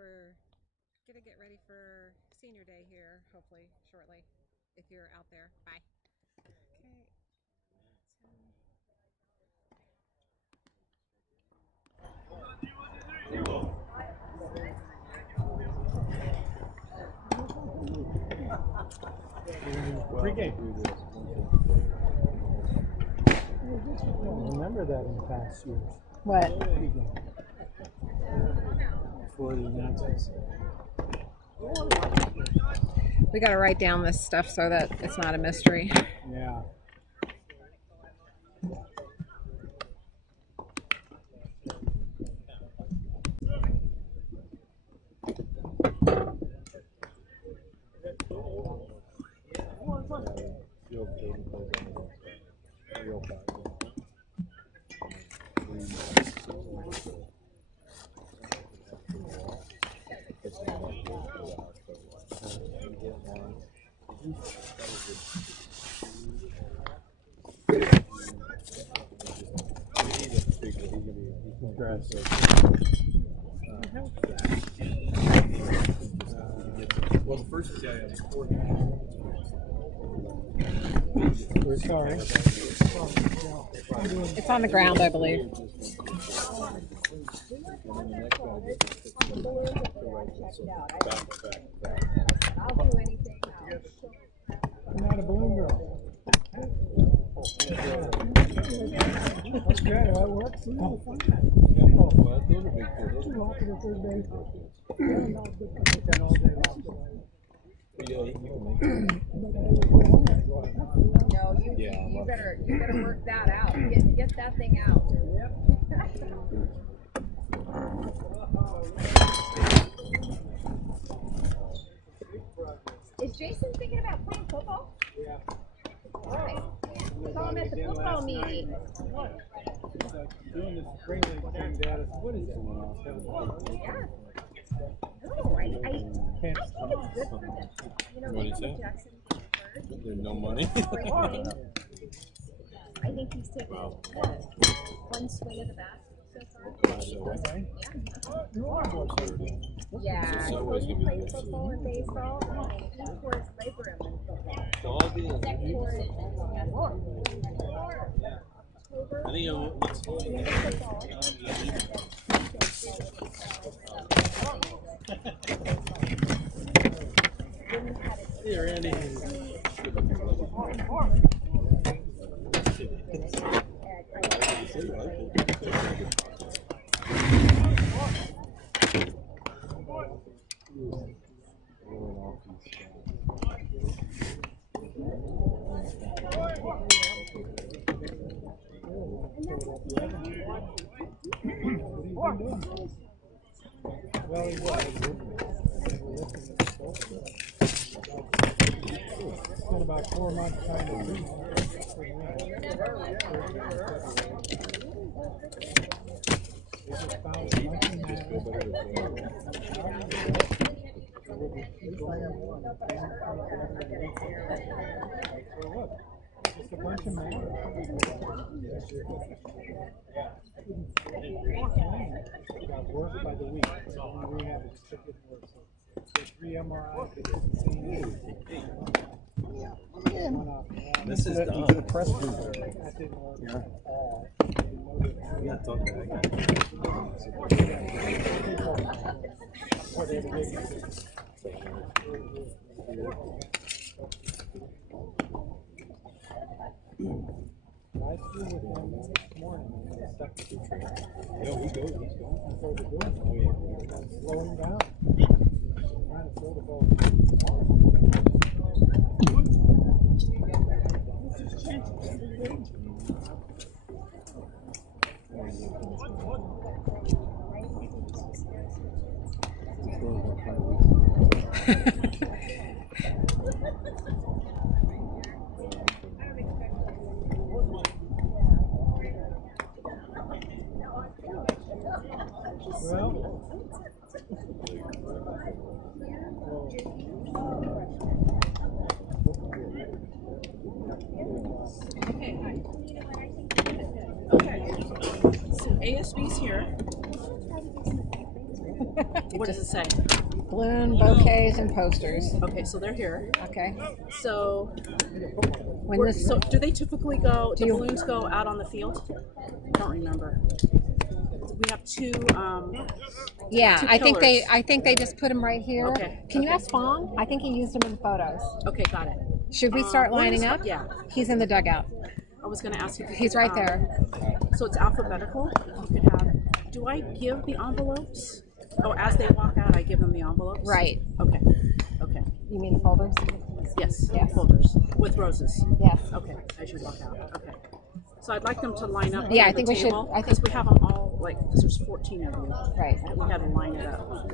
we're gonna get ready for senior day here, hopefully shortly, if you're out there. Bye. Okay. Pre-game. I remember that in past years. What? Pre-game. Before the announcements. We got to write down this stuff so that it's not a mystery. Yeah. Well, the first guy We're sorry. It's on the ground, I believe. I'll do anything. You're not a balloon girl. That's good. That works. Oh, fun. those are big fish. Too hot for the third base. All day long. Yeah, you can make it. No, you better work that out. Get that thing out. Is Jason thinking about playing football? Yeah. All right. Saw him at the football meeting. Doing this spring league thing, Dad. What is it? Yeah. No, I think it's good for them. You know, What is it? Jackson There's no money. I think he's taken one swing of the bat so far. Yeah, so he plays football and baseball, and he tours labor room and football. I think Here, Andy. Well, he was. It's been about 4 months trying to do just a bunch of men. Got worse by the week. Only rehab is just getting worse. So 3 MRIs. This is done. The press booth. That didn't work at all. Yeah, talk to that guy. I flew with him this morning on the second train. Yeah, he's going. So we're doing it. Oh, yeah. Slowing down. Trying to throw the ball. ASB's here. What does it say? Balloon, bouquets, and posters. Okay, so they're here. Okay. So, When this, so do they typically go? Do The you- balloons go out on the field? Don't remember. We have two. yeah, two I think they. pillars. I think they just put them right here. Okay, Can you ask Fawn? I think he used them in the photos. Okay, got it. Should we start Where lining is- up? Yeah. He's in the dugout. I was going to ask you. If you He's could, right there. So it's alphabetical. You could have. Do I give the envelopes? Oh, as they walk out, I give them the envelopes. Right. Okay. Okay. You mean the folders? Yes. Yes. Folders with roses. Yes. Okay. As you walk out. Okay. So I'd like them to line up. Yeah, on I think the we should- table, I think- because we have them all because there's 14 of you. Right. We had to line it up on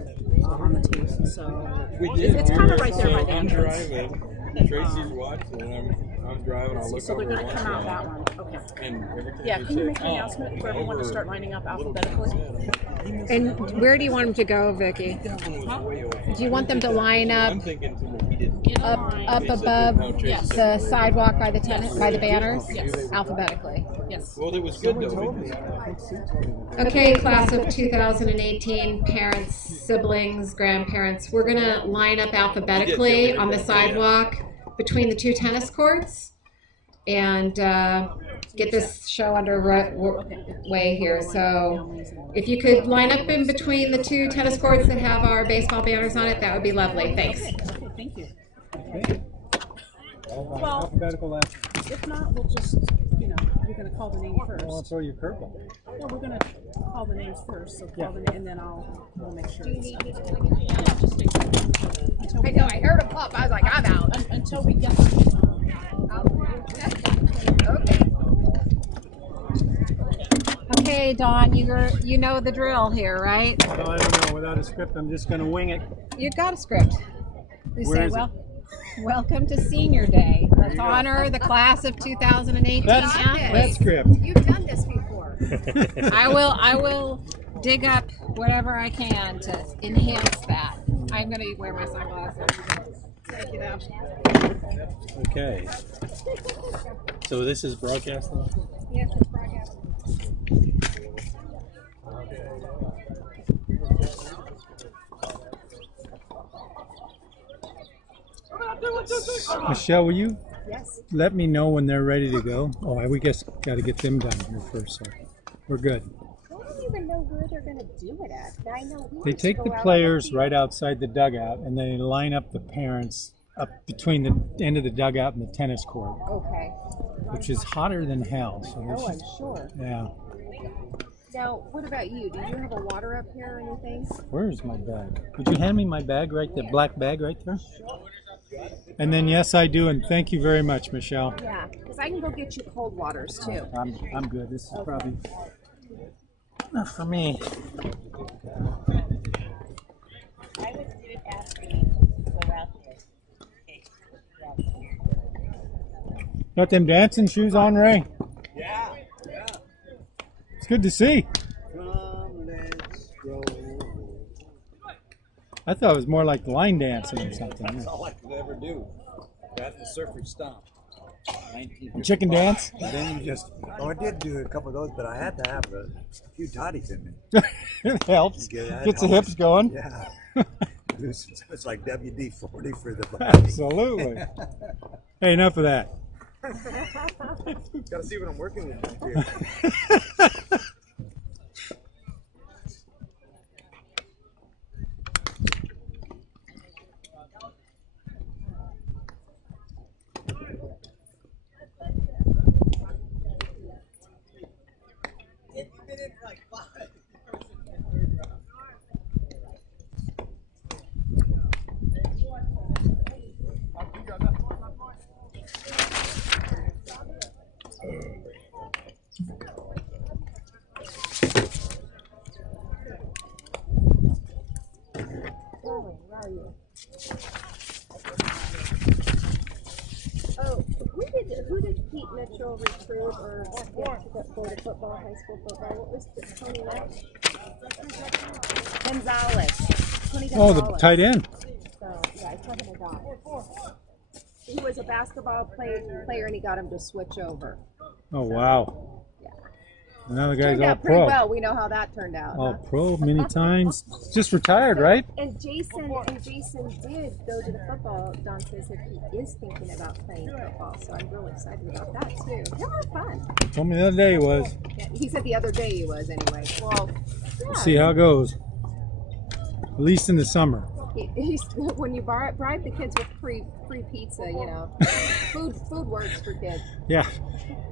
the table. So We did. it's kind of right there by the I'm entrance. driving. Tracy's watching, and I'm driving. I'll look So over. they're going to once come out in a that while. one. Okay. And every time Yeah. they Can you say, make an announcement for everyone to over start lining up a little alphabetically? bit, And where do you want them to go, Vicky? that one was way over. Do you want them to line up I'm thinking to what we did. up They said above how Tracy said the it. sidewalk by the banners? Yes. Alphabetically. Yes. Well, it was good though. Okay, class of 2018, parents, siblings, grandparents, we're going to line up alphabetically on the sidewalk between the two tennis courts and get this show underway here. So if you could line up in between the two tennis courts that have our baseball banners on it, that would be lovely. Thanks. Okay. Thank you. All Well- alphabetical last. If not, we'll just, you're going to call the name I'll first. throw you a curveball. No, we're going to call the names first. So call the name, and then we'll make sure. Do you need me to do Yeah, anything else? just stay until I know, I heard a pop. I was like, I'm out. until we get. Okay. Okay, Dawn, you know the drill here, right? Well, I don't know. Without a script, I'm just going to wing it. You've got a script. We Where say, is it? well, welcome to Senior Day. Let's honor the class of 2018 That's athletes. script. You've done this before. I will dig up whatever I can to enhance that. I'm going to wear my sunglasses. Thank you, though. Okay. So this is broadcasting? Yes, it's broadcast. Michelle, will you Yes. let me know when they're ready to go? Oh, we just got to get them done here first. So we're good. I don't even know where they're going to do it at. I know we They used to take go the out on players field. right outside the dugout, and they line up the parents up between the end of the dugout and the tennis court, Okay. which is hotter than hell. So we Oh, I'm should- sure. yeah. Now, what about you? Do you have a water up here or anything? Where's my bag? Would you hand me my bag right there, black bag right there? And then yes, I do, and thank you very much, Michelle. Yeah, because I can go get you cold waters too. I'm good. This is probably enough for me. I would do it after you go out there. Got them dancing shoes on, Ray? Yeah. It's good to see. Come, let's go. I thought it was more like line dancing or something. That's all I could ever do. That's the surfer stomp. 1955. Chicken dance? And then you just, oh, I did do a couple of those, but I had to have a few toddies in me. It helps. Yeah, that Gets the helps. hips going. Yeah. It's like WD-40 for the body. Absolutely. Hey, enough of that. Got to see what I'm working with here. Oh, who did Pete Mitchell recruit or get for the football, high school football? What was the Tony what? Gonzalez. Tony Oh, Gonzalez. the tight end. So, yeah, I took him a dog. He was a basketball player and he got him to switch over. Oh, wow. Now the guy's Turned all out pretty pro. well. We know how that turned out. All Huh? pro many times. Just retired, right? And Jason did go to the football. Dante said he is thinking about playing football, so I'm real excited about that too. He'll have fun. Told me the other day he was. Yeah, he said the other day he was anyway. Well, yeah. See how it goes. At least in the summer. He's, when you bribe the kids with free pizza, you know, food works for kids. Yeah.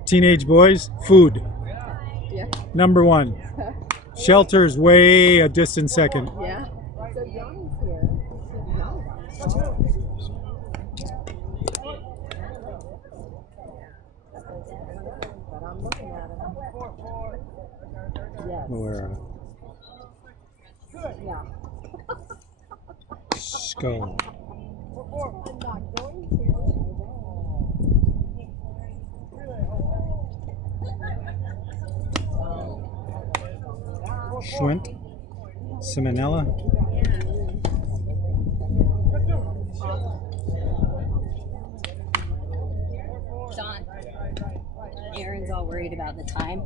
Teenage boys, food. Yeah. Number one. Shelter's way a distant second. Yeah. So Yanni's here. But I'm looking at him. Yes. Or Yeah. skull. I'm not going to. Schwint. Simonella. Don, Aaron's all worried about the time,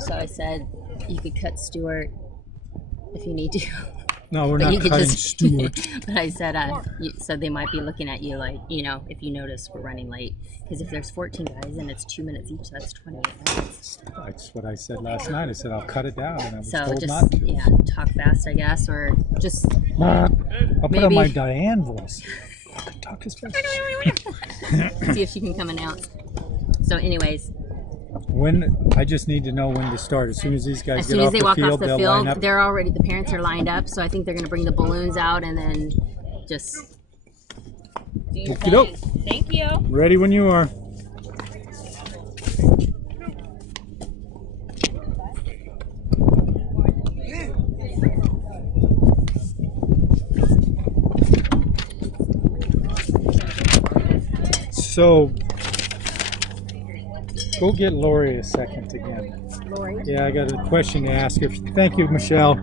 so I said you could cut Stuart if you need to. No, we're But not you could cutting just- Stewart. But I said, so they might be looking at you like, you know, if you notice we're running late. Because if there's 14 guys and it's 2 minutes each, that's 28 minutes. That's what I said last night. I said I'll cut it down, and I was So told just, not to. yeah, talk fast, I guess, or just I'll put on maybe- my Diane voice. I could talk as fast. see if she can come announce. So anyways, When I just need to know when to start. As soon as these guys as get soon as off they the walk field, off the they'll line up. field, they're already, the parents are lined up, so I think they're going to bring the balloons out and then just do your Okey-doke. thing. Thank you. Ready when you are. So, go get Lori a second again. Lori? Yeah, I got a question to ask her. Thank you, Michelle.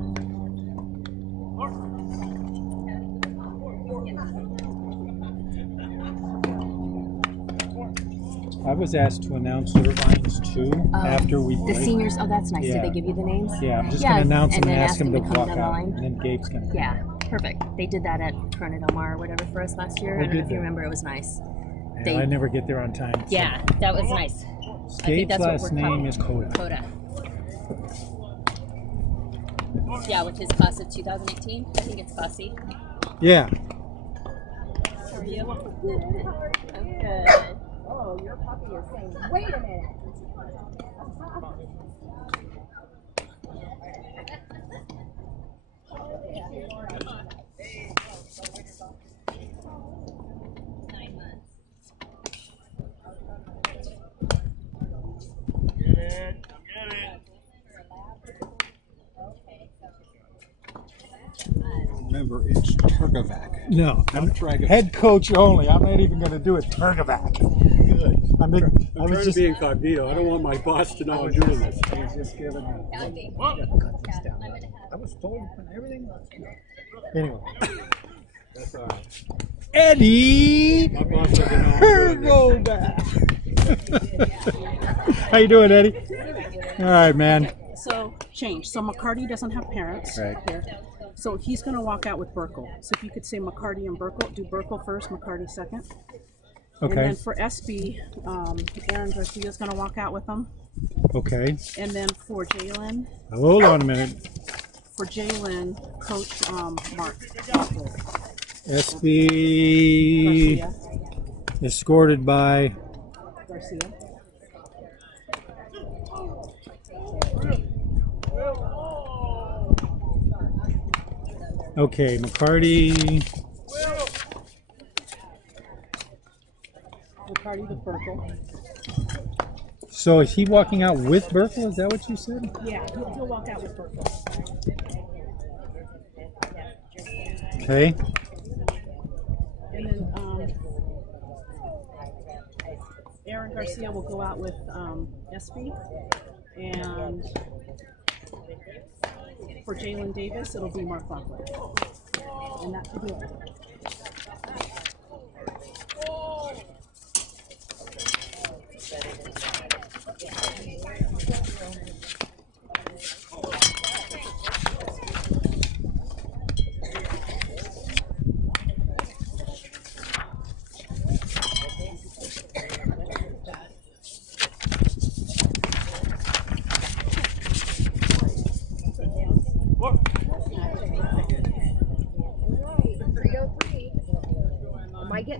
I was asked to announce Irvine's too after we The break. seniors, oh, that's nice. Yeah. Did they give you the names? Yeah, I'm just Yeah, going to announce and them and then ask him to come walk down the out. line. And then Gabe's going to Yeah, perfect. They did that at Corona Del Mar or whatever for us last year. Oh, I don't know did if they? you remember, it was nice. Yeah, I never get there on time. so. Yeah, that was nice. I think Gabe's that's what last we're name calling is Coda. Coda. Yeah, which is class of 2018. I think it's Class C. Yeah. How are you? Good. Oh, your puppy is saying, wait a minute. Remember, it's Turgovac. No, I'm Turgovac. head coach only. I'm not even going to do it. Turgovac. Good. I'm I'm trying to be incognito. I don't want my boss to know I'm doing this. I was just giving a, cut this down. I was told everything. Anyway. That's all right. Eddie My boss doesn't know I'm doing this. How you doing, Eddie? All right, man. So change. So McCarty doesn't have parents Right. here. So he's going to walk out with Burkle. So if you could say McCarty and Burkle, do Burkle first, McCarty second. And Okay. then for SB, Aaron Garcia's going to walk out with them. Okay. And then for Jalen, Hold on a minute. Coach Mark SB Garcia. escorted by. Garcia. Okay, McCarty. McCarty with Burkle. So is he walking out with Berkel? Is that what you said? Yeah, he'll walk out with Burkle. Okay. And then Aaron Garcia will go out with SB. And for Jalen Davis, it'll be Mark Lockwood. And that could be it.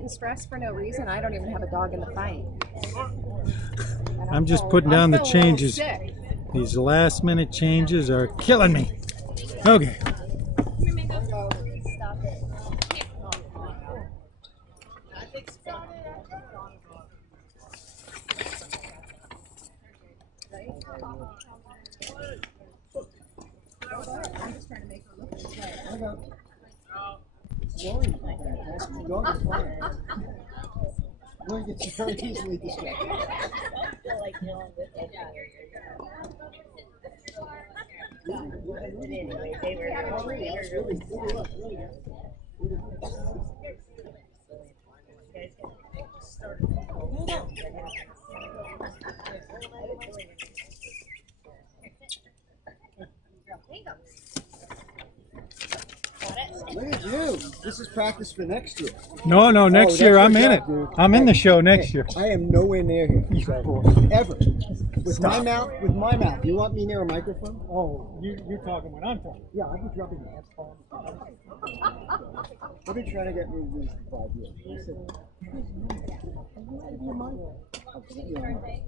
stress for no reason. I don't even have a dog in the fight. And I'm just feeling- putting down the I'm feeling a little changes. sick. These last minute changes are killing me. Okay. Stop it. Lori gets very easily distracted. I feel like dealing with it. But anyway, they were really Look at you. This is practice for next year. No, next that's year your I'm in it. job, dude. I'm in the show next year. I am nowhere near here. Ever. With my mouth, You want me near a microphone? Oh, you're talking when I'm talking. Yeah, I'll be dropping the F-bomb. I've been trying to get me to do this for 5 years. I said, I'll send you a mic.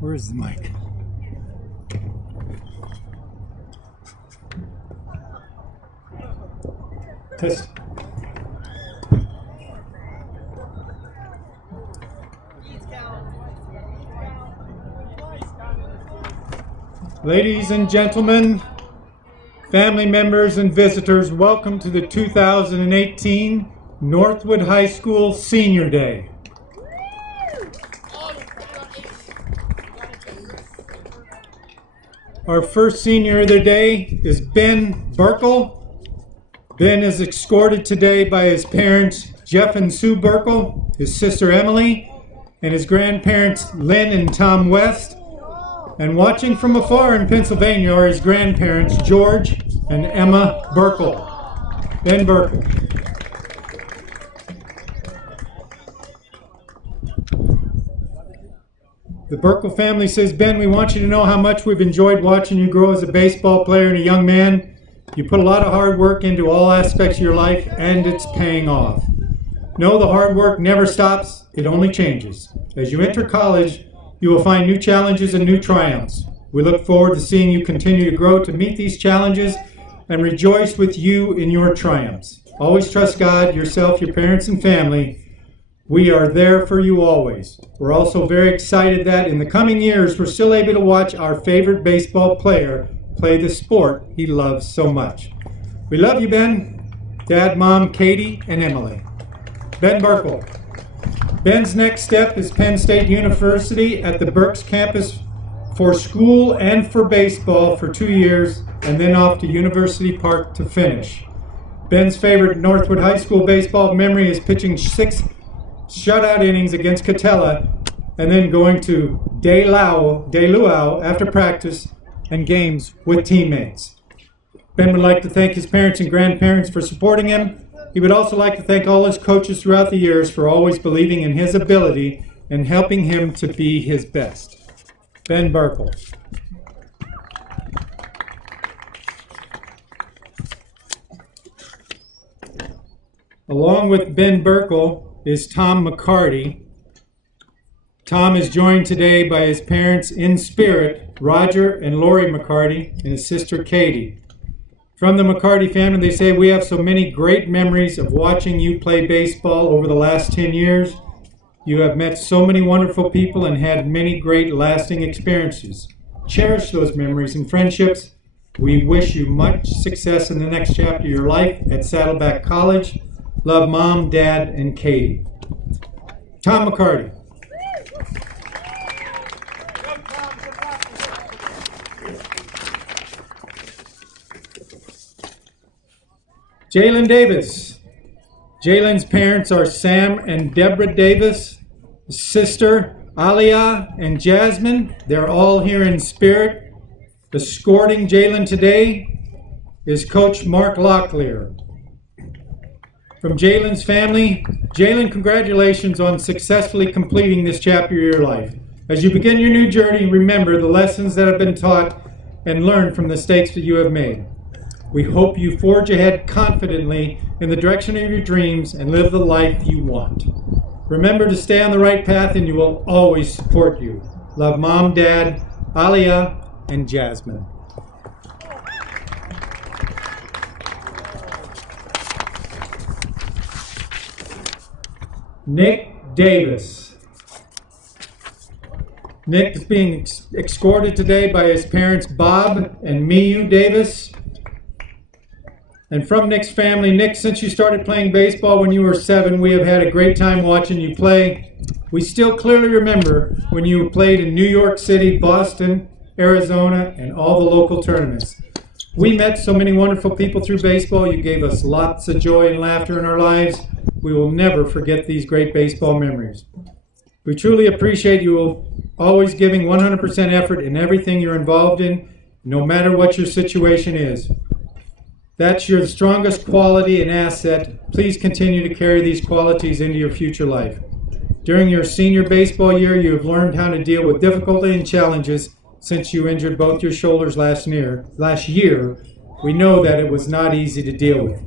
Where's the mic? Test. Ladies and gentlemen, family members and visitors, welcome to the 2018 Northwood High School Senior Day. Our first senior of the day is Ben Burkle. Ben is escorted today by his parents, Jeff and Sue Burkle, his sister Emily, and his grandparents, Lynn and Tom West. And watching from afar in Pennsylvania are his grandparents, George and Emma Burkle. Ben Burkle. The Burkle family says, Ben, we want you to know how much we've enjoyed watching you grow as a baseball player and a young man. You put a lot of hard work into all aspects of your life, and it's paying off. Know the hard work never stops, it only changes. As you enter college, you will find new challenges and new triumphs. We look forward to seeing you continue to grow to meet these challenges and rejoice with you in your triumphs. Always trust God, yourself, your parents, and family. We are there for you always. We're also very excited that in the coming years, we're still able to watch our favorite baseball player play the sport he loves so much. We love you, Ben. Dad, Mom, Katie, and Emily. Ben Burkle. Ben's next step is Penn State University at the Berks campus for school and for baseball for 2 years, and then off to University Park to finish. Ben's favorite Northwood High School baseball memory is pitching 6 shutout innings against Catella, and then going to De Luau after practice and games with teammates. Ben would like to thank his parents and grandparents for supporting him. He would also like to thank all his coaches throughout the years for always believing in his ability and helping him to be his best. Ben Burkle. Along with Ben Burkle is Tom McCarty. Tom is joined today by his parents in spirit, Roger and Lori McCarty, and his sister Katie. From the McCarty family, they say, we have so many great memories of watching you play baseball over the last 10 years. You have met so many wonderful people and had many great lasting experiences. Cherish those memories and friendships. We wish you much success in the next chapter of your life at Saddleback College. Love, Mom, Dad, and Katie. Tom McCarty. Jalen Davis. Jalen's parents are Sam and Deborah Davis. Sister Alia and Jasmine. They're all here in spirit. Escorting Jalen today is Coach Mark Locklear. From Jalen's family, Jalen, congratulations on successfully completing this chapter of your life. As you begin your new journey, remember the lessons that have been taught and learn from the mistakes that you have made. We hope you forge ahead confidently in the direction of your dreams and live the life you want. Remember to stay on the right path, and you will always support you. Love, Mom, Dad, Alia, and Jasmine. Nick Davis. Nick is being escorted today by his parents Bob and Miyu Davis. And from Nick's family, Nick, since you started playing baseball when you were 7, we have had a great time watching you play. We still clearly remember when you played in New York City, Boston, Arizona, and all the local tournaments. We met so many wonderful people through baseball. You gave us lots of joy and laughter in our lives. We will never forget these great baseball memories. We truly appreciate you always giving 100% effort in everything you're involved in, no matter what your situation is. That's your strongest quality and asset. Please continue to carry these qualities into your future life. During your senior baseball year, you have learned how to deal with difficulty and challenges since you injured both your shoulders last year. We know that it was not easy to deal with.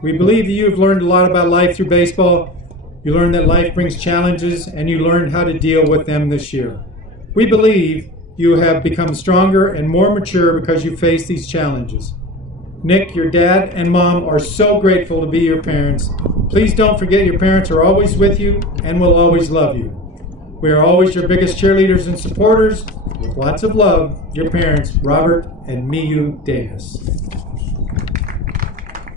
We believe that you have learned a lot about life through baseball. You learned that life brings challenges, and you learned how to deal with them this year. We believe you have become stronger and more mature because you faced these challenges. Nick, your dad and mom are so grateful to be your parents. Please don't forget your parents are always with you and will always love you. We are always your biggest cheerleaders and supporters. With lots of love, your parents, Robert and Miyu Davis.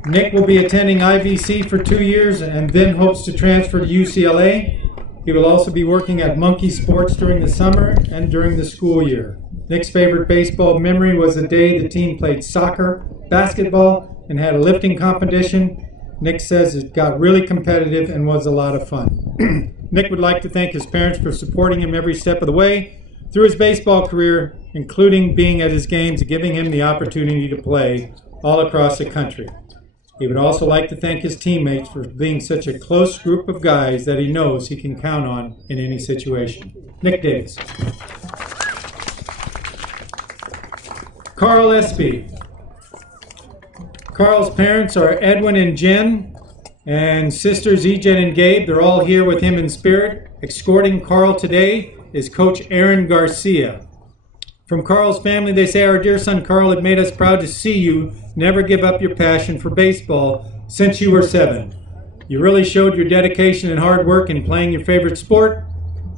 Nick will be attending IVC for 2 years and then hopes to transfer to UCLA. He will also be working at Monkey Sports during the summer and during the school year. Nick's favorite baseball memory was the day the team played soccer, basketball, and had a lifting competition. Nick says it got really competitive and was a lot of fun. Nick would like to thank his parents for supporting him every step of the way through his baseball career, including being at his games and giving him the opportunity to play all across the country. He would also like to thank his teammates for being such a close group of guys that he knows he can count on in any situation. Nick Davis. Carl Espy. Carl's parents are Edwin and Jen, and sisters Ejen and Gabe. They're all here with him in spirit. Escorting Carl today is Coach Aaron Garcia. From Carl's family, they say, our dear son Carl, it made us proud to see you never give up your passion for baseball since you were 7. You really showed your dedication and hard work in playing your favorite sport.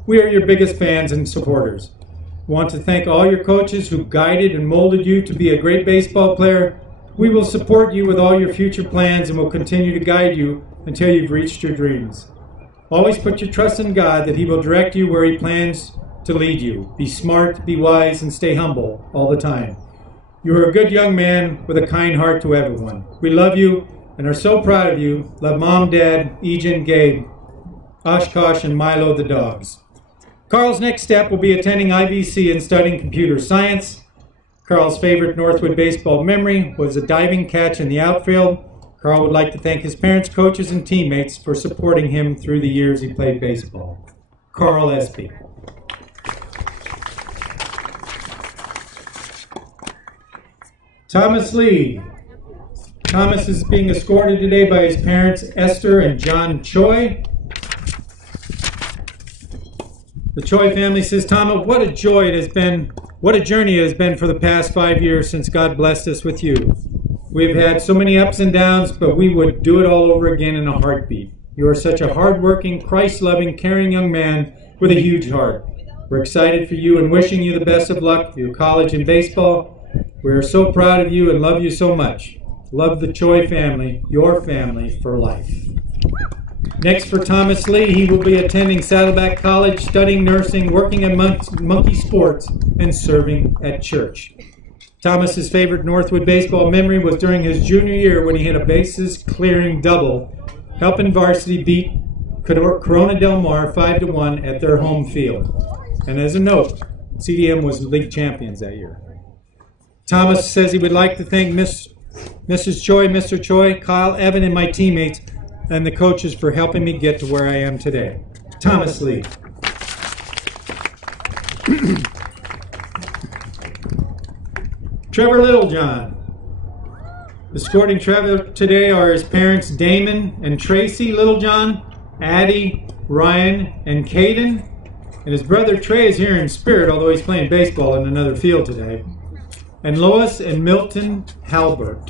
We are your biggest fans and supporters. We want to thank all your coaches who guided and molded you to be a great baseball player. We will support you with all your future plans and will continue to guide you until you've reached your dreams. Always put your trust in God that He will direct you where He plans to lead you. Be smart, be wise, and stay humble all the time. You are a good young man with a kind heart to everyone. We love you and are so proud of you. Love Mom, Dad, Ejen, Gabe, Oshkosh, and Milo the dogs. Carl's next step will be attending IVC and studying computer science. Carl's favorite Northwood baseball memory was a diving catch in the outfield. Carl would like to thank his parents, coaches, and teammates for supporting him through the years he played baseball. Carl Espy. Thomas Lee. Thomas is being escorted today by his parents, Esther and John Choi. The Choi family says, Thomas, what a joy it has been, what a journey it has been for the past 5 years since God blessed us with you. We've had so many ups and downs, but we would do it all over again in a heartbeat. You are such a hardworking, Christ-loving, caring young man with a huge heart. We're excited for you and wishing you the best of luck for your college and baseball. We are so proud of you and love you so much. Love the Choi family, your family for life. Next for Thomas Lee, he will be attending Saddleback College, studying nursing, working at Monkey Sports, and serving at church. Thomas's favorite Northwood baseball memory was during his junior year when he hit a bases-clearing double, helping Varsity beat Corona Del Mar 5-1 at their home field. And as a note, CDM was league champions that year. Thomas says he would like to thank Mrs. Choi, Mr. Choi, Kyle, Evan, and my teammates and the coaches for helping me get to where I am today. Thomas Lee. Trevor Littlejohn. Escorting Trevor today are his parents Damon and Tracy Littlejohn, Addie, Ryan, and Caden. And his brother Trey is here in spirit, although he's playing baseball in another field today. And Lois and Milton Halbert.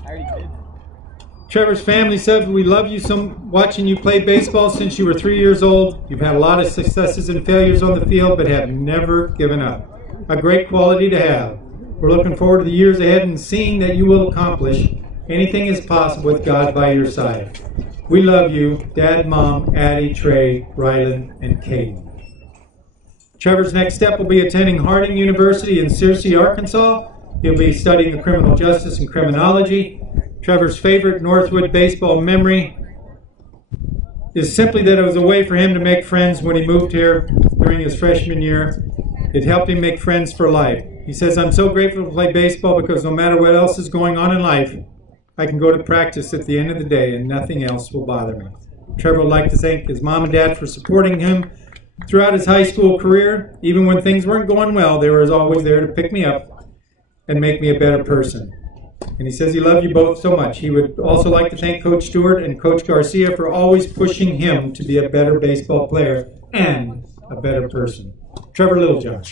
Trevor's family said, we love you watching you play baseball since you were 3 years old. You've had a lot of successes and failures on the field, but have never given up. A great quality to have. We're looking forward to the years ahead and seeing that you will accomplish anything is possible with God by your side. We love you, Dad, Mom, Addie, Trey, Rylan, and Caden. Trevor's next step will be attending Harding University in Searcy, Arkansas. He'll be studying criminal justice and criminology. Trevor's favorite Northwood baseball memory is simply that it was a way for him to make friends when he moved here during his freshman year. It helped him make friends for life. He says, I'm so grateful to play baseball because no matter what else is going on in life, I can go to practice at the end of the day and nothing else will bother me. Trevor would like to thank his mom and dad for supporting him throughout his high school career. Even when things weren't going well, they were always there to pick me up and make me a better person. And he says he loved you both so much. He would also like to thank Coach Stewart and Coach Garcia for always pushing him to be a better baseball player and a better person. Trevor Littlejohn.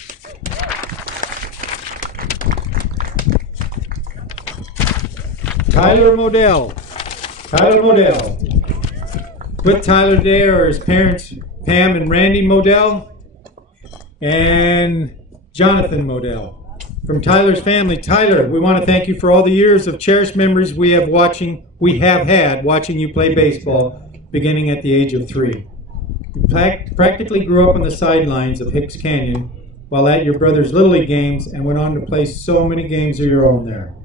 Tyler Modell. Tyler Modell. With Tyler today are his parents, Pam and Randy Modell, and Jonathan Modell. From Tyler's family, Tyler, we want to thank you for all the years of cherished memories we have had watching you play baseball, beginning at the age of 3. You practically grew up on the sidelines of Hicks Canyon while at your brother's Little League games and went on to play so many games of your own there.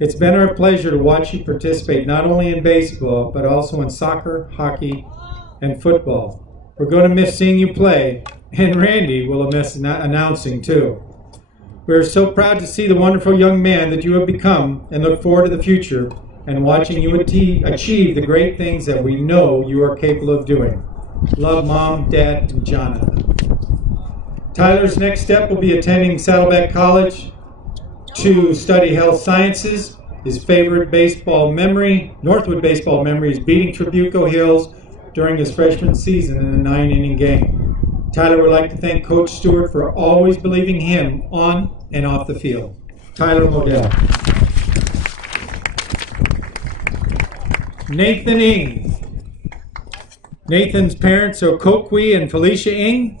It's been our pleasure to watch you participate not only in baseball, but also in soccer, hockey, and football. We're going to miss seeing you play, and Randy will miss announcing too. We are so proud to see the wonderful young man that you have become and look forward to the future and watching you achieve the great things that we know you are capable of doing. Love, Mom, Dad, and Jonathan. Tyler's next step will be attending Saddleback College to study health sciences. His favorite baseball memory, Northwood baseball memory, is beating Trabuco Hills during his freshman season in a 9-inning game. Tyler would like to thank Coach Stewart for always believing him on and off the field. Tyler Modell. Nathan Ing. Nathan's parents are Kokwi and Felicia Ing.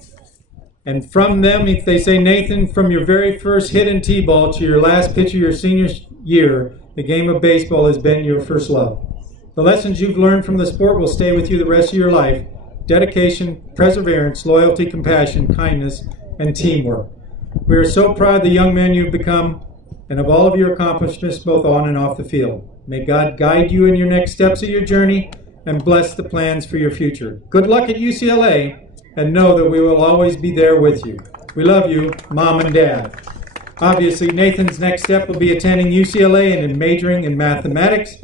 And from them, they say, Nathan, from your very first hit in T-ball to your last pitch of your senior year, the game of baseball has been your first love. The lessons you've learned from the sport will stay with you the rest of your life. Dedication, perseverance, loyalty, compassion, kindness, and teamwork. We are so proud of the young man you've become and of all of your accomplishments both on and off the field. May God guide you in your next steps of your journey and bless the plans for your future. Good luck at UCLA, and know that we will always be there with you. We love you, Mom and Dad. Obviously, Nathan's next step will be attending UCLA and majoring in mathematics.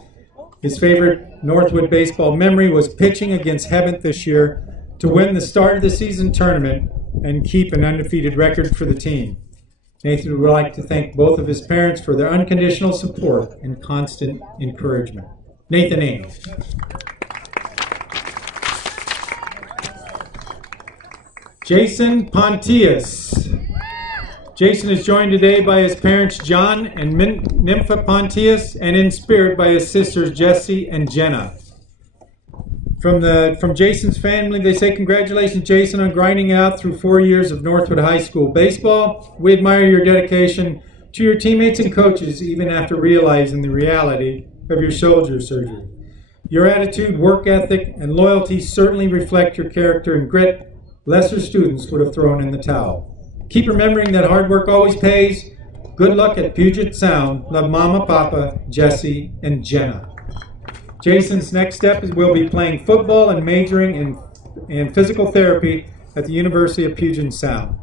His favorite Northwood baseball memory was pitching against Hebent this year to win the start of the season tournament and keep an undefeated record for the team. Nathan would like to thank both of his parents for their unconditional support and constant encouragement. Nathan Ing. Jason Pontius. Jason is joined today by his parents John and Nympha Pontius, and in spirit by his sisters Jessie and Jenna. From Jason's family, they say, congratulations, Jason, on grinding out through 4 years of Northwood High School baseball. We admire your dedication to your teammates and coaches, even after realizing the reality of your shoulder surgery. Your attitude, work ethic, and loyalty certainly reflect your character and grit lesser students would have thrown in the towel. Keep remembering that hard work always pays. Good luck at Puget Sound. Love Mama, Papa, Jesse, and Jenna. Jason's next step is will be playing football and majoring in physical therapy at the University of Puget Sound.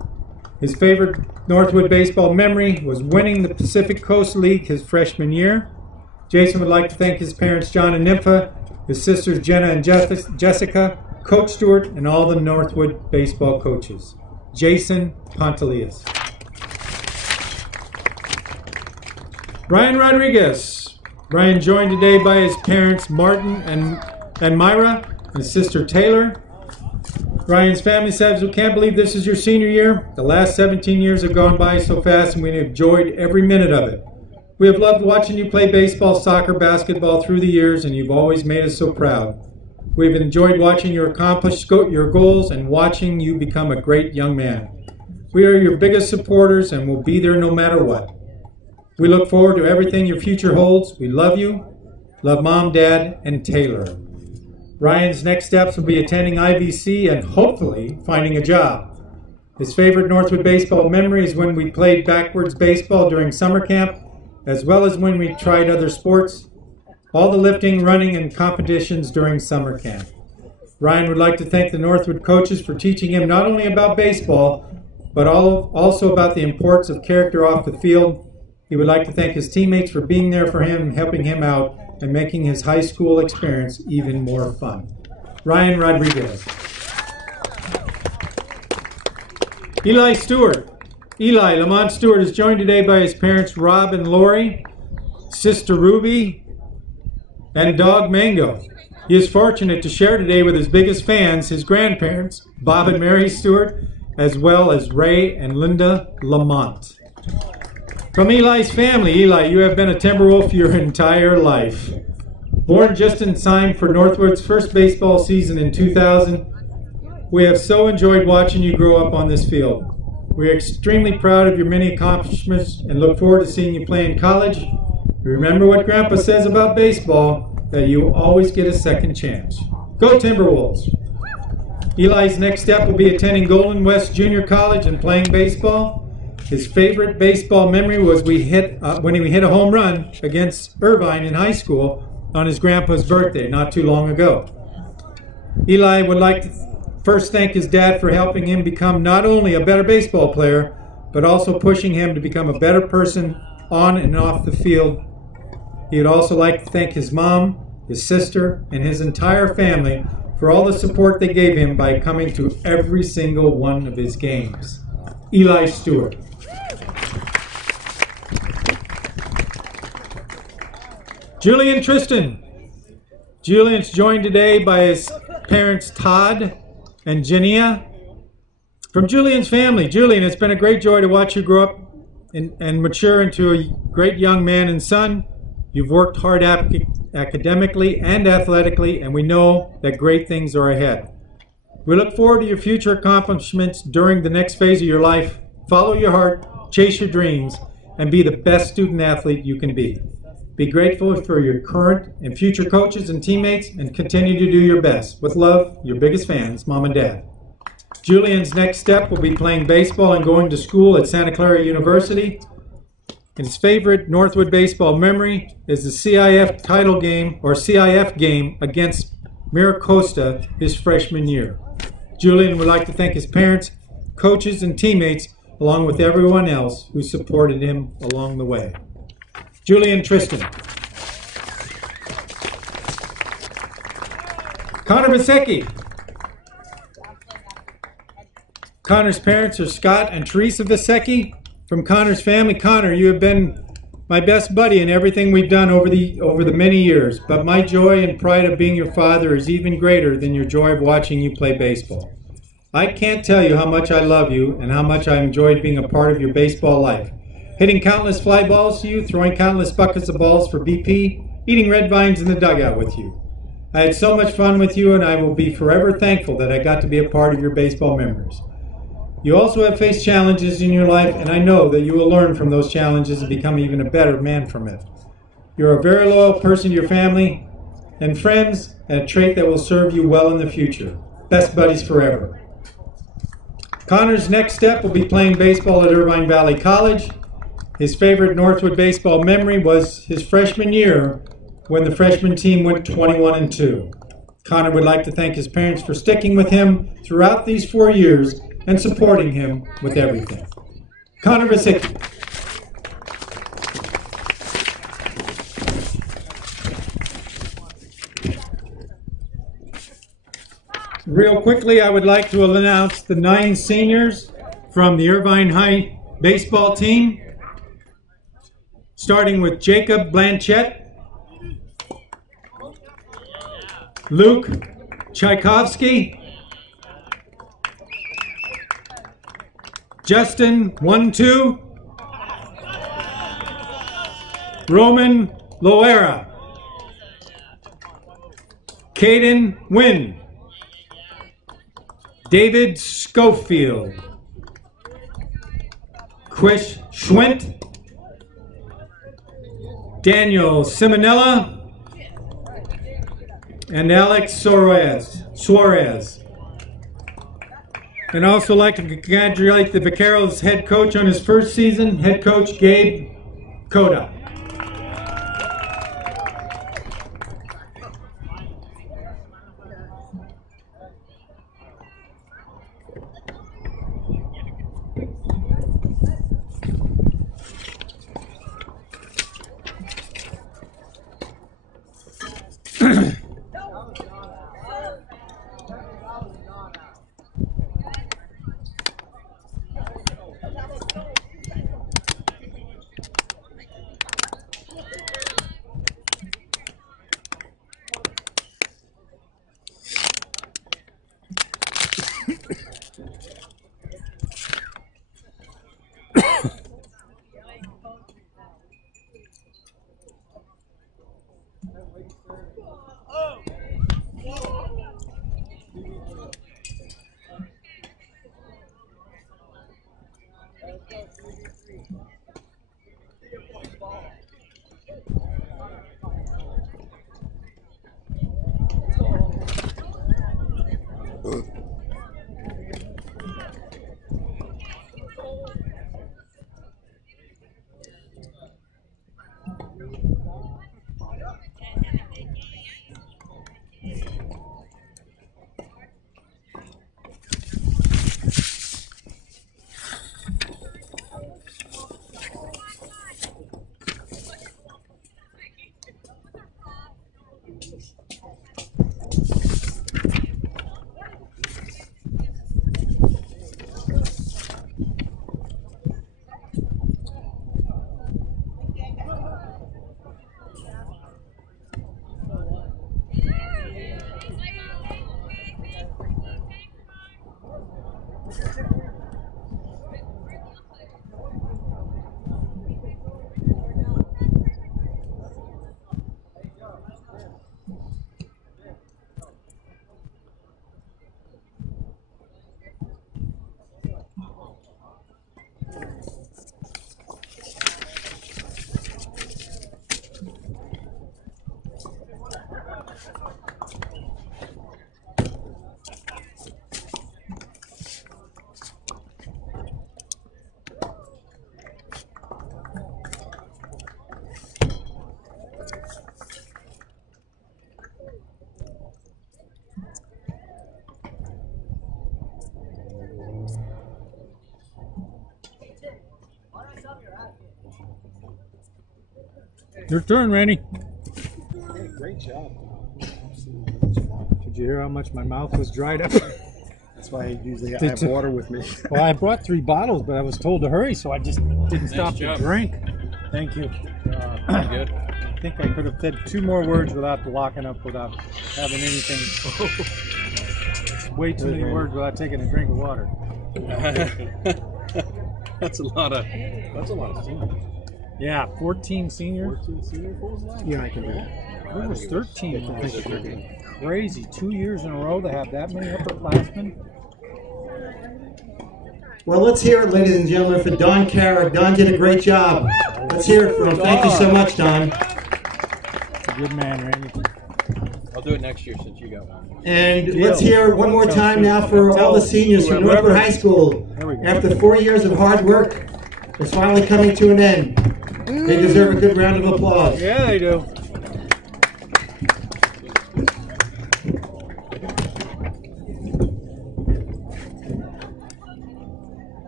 His favorite Northwood baseball memory was winning the Pacific Coast League his freshman year. Jason would like to thank his parents, John and Nympha, his sisters, Jenna and Jessica, Coach Stewart, and all the Northwood baseball coaches. Jason Pontelius. Ryan Rodriguez. Ryan joined today by his parents, Martin and Myra, and his sister, Taylor. Ryan's family says, we can't believe this is your senior year. The last 17 years have gone by so fast, and we have enjoyed every minute of it. We have loved watching you play baseball, soccer, basketball through the years, and you've always made us so proud. We've enjoyed watching you accomplish your goals and watching you become a great young man. We are your biggest supporters and will be there no matter what. We look forward to everything your future holds. We love you. Love Mom, Dad, and Taylor. Ryan's next steps will be attending IVC and hopefully finding a job. His favorite Northwood baseball memory is when we played backwards baseball during summer camp, as well as when we tried other sports, all the lifting, running, and competitions during summer camp. Ryan would like to thank the Northwood coaches for teaching him not only about baseball, but also about the importance of character off the field. He would like to thank his teammates for being there for him, helping him out, and making his high school experience even more fun. Ryan Rodriguez. Eli Stewart. Eli Lamont Stewart is joined today by his parents, Rob and Lori, sister Ruby, and dog Mango. He is fortunate to share today with his biggest fans, his grandparents, Bob and Mary Stewart, as well as Ray and Linda Lamont. From Eli's family, Eli, you have been a Timberwolf your entire life. Born just in time for Northwood's first baseball season in 2000, we have so enjoyed watching you grow up on this field. We are extremely proud of your many accomplishments and look forward to seeing you play in college. Remember what Grandpa says about baseball, that you always get a second chance. Go Timberwolves! Eli's next step will be attending Golden West Junior College and playing baseball. His favorite baseball memory was when he hit a home run against Irvine in high school on his grandpa's birthday not too long ago. Eli would like to first thank his dad for helping him become not only a better baseball player, but also pushing him to become a better person on and off the field. He would also like to thank his mom, his sister, and his entire family for all the support they gave him by coming to every single one of his games. Eli Stewart. Julian Tristan. Julian's joined today by his parents Todd and Jania. From Julian's family, Julian, it's been a great joy to watch you grow up and mature into a great young man and son. You've worked hard academically and athletically, and we know that great things are ahead. We look forward to your future accomplishments during the next phase of your life. Follow your heart, chase your dreams, and be the best student athlete you can be. Be grateful for your current and future coaches and teammates, and continue to do your best. With love, your biggest fans, Mom and Dad. Julian's next step will be playing baseball and going to school at Santa Clara University. His favorite Northwood baseball memory is the CIF title game, or CIF game, against Miracosta his freshman year. Julian would like to thank his parents, coaches, and teammates, along with everyone else who supported him along the way. Julian Tristan. Connor Vasecki. Connor's parents are Scott and Teresa Vasecki. From Connor's family, Connor, you have been my best buddy in everything we've done over the many years, but my joy and pride of being your father is even greater than your joy of watching you play baseball. I can't tell you how much I love you and how much I enjoyed being a part of your baseball life. Hitting countless fly balls to you, throwing countless buckets of balls for BP, eating red vines in the dugout with you. I had so much fun with you, and I will be forever thankful that I got to be a part of your baseball memories. You also have faced challenges in your life, and I know that you will learn from those challenges and become even a better man from it. You're a very loyal person to your family and friends, and a trait that will serve you well in the future. Best buddies forever. Connor's next step will be playing baseball at Irvine Valley College. His favorite Northwood baseball memory was his freshman year when the freshman team went 21-2. Connor would like to thank his parents for sticking with him throughout these 4 years and supporting him with everything. Connor Vasicki. Real quickly, I would like to announce the 9 seniors from the Irvine High baseball team, starting with Jacob Blanchett, Luke Tchaikovsky, Justin 1-2, Roman Loera, Caden Wynn, David Schofield, Quish Schwint, Daniel Simonella, and Alex Suarez. And I'd also like to congratulate the Vaqueros head coach on his first season, head coach Gabe Coda. Your turn, Randy. Hey, great job. Did you hear how much my mouth was dried up? That's why I usually have water with me. Well, I brought 3 bottles, but I was told to hurry, so I just didn't stop to drink. Thank you. Good. I think I could have said 2 more words without locking up, without having anything. Way too many words without taking a drink of water. That's a lot of seniors. Yeah, 14 seniors. 14 seniors? What was last? Yeah, I can do that. It was 13. I think. Crazy. 2 years in a row to have that many upperclassmen. Well, let's hear it, ladies and gentlemen, for Don Carrick. Don did a great job. Let's hear it for him. Thank you so much, Don. Good man, Randy. I'll do it next year since you got one. And let's hear it one more time now for all the seniors from Northwood High School. After 4 years of hard work, it's finally coming to an end. They deserve a good round of applause. Yeah, they do.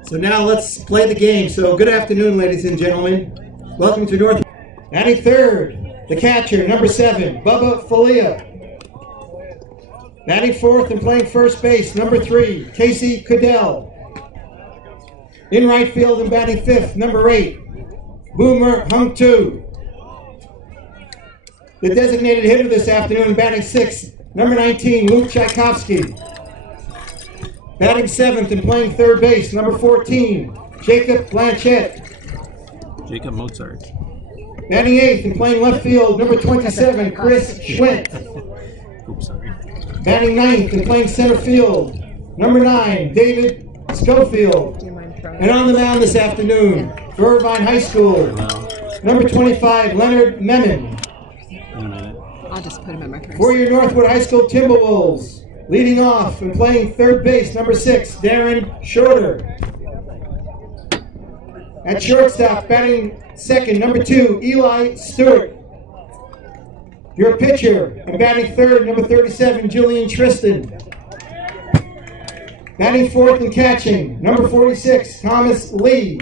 So now let's play the game. So good afternoon, ladies and gentlemen. Welcome to Northwood. Batting third, the catcher, number 7, Bubba Folia. Batting fourth and playing first base, number 3, Casey Cadell. In right field and batting fifth, number 8, Boomer Hung Tu. The designated hitter this afternoon, batting sixth, number 19, Luke Tchaikovsky. Batting seventh and playing third base, number 14, Jacob Blanchett. Jacob Mozart. Batting eighth and playing left field, number 27, Chris Schwint. Oops, sorry. Batting ninth and playing center field, number 9, David Schofield. And on the mound this afternoon, for Irvine High School, number 25, Leonard Memon. I'll just put him in my purse. For your Northwood High School Timberwolves, leading off and playing third base, number 6, Darren Shorter. At shortstop, batting second, number 2, Eli Stewart. Your pitcher, and batting third, number 37, Julian Tristan. Batting fourth and catching, number 46, Thomas Lee.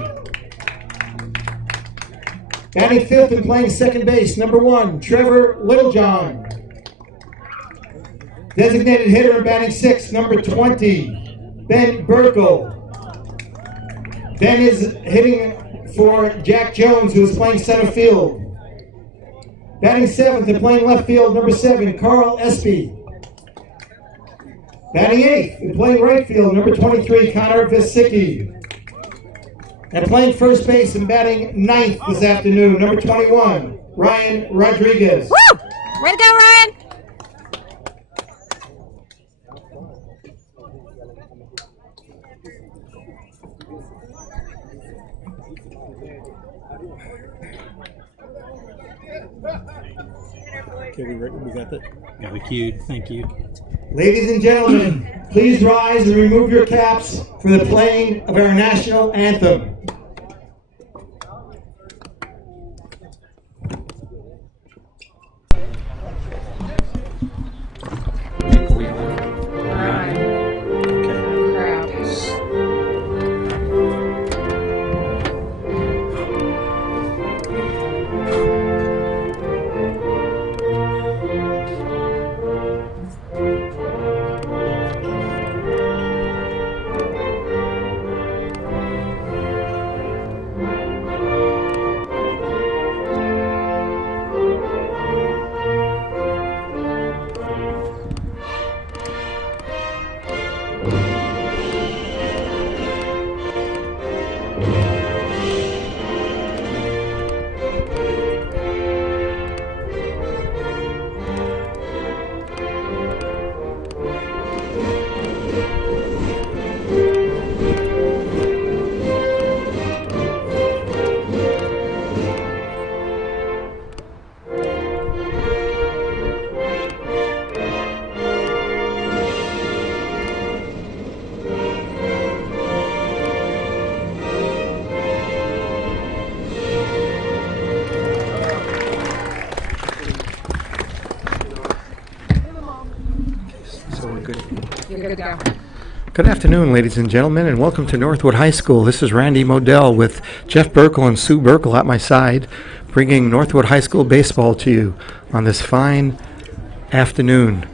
Batting fifth and playing second base, number 1, Trevor Littlejohn. Designated hitter and batting sixth, number 20, Ben Burkle. Ben is hitting for Jack Jones, who is playing center field. Batting seventh and playing left field, number 7, Carl Espy. Batting eighth and playing right field, number 23, Connor Visicki. And playing first base and batting ninth this afternoon, number 21, Ryan Rodriguez. Woo! Way to go, Ryan! Okay, we got that. Yeah, we queued. Thank you. Ladies and gentlemen, please rise and remove your caps for the playing of our national anthem. Good afternoon, ladies and gentlemen, and welcome to Northwood High School. This is Randy Modell with Jeff Burkle and Sue Burkle at my side, bringing Northwood High School baseball to you on this fine afternoon.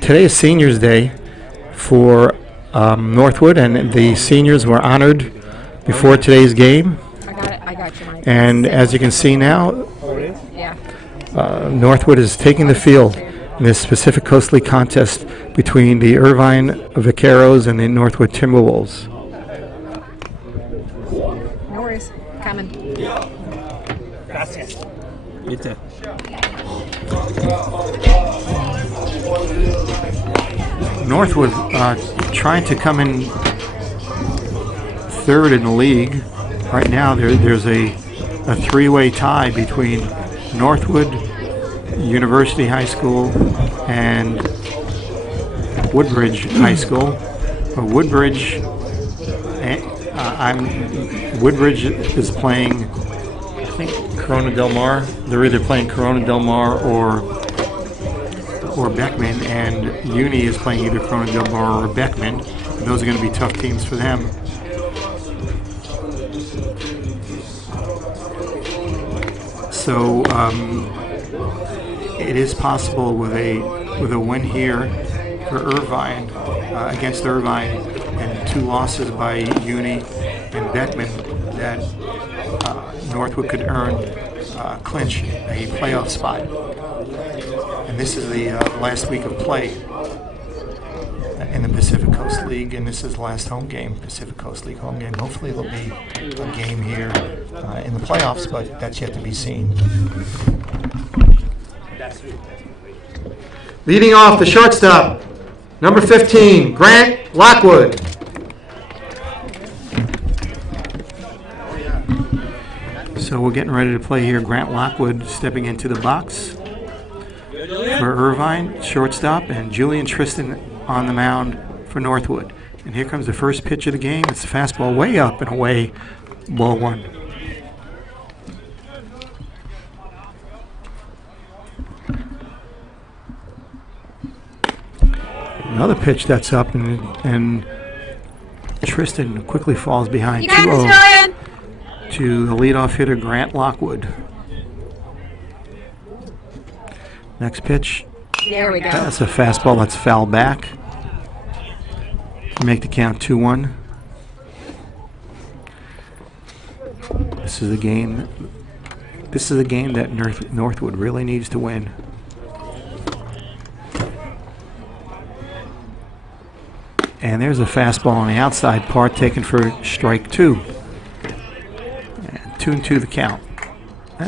Today is Seniors Day for Northwood, and the seniors were honored before today's game. I got you, Mike. And as you can see now, Northwood is taking the field in this Pacific Coast League contest between the Irvine Vaqueros and the Northwood Timberwolves. No worries. Coming. Gracias. Northwood trying to come in third in the league. Right now there's a three-way tie between Northwood, University High School, and Woodbridge High School. Woodbridge is playing, I think, Corona Del Mar. They're either playing Corona Del Mar or Beckman, and Uni is playing either Corona Del Mar or Beckman. And those are going to be tough teams for them. So it is possible with a win here for Irvine against Irvine and 2 losses by Uni and Beckman that Northwood could clinch a playoff spot. And this is the last week of play in the Pacific Coast League, and this is the last home game, Pacific Coast League home game. Hopefully there'll be a game here in the playoffs, but that's yet to be seen. Leading off the shortstop, number 15, Grant Lockwood. So we're getting ready to play here. Grant Lockwood stepping into the box for Irvine, shortstop, and Julian Tristan on the mound for Northwood. And here comes the first pitch of the game. It's a fastball way up and away, ball 1. Another pitch that's up, and Tristan quickly falls behind 2-0 to the leadoff hitter, Grant Lockwood. Next pitch. There we go. That's a fastball that's foul back. Make the count 2-1. This is a game that Northwood really needs to win. And there's a fastball on the outside part taken for strike 2. And 2-2 the count.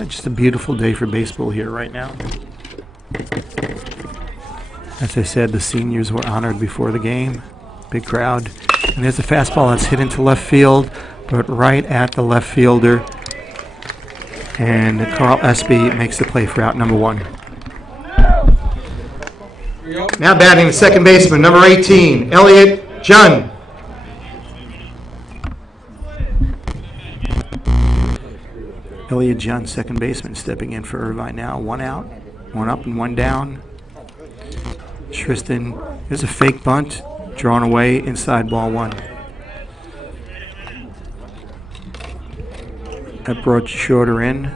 Just a beautiful day for baseball here right now. As I said, the seniors were honored before the game. Big crowd. And there's a fastball that's hit into left field, but right at the left fielder. And Carl Espy makes the play for out number 1. Now batting the second baseman, number 18, Elliot Jun. Elliot Jun, second baseman, stepping in for Irvine now. 1 out, 1 up and 1 down. Tristan, there's a fake bunt, drawn away inside ball 1. That brought Shorter in.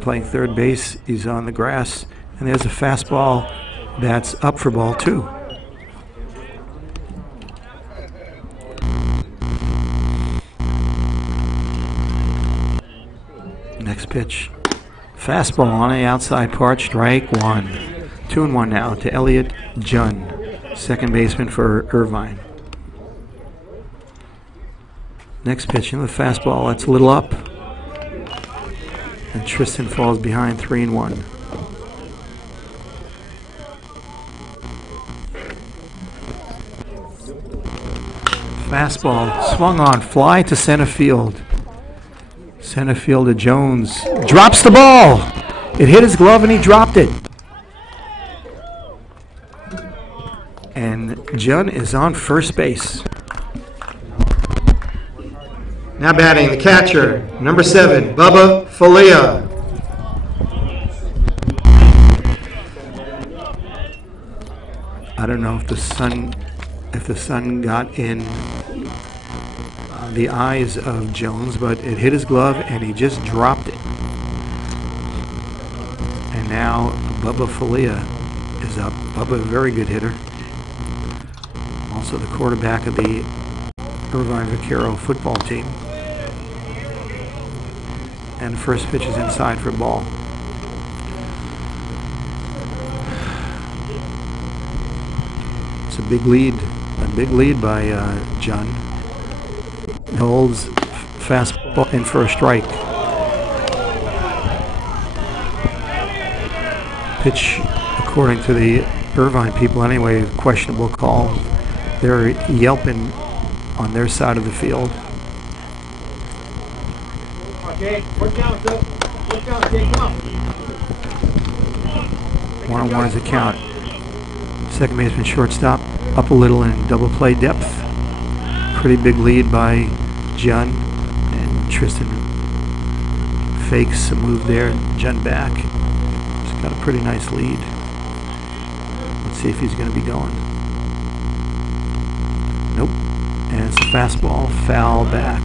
Playing third base, he's on the grass. And there's a fastball that's up for ball 2. Next pitch. Fastball on the outside part, strike 1. 2-1 now to Elliot Jun, second baseman for Irvine. Next pitch, the fastball that's a little up. And Tristan falls behind 3-1. Fastball swung on, fly to center field. Center fielder Jones drops the ball. It hit his glove and he dropped it. And Jun is on first base. Now batting the catcher, number 7, Bubba Folia. I don't know if the sun got in the eyes of Jones, but it hit his glove and he just dropped it. And now Bubba Folia is up. Bubba, a very good hitter. Also the quarterback of the Irvine Vaquero football team. And the first pitch is inside for a ball. It's a big lead by Jun. Holds fastball in for a strike. Pitch, according to the Irvine people anyway, questionable call. They're yelping on their side of the field. Okay, work down, Jake, come on. 1-on-1 is the count. Second baseman, shortstop, up a little in double play depth. Pretty big lead by Jun, and Tristan fakes a move there. Jun back. He's got a pretty nice lead. Let's see if he's going to be going. Nope. And it's a fastball, foul back.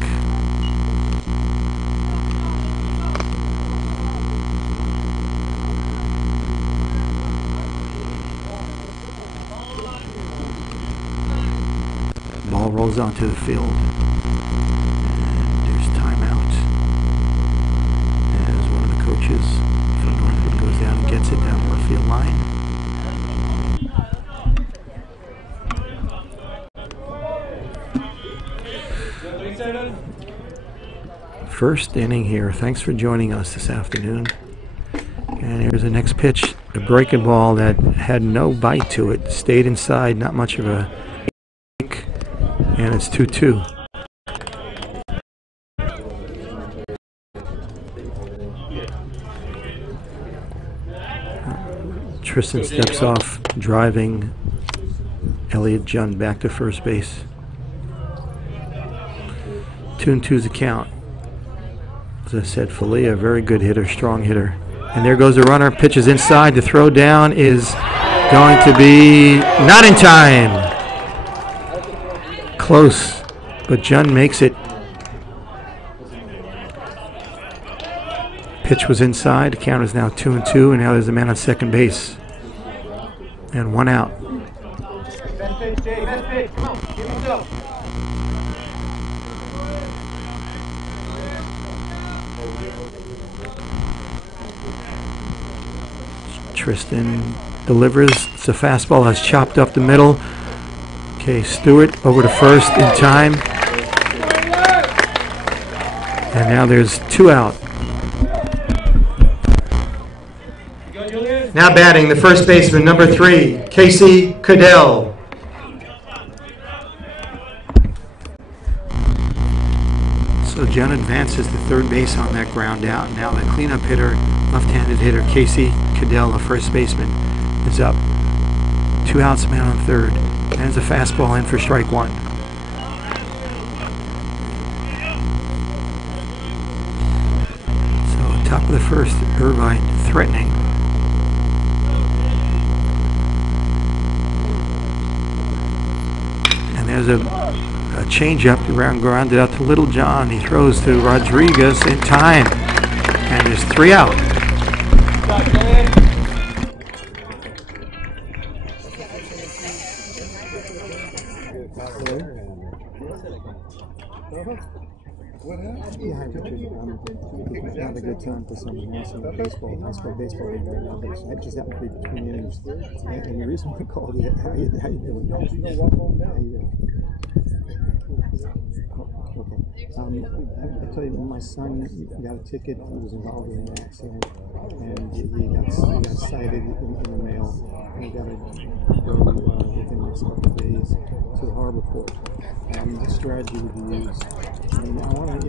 Ball rolls onto the field. And there's timeout. As one of the coaches from Northwood goes down and gets it down the left field line. First inning here. Thanks for joining us this afternoon. And here's the next pitch. A breaking ball that had no bite to it. Stayed inside, not much of a break. And it's 2-2. Tristan steps off, driving Elliot Jun back to first base. 2-2's the count. As I said, Falia, very good hitter, strong hitter. And there goes the runner, pitches inside. The throw down is going to be not in time. Close, but Jun makes it. Pitch was inside. The count is now 2-2, and now there's a man on second base. And one out. Best pitch, Jay, best pitch. Come on, give it go. Tristan delivers. It's a fastball that's chopped up the middle. Okay, Stewart over to first in time. And now there's two out. Now batting the first baseman, number 3, Casey Cadell. So John advances to third base on that ground out. Now the cleanup hitter, left-handed hitter Casey Cadell, a first baseman, is up. 2 outs, man on third. And it's a fastball in for strike 1. So top of the first, Irvine threatening. And there's a changeup, grounded out to Little John. He throws to Rodriguez in time. And there's 3 out. Not a good time for someone else in baseball, high school baseball right now. I just happen to be between innings. And the reason I called you, how you doing? How you doing? Okay. I tell you, my son got a ticket. He was involved in an accident, and he got cited in the mail. And he got to go within the next couple of days to the harbor port. What strategy would you use? I mean, I want to,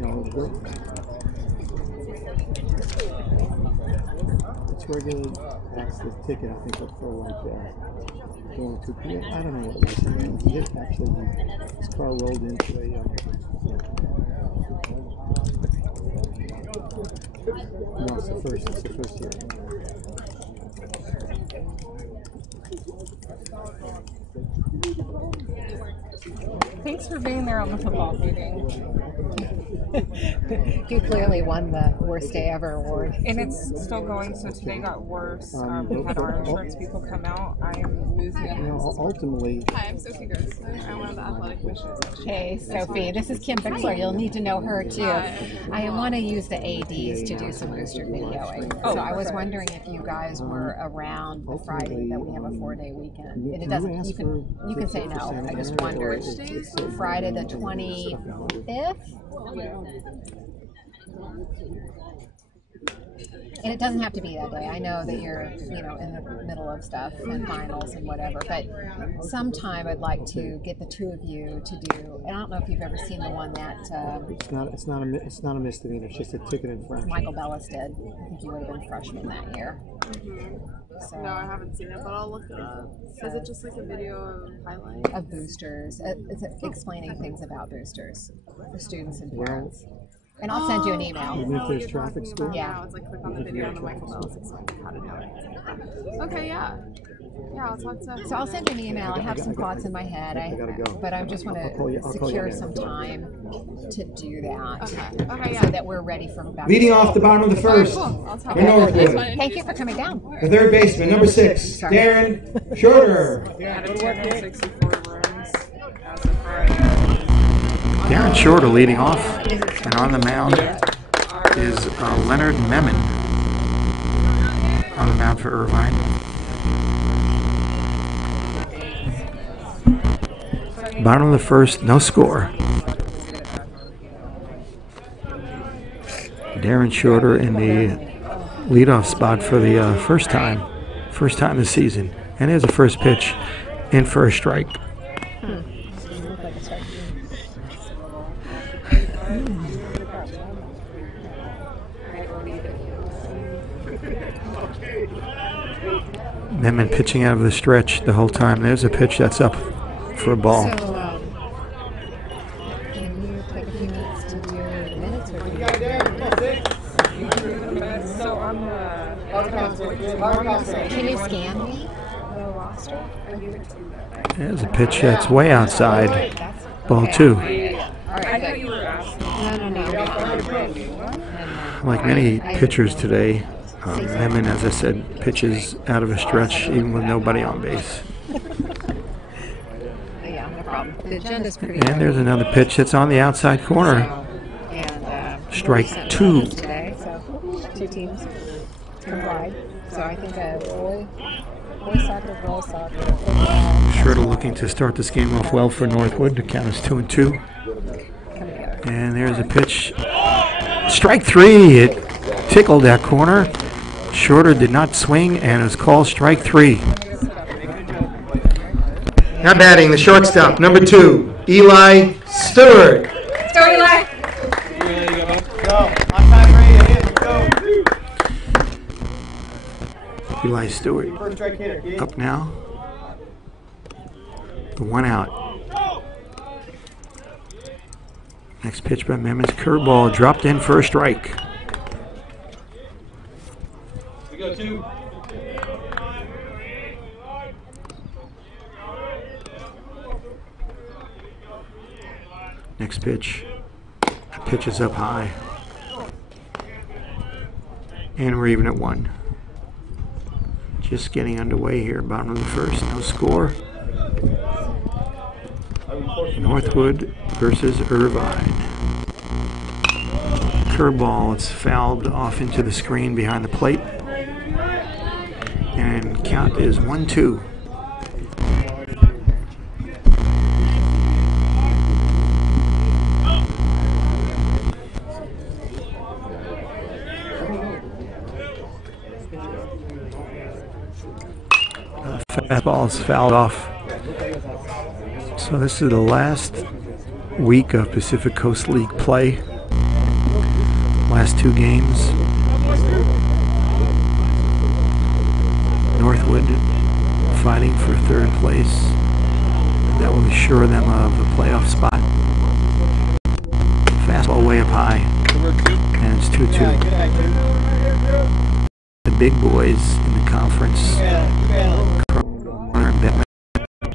it's regular. That's the ticket. I think up for like going to. I don't know what it was. He hit actually. His car rolled into a. No, it's the first. It's the first year. Thanks for being there on the football meeting. You clearly won the worst day ever award. And it's still going, so today got worse. We had our insurance people come out. I'm losing it. Ultimately. Hi, I'm Sophie Grossman. I'm one of the athletic commissioners. Hey, Sophie. This is Kim Bixler. You'll need to know her, too. I want to use the ADs to do some booster videoing. So I was wondering if you guys were around the Friday that we have a 4-day weekend. And it doesn't, you can say no. I just wondered. Friday the 25th? And it doesn't have to be that day. I know that you're, you know, in the middle of stuff and finals and whatever, but sometime I'd like to get the two of you to do, and I don't know if you've ever seen the one that It's not a misdemeanor. It's just a ticket infraction. Michael Bellis did. I think you would have been freshman that year. So, No, I haven't seen it, but I'll look it up. Is it just like a video of highlights? of boosters. It's explaining things about boosters for students and parents. And I'll send you an email. Even if there's traffic school? Yeah. It's like click on the video on the Michael Bells explaining how to do it. Okay, yeah. Yeah, I'll talk to. So I'll send you an email. I have some thoughts in my head, but I just want to secure some time to do that, Okay, so that we're ready for back. Leading off the bottom of the first, for Northwood, Thank you for coming down. the third baseman, number 6, Darren Shorter. Darren Shorter leading off, and on the mound is Leonard Memon on the mound for Irvine. Bottom of the first, no score. Darren Shorter in the leadoff spot for the first time this season. And here's the first pitch in for a strike. Memon pitching out of the stretch the whole time. There's a pitch that's up for a ball. So, can you take a few minutes to do the minutes? Or can you scan me the roster? There's a pitch that's way outside. Ball 2. Like many pitchers today, Memon, as I said, pitches out of a stretch even with nobody on base. Yeah, no problem. The agenda's pretty And there's another pitch that's on the outside corner. Strike 2. today, so 2 teams complied. So I think boys soccer, girls soccer, football. Shorter looking to start this game off well for Northwood. The count is 2-2. And there's a pitch. Strike 3. It tickled that corner. Shorter did not swing, and it was called strike 3. Now batting, the shortstop, number 2, Eli Stewart. Let's go, Eli. Eli Stewart up now. The 1 out. Next pitch by Memon's curveball dropped in for a strike. We go 2. Next pitch. Pitch is up high. And we're even at 1. Just getting underway here, bottom of the first, no score. Northwood versus Irvine. Curveball, it's fouled off into the screen behind the plate. And count is 1-2. Fastball is fouled off. So this is the last week of Pacific Coast League play. Last 2 games. Northwood fighting for 3rd place. That will assure them of a playoff spot. Fastball way up high. And it's 2-2. The big boys in the conference.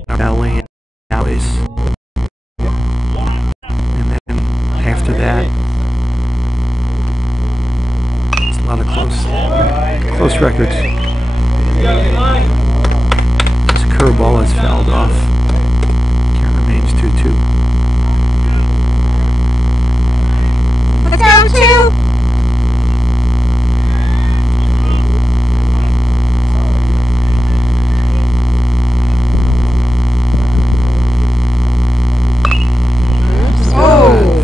Battling alleys. And then after that, it's a lot of close records. This curveball is fouled off. Count remains 2-2. Let's go, 2.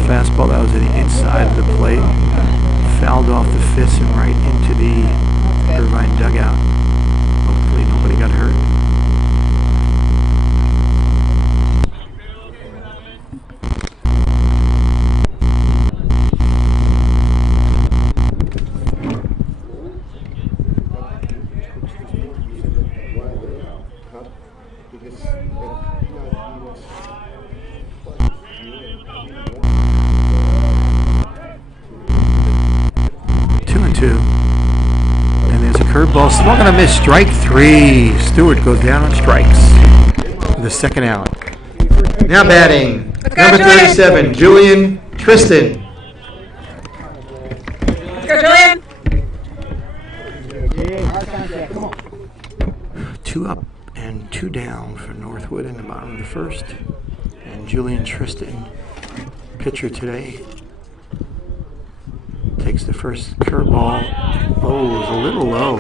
Fastball that was at the inside of the plate. fouled off the fist and right into the Irvine dugout. Hopefully nobody got hurt. And there's a curveball swung and a miss. Strike 3. Stewart goes down on strikes for the second out. Now batting, number 37, Julian Tristan. Let's go, Julian. 2 up and 2 down for Northwood in the bottom of the first. And Julian Tristan, pitcher today, takes the first curveball. Oh, it was a little low.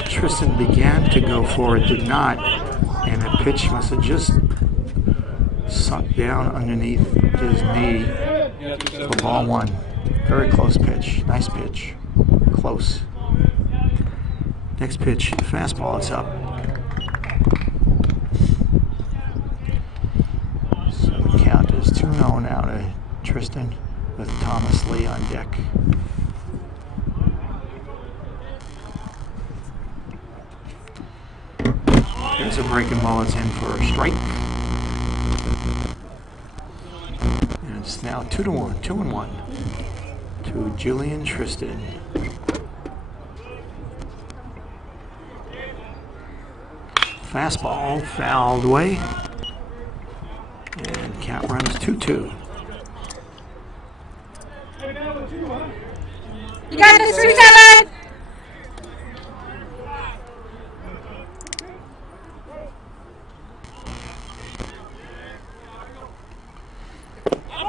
Tristan began to go for it, did not. And the pitch must have just sunk down underneath his knee for ball 1. Very close pitch. Nice pitch. Close. Next pitch, fastball, it's up. So the count is 2-0 now to Tristan with Thomas Lee on deck. There's a breaking ball, it's in for a strike. And it's now 2-1, 2-1 to Julian Tristan. Fastball fouled away. And count runs 2-2. You got this, 3-7.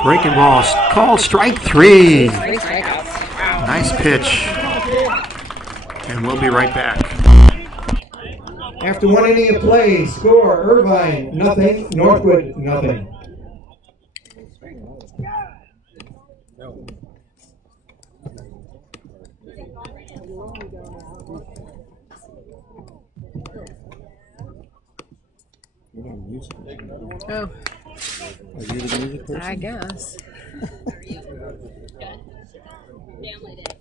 Breaking ball called strike 3. Nice pitch. And we'll be right back. After 1 inning of play, score Irvine nothing, Northwood nothing. Oh. Are you the music person? I guess. Family day.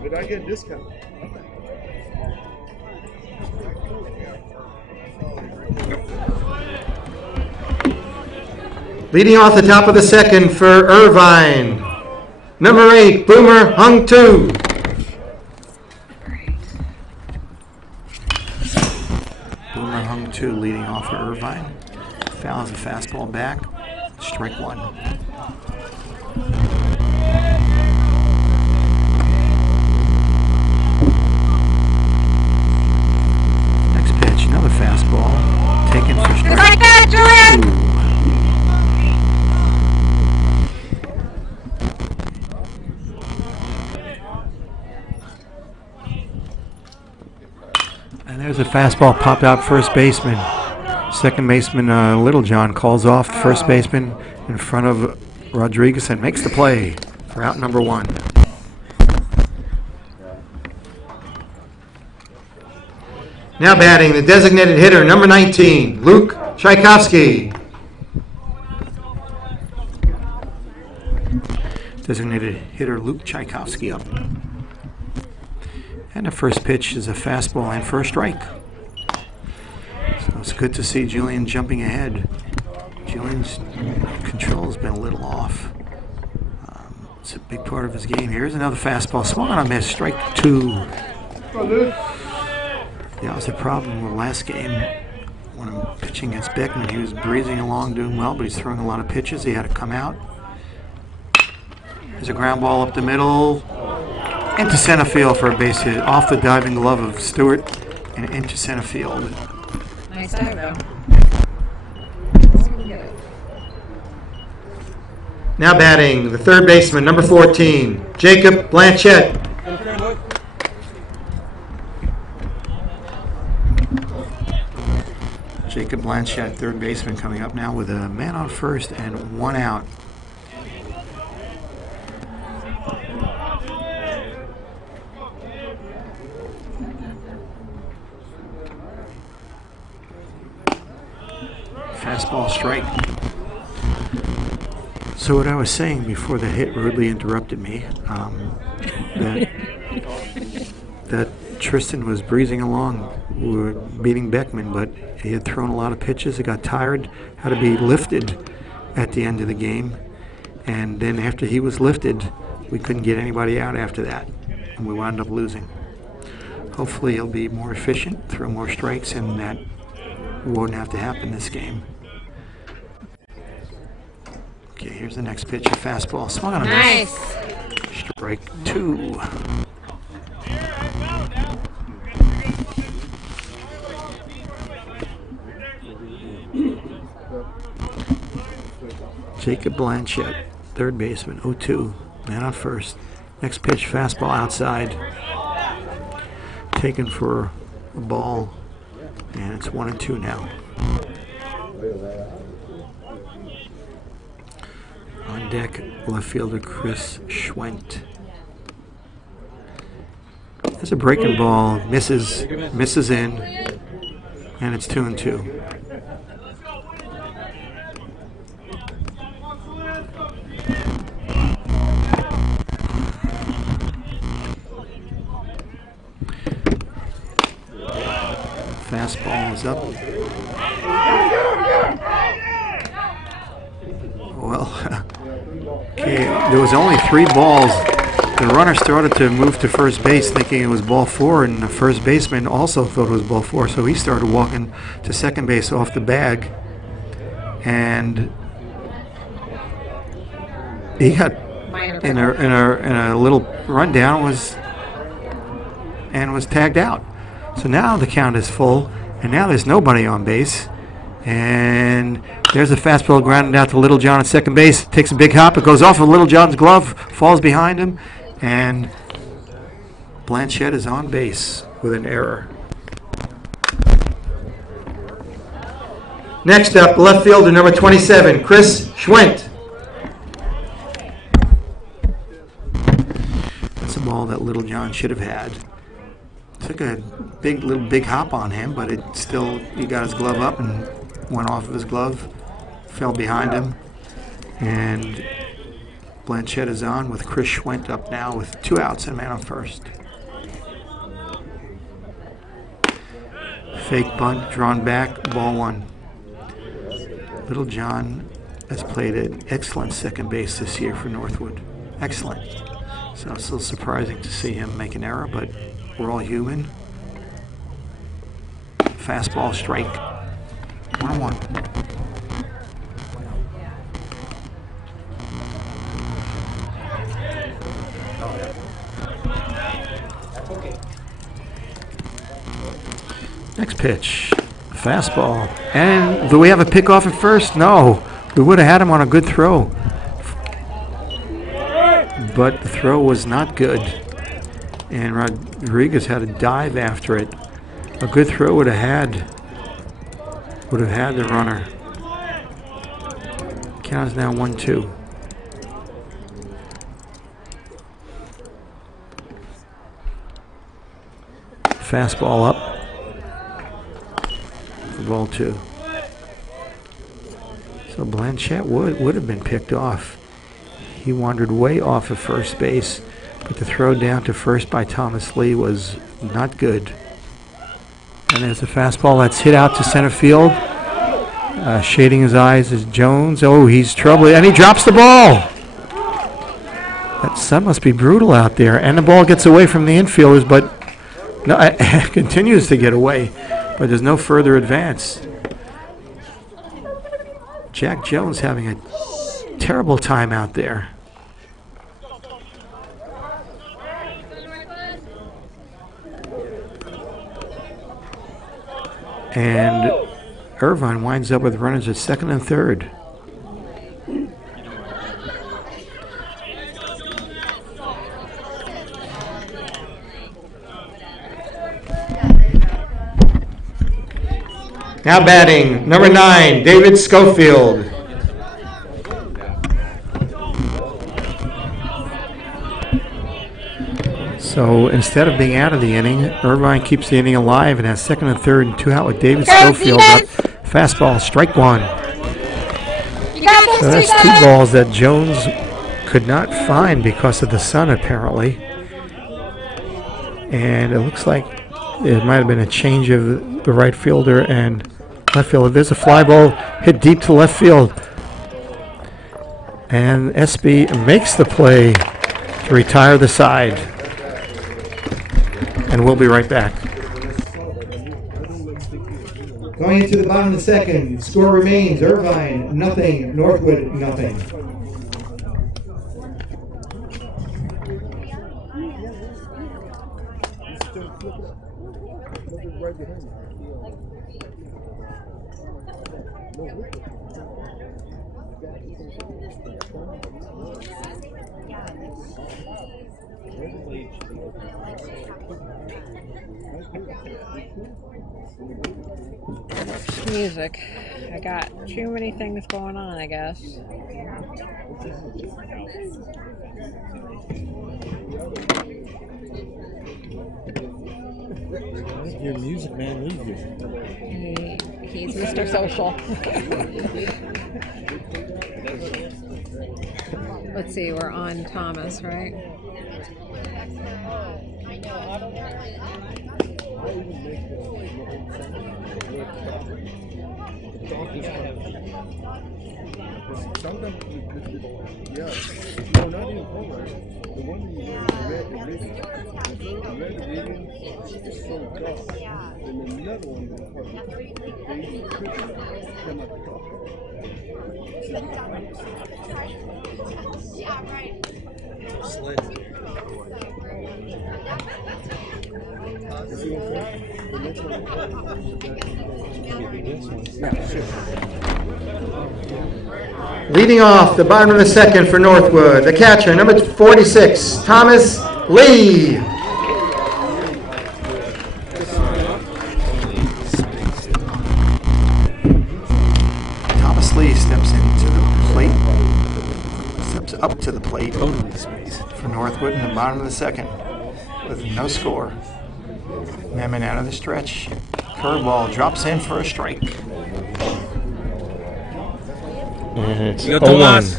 Did I get a discount? Leading off the top of the second for Irvine, number 8, Boomer Hung Tu. Boomer Hung Tu leading off for Irvine. Fouls a fastball back. Strike 1. Next pitch, another fastball. Taken for strike. Just like that, Julian! And there's a fastball popped out first baseman. Second baseman Little John calls off the first baseman in front of Rodriguez and makes the play for out number 1. Now batting, the designated hitter, number 19, Luke Tchaikovsky. Designated hitter Luke Tchaikovsky up. And the first pitch is a fastball and for a strike. So it's good to see Julian jumping ahead. Julian's control has been a little off. It's a big part of his game. Here's another fastball. Swung on a miss. Strike 2. That was the problem with last game. When I'm pitching against Beckman, he was breezing along, doing well, but he's throwing a lot of pitches. He had to come out. There's a ground ball up the middle. Into center field for a base hit. Off the diving glove of Stewart and into center field. Nice dive, though. Now batting, the third baseman, number 14, Jacob Blanchett. Jacob Blanchett, third baseman, coming up now with a man on first and 1 out. Fastball strike. So what I was saying before the hit rudely interrupted me, that Tristan was breezing along, beating Beckman, but he had thrown a lot of pitches. He got tired, had to be lifted at the end of the game, and then after he was lifted, we couldn't get anybody out after that, and we wound up losing. Hopefully he'll be more efficient, throw more strikes, and that won't have to happen this game. Okay, here's the next pitch, a fastball. Swung on a miss. Strike 2. Jacob Blanchett, third baseman, 0-2, man on first. Next pitch, fastball outside. Taken for a ball, and it's 1-2 now. On deck, left fielder Chris Schwendt. There's a breaking ball, misses in, and it's 2-2. Fastball is up. Well, okay, there was only 3 balls. The runner started to move to first base thinking it was ball 4, and the first baseman also thought it was ball 4, so he started walking to second base off the bag, and he got in a little rundown was tagged out. So now the count is full, and now there's nobody on base. And there's a fastball grounded out to Little John at second base. Takes a big hop. It goes off of Little John's glove, falls behind him, and Blanchett is on base with an error. Next up, left fielder number 27, Chris Schwendt. That's a ball that Little John should have had. Took a big hop on him, but it still, he got his glove up and went off of his glove, fell behind him, and Blanchett is on with Chris Schwendt up now with 2 outs and a man on first. Fake bunt, drawn back, ball 1. Little John has played an excellent second base this year for Northwood. Excellent. So it's a little surprising to see him make an error, but we're all human. Fastball strike. 1-1. Next pitch. Fastball. And do we have a pick off at first? No. We would have had him on a good throw. But the throw was not good. And Rodriguez had to dive after it. A good throw would have had the runner. Count is now 1-2. Fastball up. ball too. So Blanchette would have been picked off. He wandered way off of first base, but the throw down to first by Thomas Lee was not good. And there's a fastball that's hit out to center field. Shading his eyes is Jones. Oh, he's troubled, and he drops the ball. That sun must be brutal out there. And the ball gets away from the infielders, but no, it continues to get away. But there's no further advance. Jack Jones having a terrible time out there. And Irvine winds up with runners at second and third. Now batting, number 9, David Schofield. So instead of being out of the inning, Irvine keeps the inning alive and has second and third and 2 out with David Schofield up. Fastball, strike 1. So that's 2 balls that Jones could not find because of the sun, apparently. And it looks like it might have been a change of the right fielder and left fielder. There's a fly ball hit deep to left field. And SB makes the play to retire the side. And we'll be right back. Going into the bottom of the second, score remains Irvine nothing, Northwood nothing. Music. I got too many things going on, I guess. Your music man leave you. He's Mr. Social. Let's see, we're on Thomas, right? Leading off the bottom of the second for Northwood, the catcher, number 46, Thomas Lee. Thomas Lee steps into the plate, steps up to the plate for Northwood in the bottom of the second with no score. Memon out of the stretch. Curveball drops in for a strike. And it's 0-1.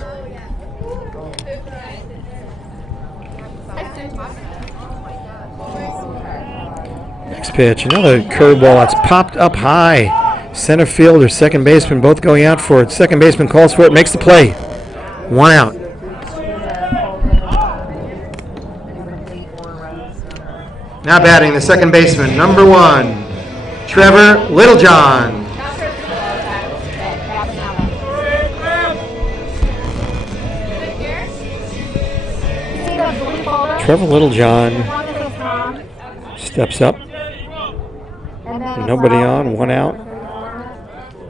Next pitch, another curveball that's popped up high. Center field or second baseman both going out for it. Second baseman calls for it, makes the play. 1 out. Now batting the second baseman, number 1, Trevor Littlejohn. Trevor Littlejohn steps up. Nobody on, 1 out.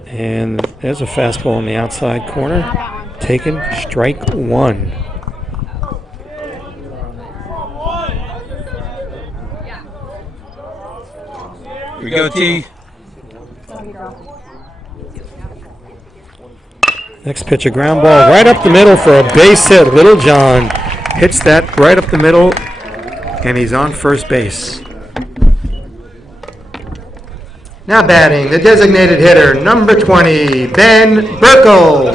And there's a fastball in the outside corner. Taken, strike 1. Here we go, T. Next pitch, a ground ball right up the middle for a base hit. Littlejohn hits that right up the middle, and he's on first base. Now batting, the designated hitter, number 20, Ben Burkle.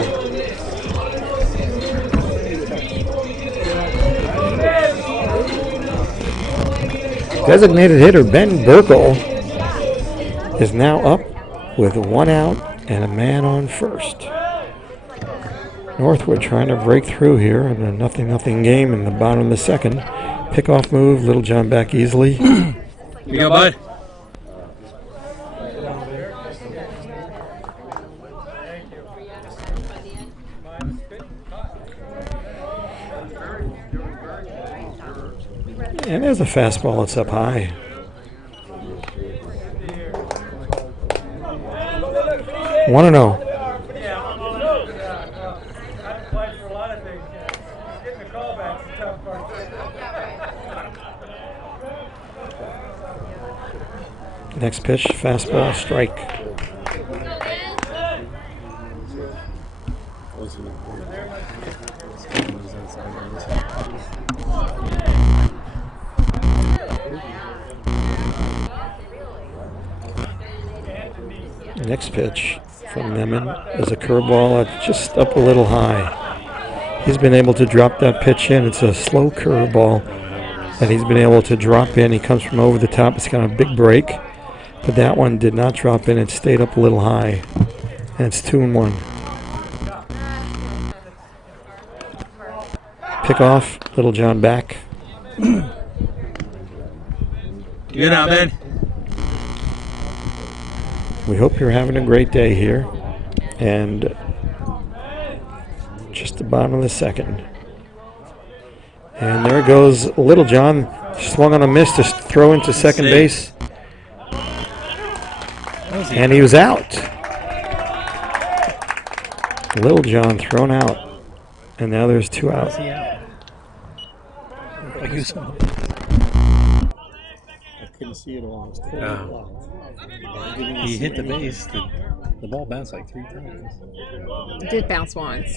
Designated hitter Ben Burkle is now up with 1 out and a man on first. Northwood trying to break through here in a 0-0 game in the bottom of the second. Pickoff move, Little John back easily. You go, bud. And there's a fastball that's up high. One and 0. Next pitch, fastball, strike. Next pitch from Nemeth is a curveball that's just up a little high. He's been able to drop that pitch in. It's a slow curveball that he's been able to drop in. He comes from over the top. It's got a big break, but that one did not drop in. It stayed up a little high, and it's 2-1. Pick off, Little John back. Good out, man. We hope you're having a great day here. And just the bottom of the second. And there goes Little John. Swung on a miss to throw into second base. And he was out. Little John thrown out. And now there's 2 out. I couldn't see it all. He hit the base. The ball bounced like 3 times. It did bounce once.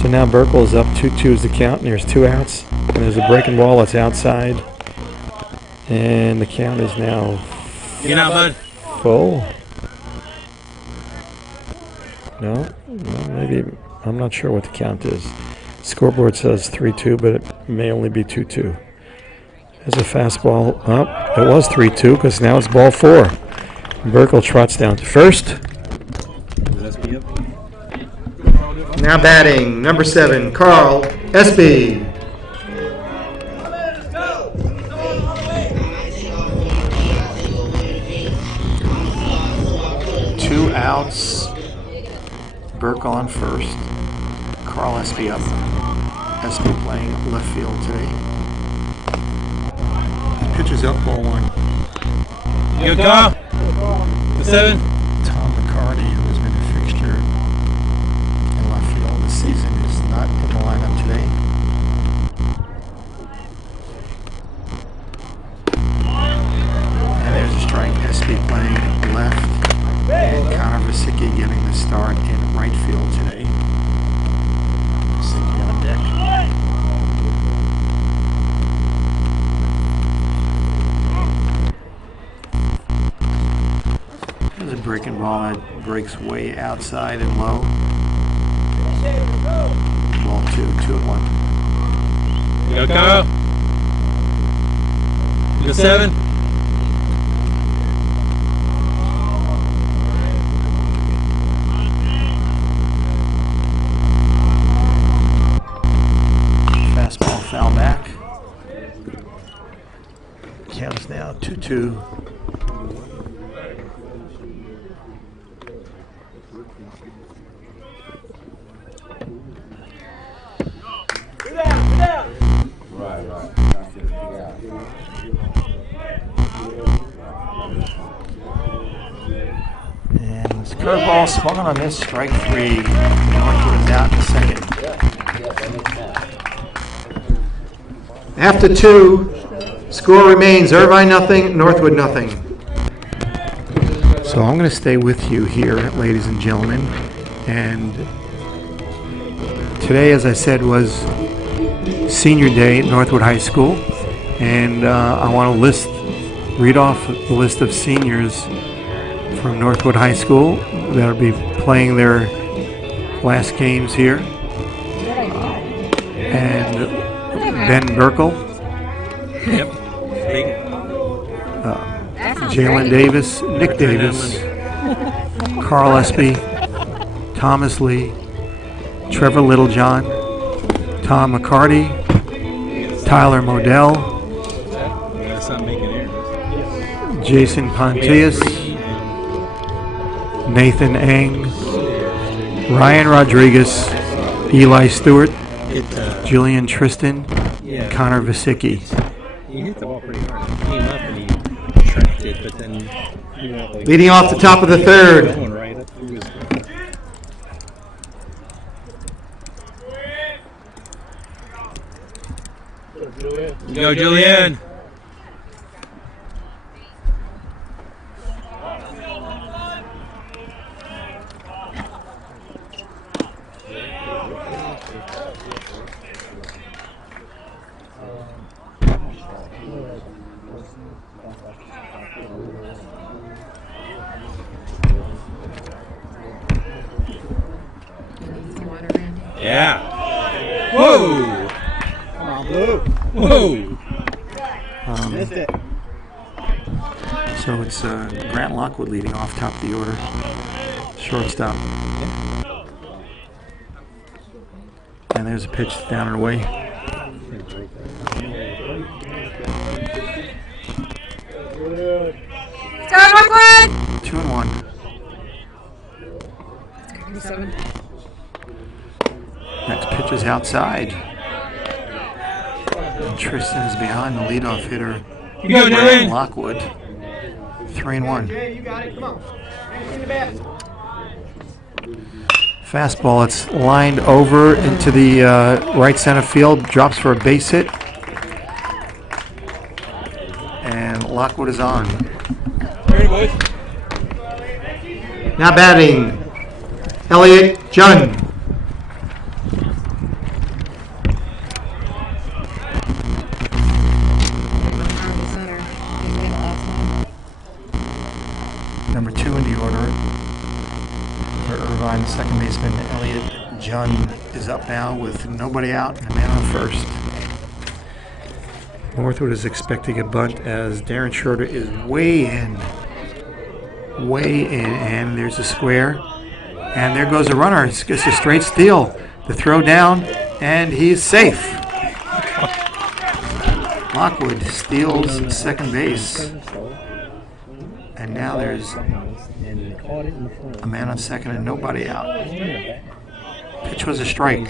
So now Burkle is up 2-2 is the count, and there's 2 outs. And there's a breaking ball that's outside. And the count is now Get out, bud. full. No, maybe, I'm not sure what the count is. Scoreboard says 3-2, but it may only be 2-2. There's a fastball. Oh, it was 3-2 because now it's ball 4. Burkle trots down to first. Now batting, number 7, Carl Espy. Two outs. Burke on first. Carl Espy up. Espy playing left field today. Pitch is up, ball 1. You go, Carl. The 7. Tom McCarty, who has been a fixture in left field this season, is not in the lineup today. And there's a strike. Espy playing left, and Connor Vasicki getting the start in right field today. Vasicki on deck. There's a breaking ball that breaks way outside and low. Ball 2-1. Go, Carl. The 7. Fastball foul back. Count is now 2-2. And this curveball swung on this, strike 3. Northwood is out in second. After 2, score remains Irvine nothing, Northwood nothing. So I'm going to stay with you here, ladies and gentlemen. And today, as I said, was senior day at Northwood High School. And I want to list read off the list of seniors from Northwood High School that'll be playing their last games here. And Ben Burkle. Yep. Jalen Davis, Nick Davis, Carl Espy, Thomas Lee, Trevor Littlejohn, Tom McCarty, Tyler Modell, Jason Pontius, Nathan Eng, Ryan Rodriguez, Eli Stewart, Julian Tristan, and Connor Vasicki. He hit the ball pretty hard. He came up and he tracked it, but then he went like Leading off the top of the third. going right up through his Go, Julian. Yeah. Whoa. Come on, Blue. Whoa. Missed it. So it's Grant Lockwood leading off top of the order. Shortstop. And there's a pitch down and away. Start Lockwood! 2-1. Next pitch is outside. And Tristan is behind the leadoff hitter, You go, Julian. Lockwood. 3-1. Okay, you got it. Come on. In the bat. Fastball, it's lined over into the right center field, drops for a base hit. And Lockwood is on. Ready, boys? Now batting, Elliot Junn. Number 2 in the order for Irvine, second baseman Elliot Junn is up now with nobody out and a man on first. Northwood is expecting a bunt as Darren Schroeder is way in, and there's a square, and there goes a runner. It's just a straight steal. The throw down, and he's safe. Lockwood steals second base. And now there's a man on second and nobody out. Pitch was a strike.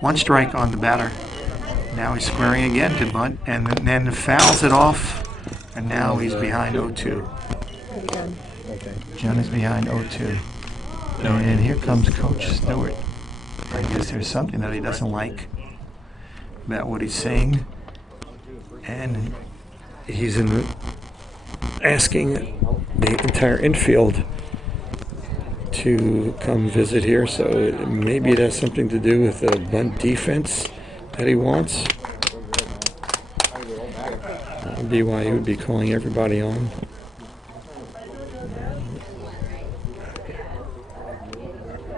One strike on the batter. Now he's squaring again to bunt and then fouls it off. And now he's behind 0-2. John is behind 0-2. And here comes Coach Stewart. I guess there's something that he doesn't like about what he's saying, and he's asking the entire infield to come visit here, so maybe it has something to do with the bunt defense that he wants. BYU would be calling everybody on.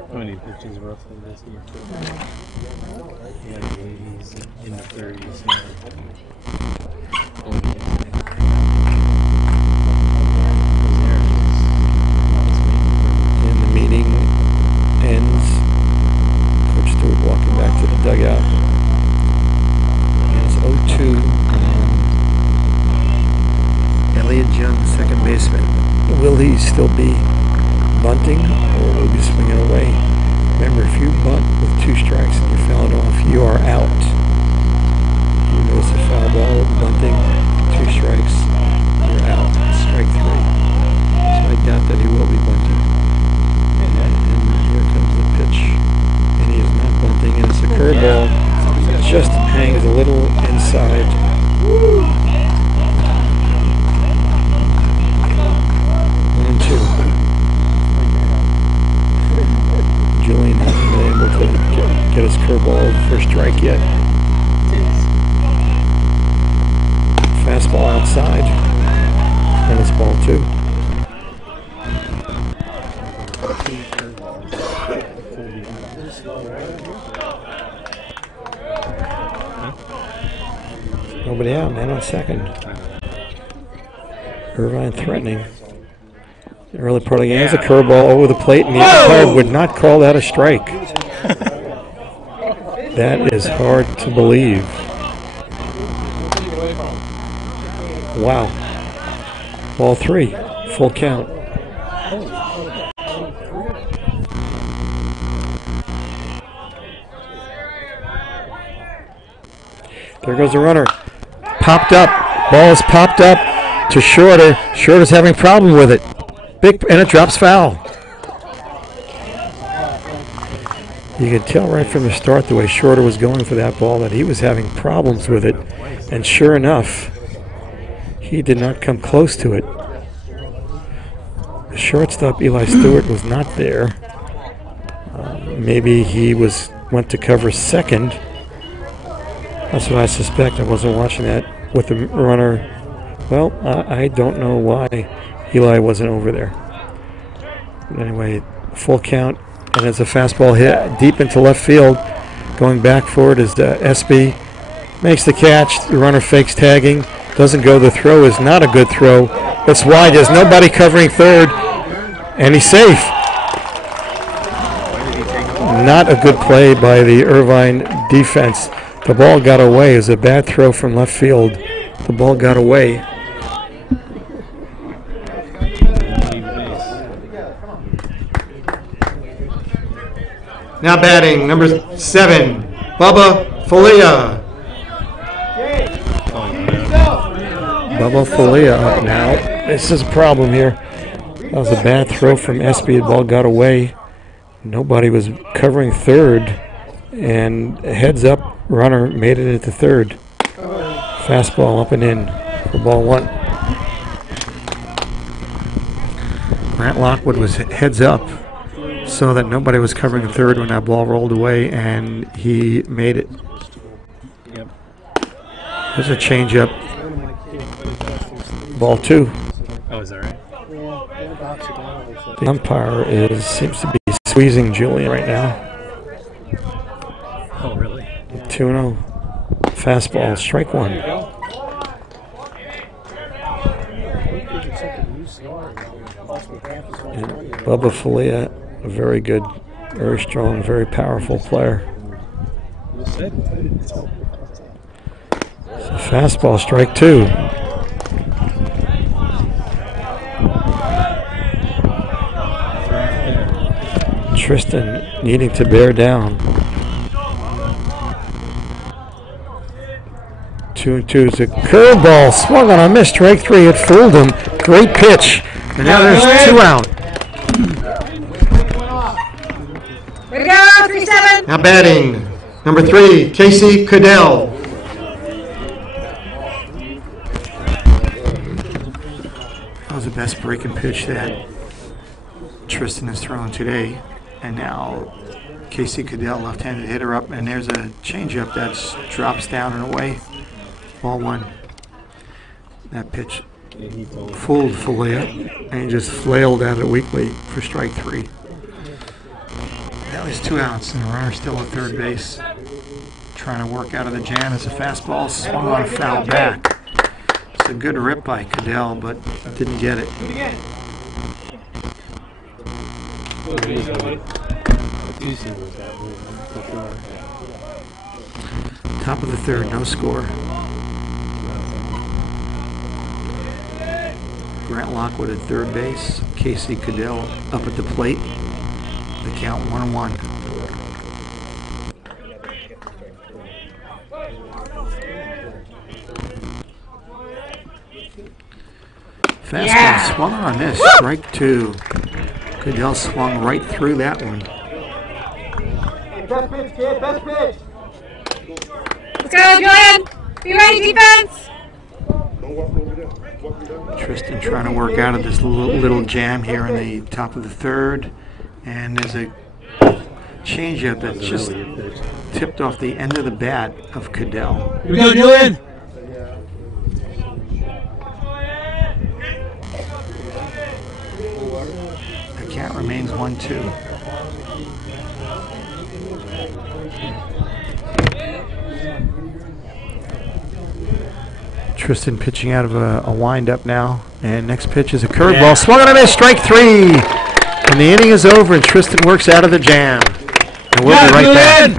How many pitches roughly this year? Yeah, he's in the 30s. And the meeting ends. Coach Stewart walking back to the dugout. And it's 0-2. Elliot Junn, second baseman. Will he still be bunting, or will he be swinging away? Remember, if you bunt with 2 strikes and you foul it off, you are out. You notice a foul ball, bunting, 2 strikes, you're out. Strike 3. So I doubt that he will be bunting. And here comes the pitch. And he is not bunting, and it's a curveball. It just hangs a little inside. 1-2. Julian hasn't been able to get his curveball for a strike yet. Fastball outside. And it's ball 2. Nobody out, man on second. Irvine threatening. The early part of the game is a curveball over the plate, and the umpire would not call that a strike. That is hard to believe. Wow. Ball 3, full count. There goes the runner. Popped up. Ball's popped up to Shorter. Shorter's having a problem with it. And it drops foul. You could tell right from the start the way Shorter was going for that ball that he was having problems with it. And sure enough, he did not come close to it. The shortstop, Eli Stewart, was not there. Maybe he went to cover second. That's what I suspect. I wasn't watching that with the runner. Well, I don't know why Eli wasn't over there. But anyway, full count, and it's a fastball hit deep into left field. Going back for it is Espy. Makes the catch. The runner fakes tagging. Doesn't go. The throw is not a good throw. It's wide. There's nobody covering third, and he's safe. Not a good play by the Irvine defense. The ball got away. It was a bad throw from left field. The ball got away. Now batting, number 7, Bubba Folia. Bubba Folia up now. This is a problem here. That was a bad throw from Espy. The ball got away. Nobody was covering third. And heads up runner made it into third. Fastball up and in for ball 1. Grant Lockwood was heads up so that nobody was covering third when that ball rolled away, and he made it. Yep. There's a changeup. Ball 2. Oh, is that right? The umpire seems to be squeezing Julian right now. Oh, really? 2-0. Fastball, strike 1. And Bubba Folia, a very good, very strong, very powerful player. So fastball, strike 2. Tristan needing to bear down. 2-2 is a curveball, swung on a miss, strike 3. It fooled him. Great pitch. And now there's 2 out. Way to go, 3-7. Now batting, number 3, Casey Cadell. That was the best breaking pitch that Tristan has thrown today. And now Casey Cadell, left-handed hitter, up, and there's a changeup that drops down and away. Ball 1. That pitch fooled Folia, and he just flailed at it weakly for strike 3. That was 2 outs, and the runner still at third base, trying to work out of the jam as a fastball swung on a foul back. It's a good rip by Cadell, but didn't get it. Top of the 3rd, no score. Grant Lockwood at third base. Casey Cadell up at the plate. The count 1-1. Fastball swung on this. Strike 2. Cadell swung right through that one. Best pitch, kid. Best pitch. Let's go, Julian. Be ready, defense. Tristan trying to work out of this little jam here in the top of the 3rd. And there's a changeup that just tipped off the end of the bat of Cadell. Here we go, Julian! The count remains 1-2. Tristan pitching out of a windup now. And next pitch is a curveball. Swung on a miss, strike 3. And the inning is over, and Tristan works out of the jam. And we'll be right back.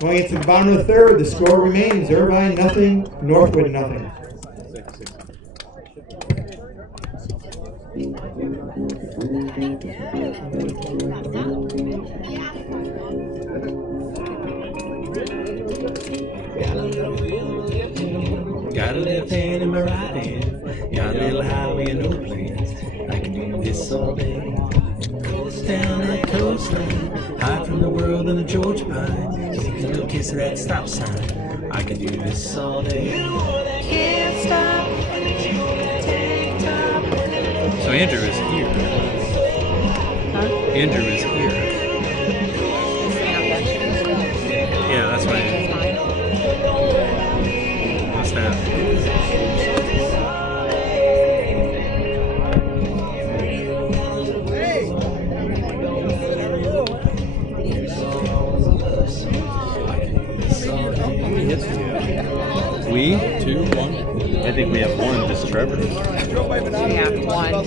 Going into the bottom of the third, the score remains Irvine nothing, Northwood nothing. Got a left hand in my right hand. Got a little highway and no plans. I can do this all day. Coast down that coastline, hide from the world in the Georgia pine. Take a little kiss of that stop sign. I can do this all day. Can't stop. So Andrew is here. Andrew is here. Yeah, that's why. What's that? We? 2, 1? I think we have 1, just Trevor. We have 1.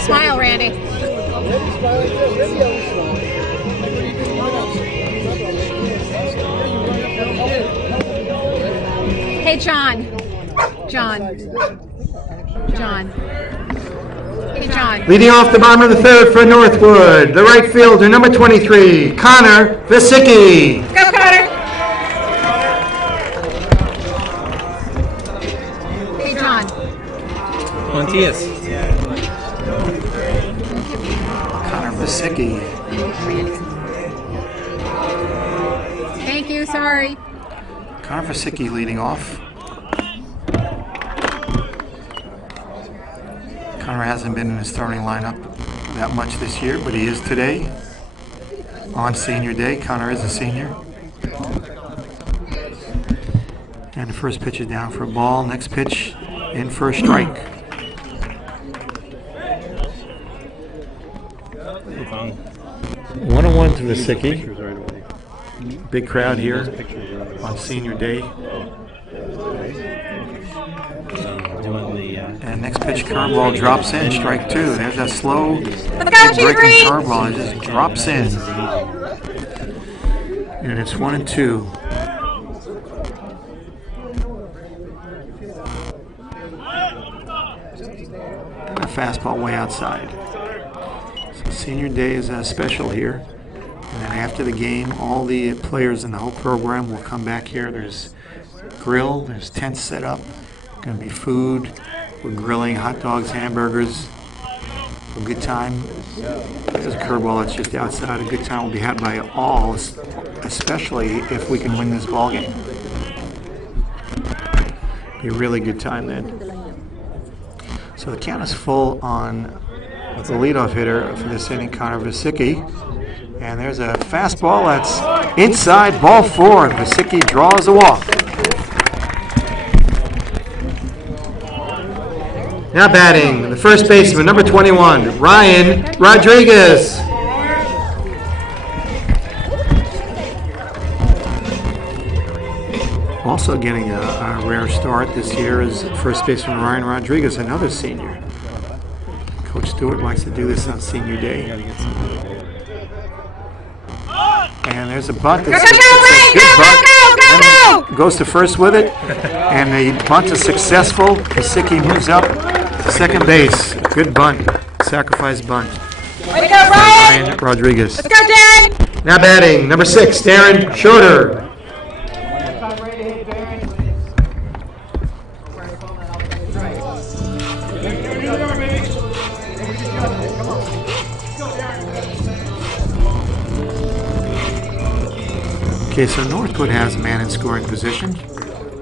Smile, Randy. Hey, John. Hey, John. Leading off the bottom of the third for Northwood, the right fielder, number 23, Connor Vasicki. Go, Connor. Hey, John. Pontius. Connor Vasicki. Thank you, sorry. Connor Vasicki leading off. Connor hasn't been in the starting lineup that much this year, but he is today. On senior day, Connor is a senior. And the first pitch is down for a ball. Next pitch in for a strike. 1-1 to Vasicki. Big crowd here on senior day. And next pitch, curveball drops in, strike 2. There's that slow breaking curveball. It just drops in. And it's 1-2. A fastball way outside. So senior day is special here. And then after the game, all the players in the whole program will come back here. There's grill, there's tents set up, going to be food. We're grilling hot dogs, hamburgers. A good time. There's a curveball that's just outside. A good time will be had by all, especially if we can win this ball game. Be a really good time then. So the count is full on the leadoff hitter for this inning, Connor Vasicki. And there's a fastball that's inside, ball 4. Vasicki draws a walk. Now batting, the first baseman, number 21, Ryan Rodriguez. Also getting a rare start this year is first baseman Ryan Rodriguez, another senior. Coach Stewart likes to do this on senior day. And there's a bunt. That's a good bunt. Goes to first with it, and the bunt is successful. Vasicki moves up to second base. Good bunt, sacrifice bunt. Way to go, Ryan! Rodriguez. Let's go, Darren! Now batting, number 6, Darren Schroeder. Okay, so Northwood has a man in scoring position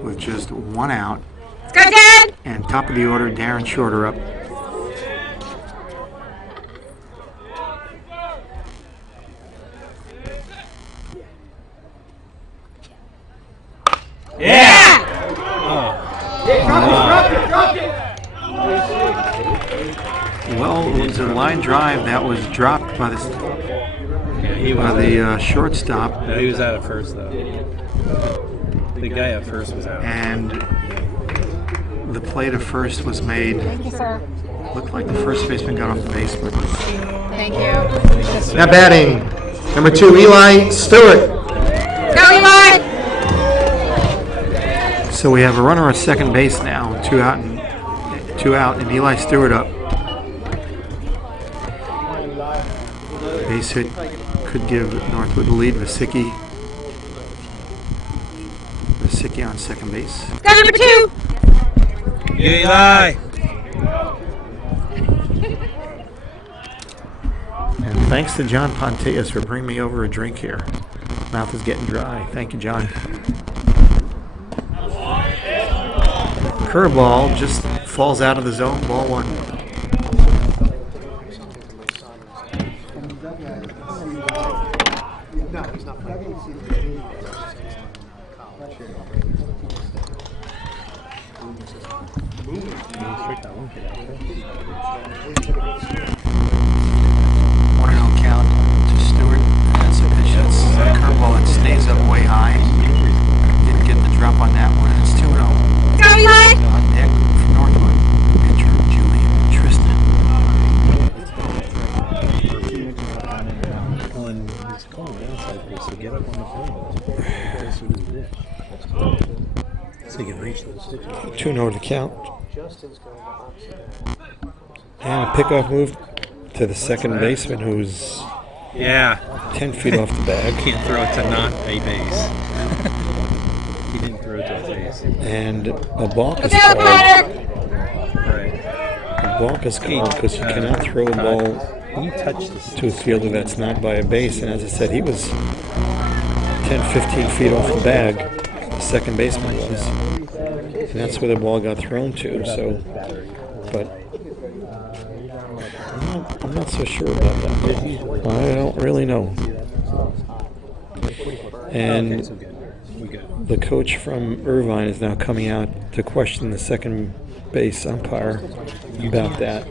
with just 1 out. Let's go, Dad! And top of the order, Darren Shorter up. Yeah! Well, it was a line drive that was dropped by the shortstop. No, he was out at first, though. The guy at first was out. And the play to first was made. Thank you, sir. Looked like the first baseman got off the base, but Thank you. Now batting, number 2, Eli Stewart. Go, Eli! so we have a runner at second base now, 2 out, and Eli Stewart up. Base hit could give Northwood the lead. Vasicki on second base. Go, number 2! Eli! And thanks to John Pontius for bringing me over a drink here. Mouth is getting dry. Thank you, John. Curveball just falls out of the zone. Ball 1. Count to Stewart. That's a pitch. That's a curveball that stays up way high. Didn't get the drop on that one. It's 2-0. Go, Eli! On deck from Northwood. Pitcher Julian Tristan. Well, and he's calling outside here, so get up on the phone. So you can reach those sticks. 2-0 to count. And a pickoff move to the second baseman, who's 10 feet off the bag. Can't throw it to not a base. He didn't throw it to a base. And a balk is Go, called. Right. A balk is called because you cannot throw a ball to a fielder that's not by a base. And as I said, he was 10, 15 feet off the bag. The second baseman was. And that's where the ball got thrown to. So, but I'm not so sure about that. I don't really know. And the coach from Irvine is now coming out to question the second base umpire about that.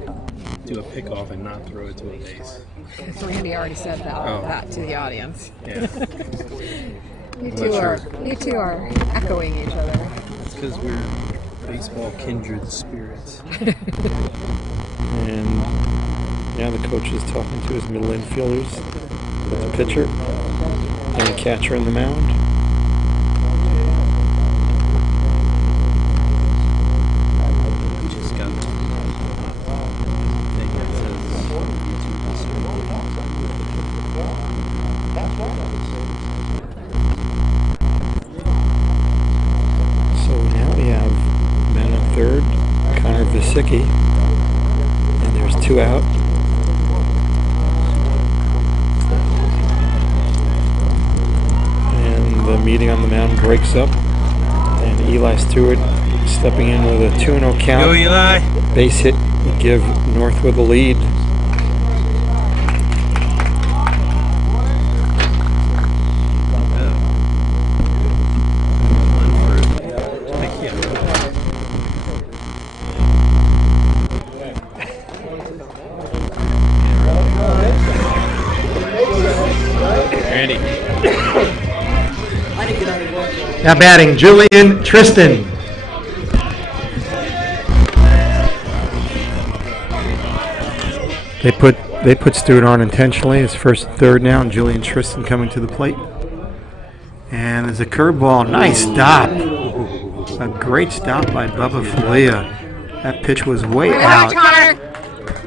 Do a pickoff and not throw it to a base. Randy already said that to the audience. Yeah. You two are echoing each other. It's because we're baseball kindred spirits. And now the coach is talking to his middle infielders, the pitcher, and the catcher in the mound. So now we have man on third, Connor Vasicki, and there's 2 out. The meeting on the mound breaks up, and Eli Stewart stepping in with a 2-0 count. Go, Eli! Base hit would give Northwood the lead. Randy. Now batting, Julian Tristan. They put Stewart on intentionally. It's first and third now, and Julian Tristan coming to the plate. And there's a curveball. Nice stop. A great stop by Bubba Falia. That pitch was way out.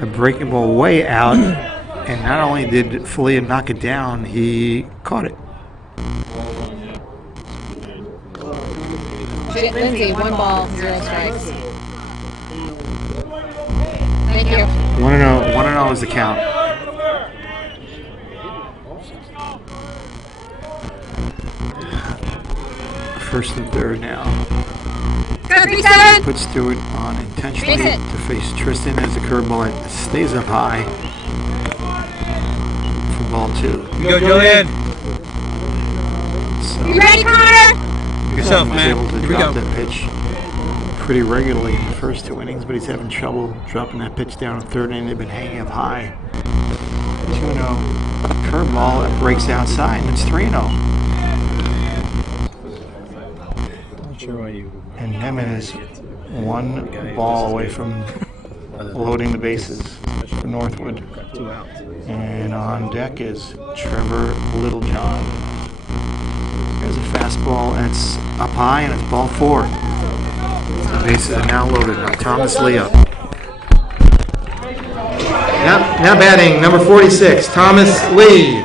A breaking ball way out. And not only did Falia knock it down, he caught it. Lindsay, 1 ball, 0 strikes. Thank you. 1-0 is the count. first and third now. Go 3-7. Put Stewart on intentionally to face Tristan as the curveball that stays up high for ball 2. Go, Julian. So, You ready, Connor? Yourself, was man. able to Here we drop go. that pitch pretty regularly in the first 2 innings, but he's having trouble dropping that pitch down in third inning. They've been hanging up high. 2-0. Curveball that breaks outside, and it's 3-0. And Nemeth is 1 ball away from loading the bases for Northwood. And on deck is Trevor Littlejohn. There's a fastball, and it's up high, and it's ball 4. The bases are now loaded by Thomas Lee up. Now batting, number 46, Thomas Lee.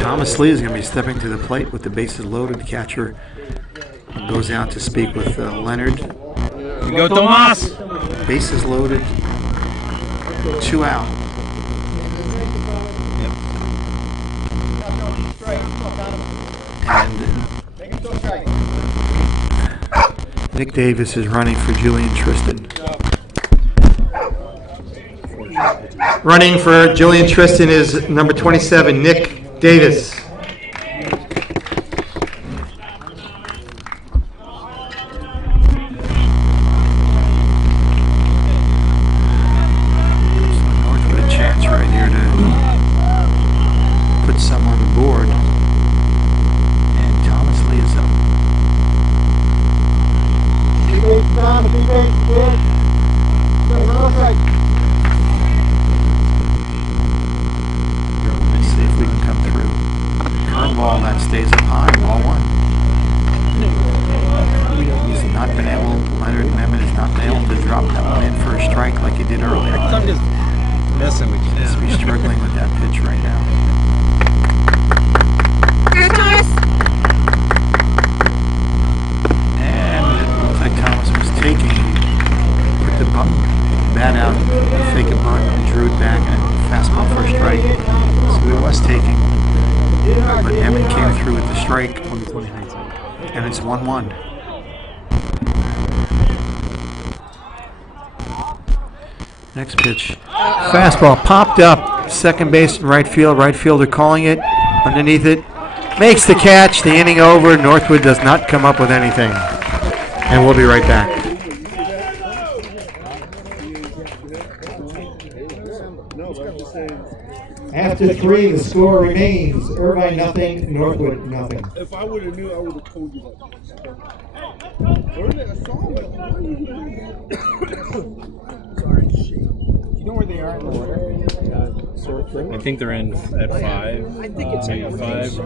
Thomas Lee is going to be stepping to the plate with the bases loaded. The catcher goes out to speak with Leonard. You go, Tomas. Bases loaded. 2 out. And Nick Davis is running for Julian Tristan. Running for Julian Tristan is number 27, Nick Davis. Northwood a chance right here to put some on the board. And Thomas Lee is up. Let's see if we can come through. Curveball that stays up high, ball 1. He's not been able, Leonard Nemeth has not been able to drop that one in for a strike like he did earlier. I'm just messing with you. Seems to be struggling with that pitch right now. Go, Thomas. And it looks like Thomas was taking, put the bat out, fake a bunt, and drew it back, and fastball for a strike. So he was taking, but Nemeth came through with the strike, and it's 1-1. Next pitch. Fastball popped up. Second base and right field. Right fielder calling it. Underneath it. Makes the catch. The inning over. Northwood does not come up with anything. And we'll be right back. After 3, the score remains Irvine nothing, Northwood nothing. If I would have knew, I would have told you that. Sorry. You know where they are in the order? I think they're in at 5. I think it's maybe 5.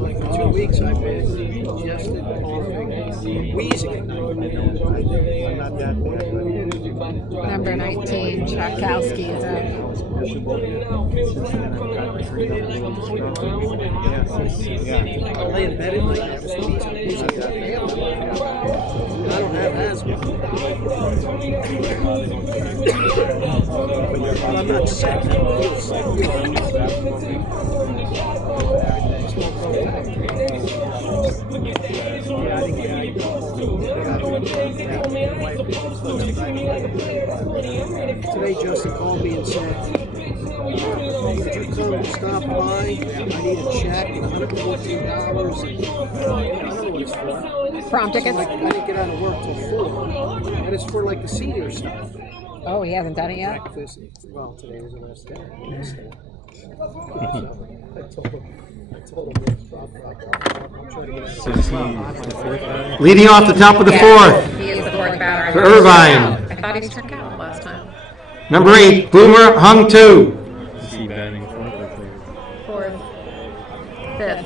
Like for 2 weeks, I've been congested, coughing, wheezing. I'm not that bad. Number 19, Chakowski is up. I lay in bed at night and I was wheezing. I don't have asthma. But I'm not sick. I feel sick. Today, Justin called me and said, could you come and stop by? I need a check, $114. And, I don't know what it's for. Prom tickets? I didn't get out of work till 4. And it's for like the senior stuff. Oh, he hasn't done it yet? Well, today was the last day. I told him I'm trying to get out of work. Leading off the top of the 4th. He is the 4th batter. For Irvine. I thought he struck out last time. Number 8, Boomer Hung 2. Is he batting 4th or 3rd? 4th. 5th.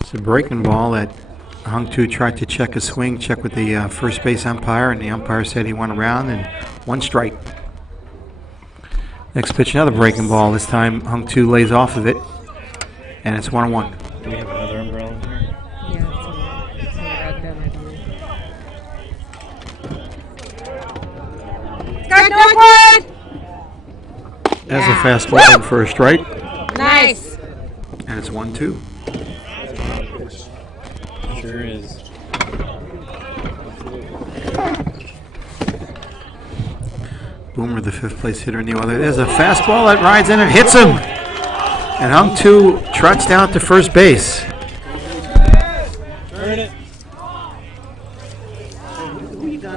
It's a breaking ball that Hung Tu tried to check a swing, check with the first base umpire, and the umpire said he went around and 1 strike. Next pitch, another breaking ball. This time Hung Tu lays off of it. And it's 1-1. Do we have another umbrella in here? Yeah, it's in the red bin, I believe. Good Northwood! As a fastball in for a strike. Nice. And it's 1-2. Sure is. Boomer, the 5th place hitter in the other. There's a fastball that rides in and hits him. And Hung 2 trots down to first base.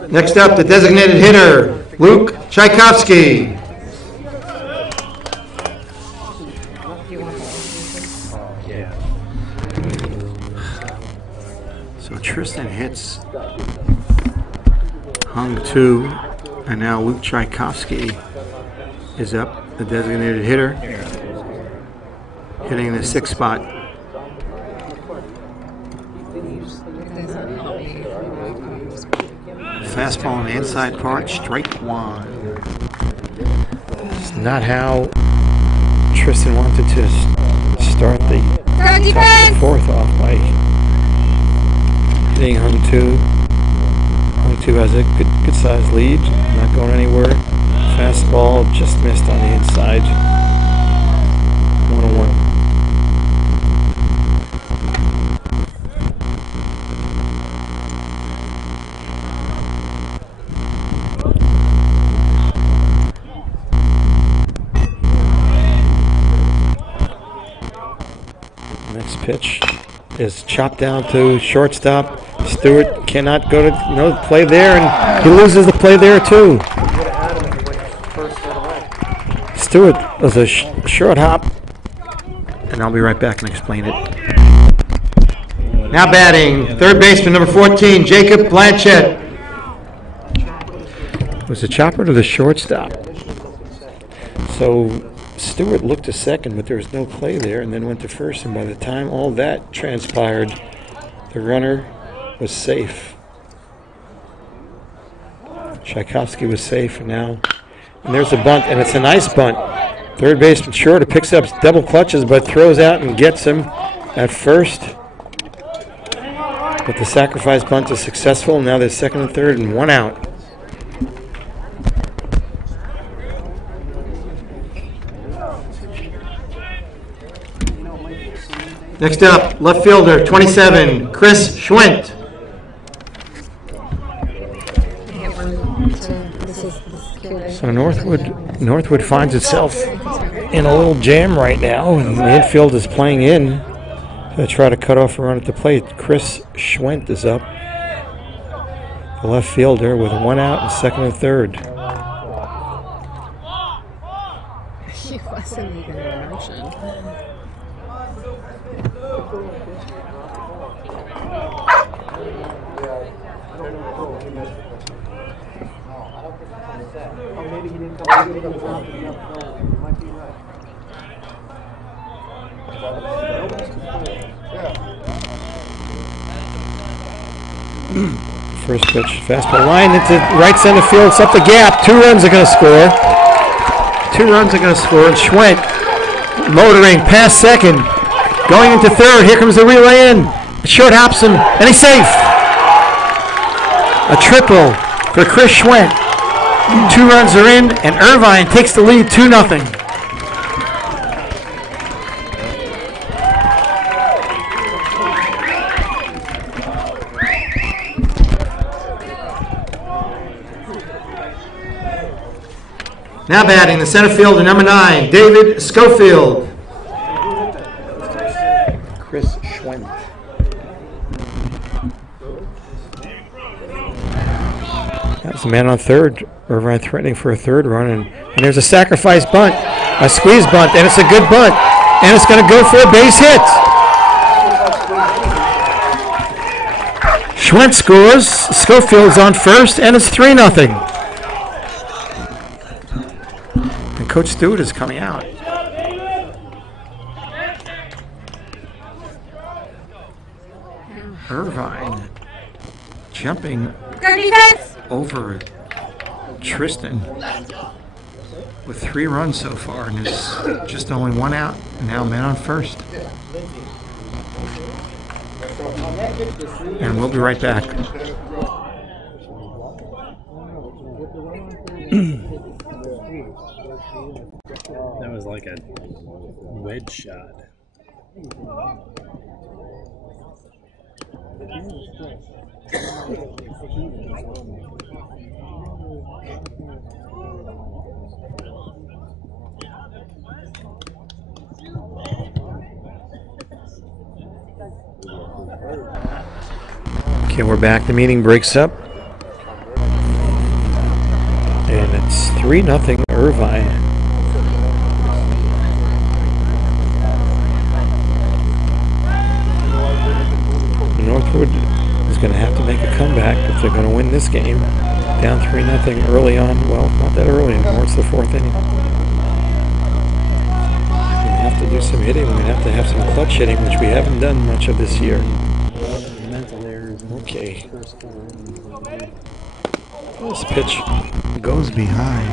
Next up, the designated hitter, Luke Tchaikovsky. So Tristan hits Hung 2, and now Luke Tchaikovsky is up, the designated hitter, hitting the 6th spot. Fastball on the inside part, strike 1. It's not how Tristan wanted to start the 4th off by hitting Hung 2. Hung 2 has a good sized lead, not going anywhere. Fastball just missed on the inside. 1-1. Next pitch is chopped down to shortstop. Stewart cannot go to no play there, and he loses the play there too. Stewart was a short hop, and I'll be right back and explain it. Now batting, 3rd baseman number 14, Jacob Blanchett. Was the chopper to the shortstop. So Stewart looked to second, but there was no play there, and then went to first, and by the time all that transpired, the runner was safe. Tchaikovsky was safe, and there's a bunt, and it's a nice bunt. 3rd baseman short, picks up double clutches, but throws out and gets him at first. But the sacrifice bunt is successful, and now there's 2nd and 3rd and 1 out. Next up, left fielder, 27, Chris Schwent. So Northwood finds itself in a little jam right now, and the infield is playing in to try to cut off a run at the plate. Chris Schwent is up, the left fielder, with 1 out and 2nd and 3rd. He wasn't even in motion. First pitch, fastball line into right center field. It's up the gap. 2 runs are going to score. 2 runs are going to score. And Schwent motoring past second, going into 3rd. Here comes the relay in. Short hops him, and he's safe. A triple for Chris Schwent. 2 runs are in, and Irvine takes the lead 2-0. Now batting, the center fielder, number 9, David Schofield. Chris Schwent. That's the man on 3rd. Irvine threatening for a 3rd run, and there's a sacrifice bunt, a squeeze bunt, and it's a good bunt, and it's going to go for a base hit. Schwent scores. Schofield's on first, and it's 3-0. And Coach Stewart is coming out. Irvine jumping over Tristan. with 3 runs so far, and there's just only 1 out. Now men on first. And we'll be right back. That was like a wedge shot. Okay, we're back. The meeting breaks up. And it's 3-0 Irvine. Northwood is going to have to make a comeback if they're going to win this game. Down 3-0 early on. Well, not that early anymore. It's the 4th inning. We're going to have to do some hitting. We're going to have some clutch hitting, which we haven't done much of this year. Okay. This pitch goes behind.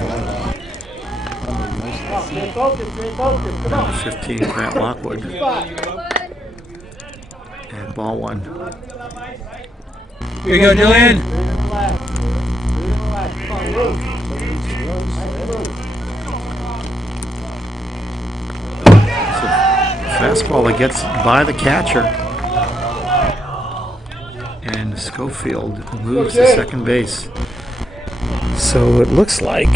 Number 15, Grant Lockwood. And ball 1. Here you go, Julian. It's a fastball that gets by the catcher. And Schofield moves to second base. So it looks like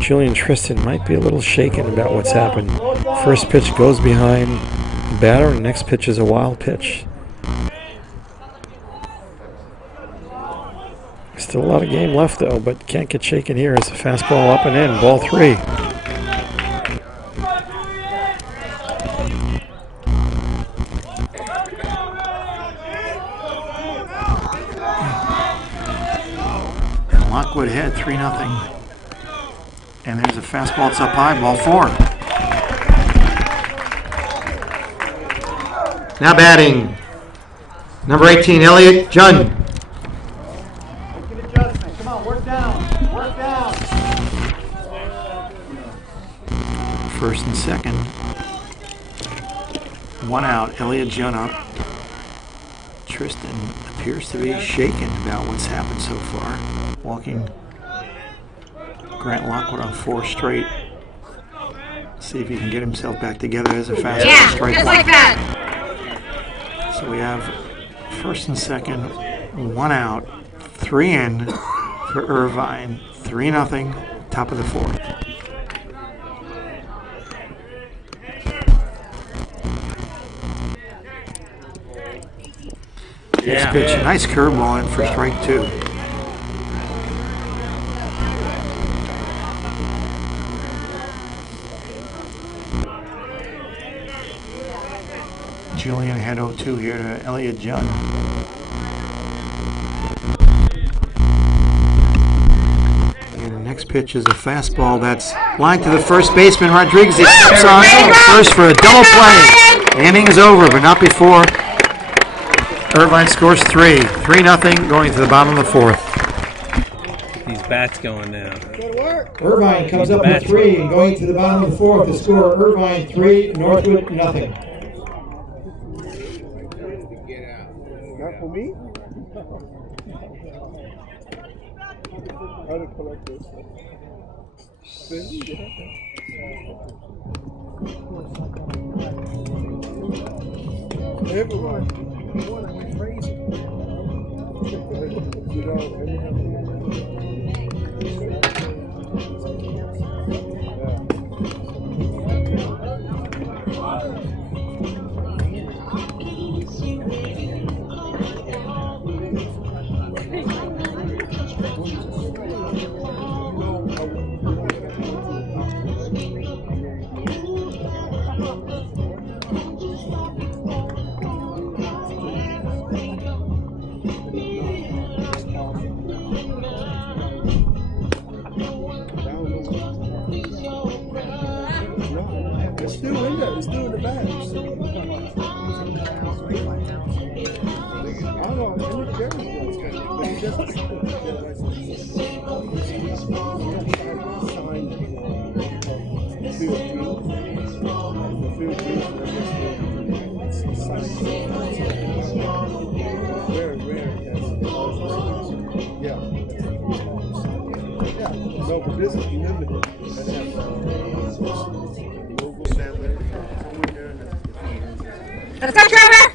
Julian Tristan might be a little shaken about what's happened. First pitch goes behind the batter, and the next pitch is a wild pitch. Still a lot of game left, though, but can't get shaken here. It's a fastball up and in, ball 3. And Lockwood ahead, 3-0. And there's a fastball, it's up high, ball 4. Now batting, number 18, Elliot Jun. Come on, work down. Work down. First and second. 1 out, Elliot Jun up. Tristan appears to be shaken about what's happened so far. Walking Grant Lockwood on 4 straight. See if he can get himself back together as a fastball strike. Just like that. So we have first and second, 1 out, 3 in for Irvine, 3-0, top of the 4th. Next pitch, nice curveball in for strike 2. Julian had 0-2 here to Elliot Jun. And the next pitch is a fastball that's lined to the first baseman, Rodriguez. He steps on first for a double play. The inning is over, but not before Irvine scores 3. 3-0 going to the bottom of the 4th. These bats going now. Irvine comes up with 3 and going to the bottom of the 4th. The score: Irvine 3, Northwood 0. Not for me? How to collect this? Everyone went crazy. You know, it's still in there. It's still in the bags. I don't know. I need to carry it.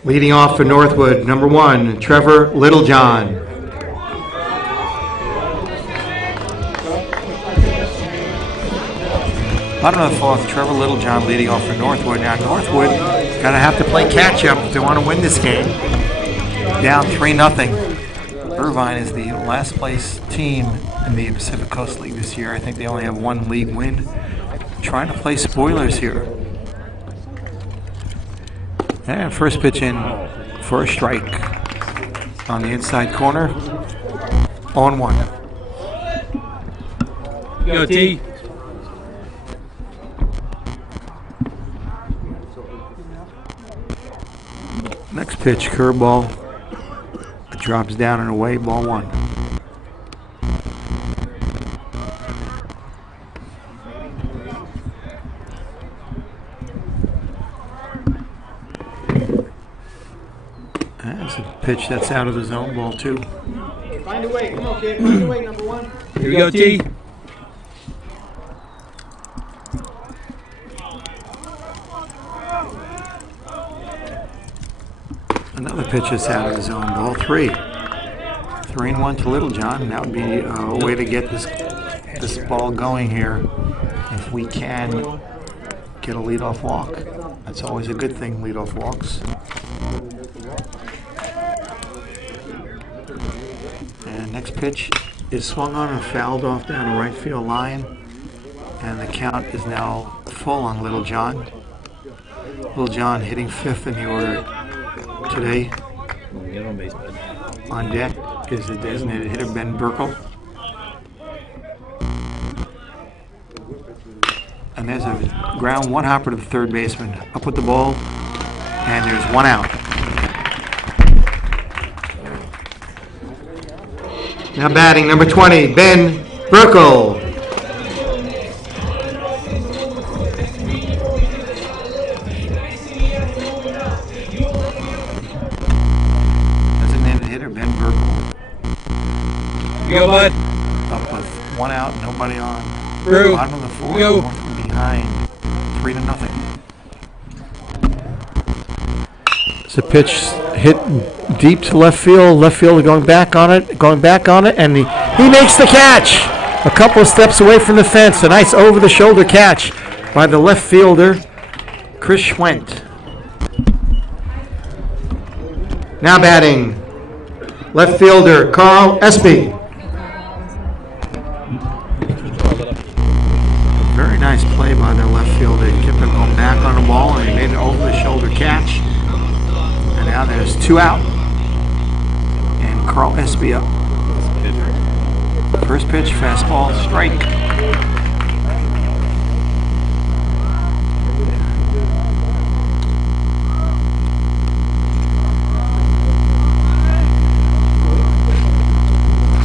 Leading off for Northwood, number 1, Trevor Littlejohn. Bottom of the 4th, Trevor Littlejohn leading off for Northwood. Now Northwood going to have to play catch-up if they want to win this game. Down 3-0. Irvine is the last place team in the Pacific Coast League this year. I think they only have 1 league win. Trying to play spoilers here. And first pitch in for a strike on the inside corner. 0-1. Go T. Next pitch, curveball. It drops down and away, ball 1. That's a pitch that's out of the zone, ball 2. Find a way. Come on, kid. Find a way, number 1. Here we go, T. Another pitch is out of the zone, ball 3. 3-1 to Littlejohn, and that would be a way to get this ball going here if we can get a leadoff walk. That's always a good thing, leadoff walks. And next pitch is swung on and fouled off down the right field line, and the count is now full on Littlejohn. Littlejohn hitting 5th in the order today. On deck is the designated hitter, Ben Burkle. And there's a ground 1 hopper to the third baseman. Up with the ball, and there's 1 out. Now batting, number 20, Ben Burkle. You go, bud. Up with 1 out, nobody on. Through. Bottom of the 4th, Go. 1 from behind. 3-0. It's a pitch hit deep to left field. Left fielder going back on it, and he makes the catch. A couple of steps away from the fence. A nice over-the-shoulder catch by the left fielder, Chris Schwent. Now batting, left fielder Carl Espy. Very nice play by the left fielder. He kept him going back on the ball, and he made an over-the-shoulder catch. And now there's 2 out. And Carl Espy up. First pitch, fastball, strike.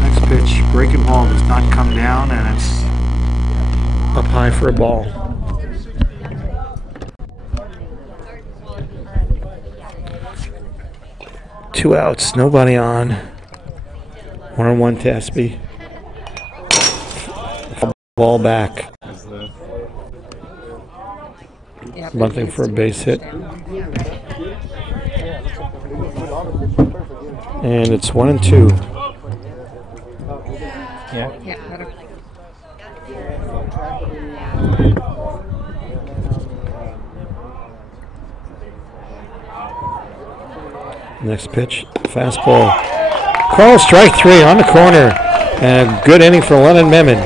Next pitch, breaking ball does not come down, and it's up high for a ball. Two outs, nobody on. 1-on-1 to Espy. Ball back. Bunting for a base hit. And it's 1-2. Yeah. Next pitch, fastball. Call strike 3 on the corner. And a good inning for Lennon Memon.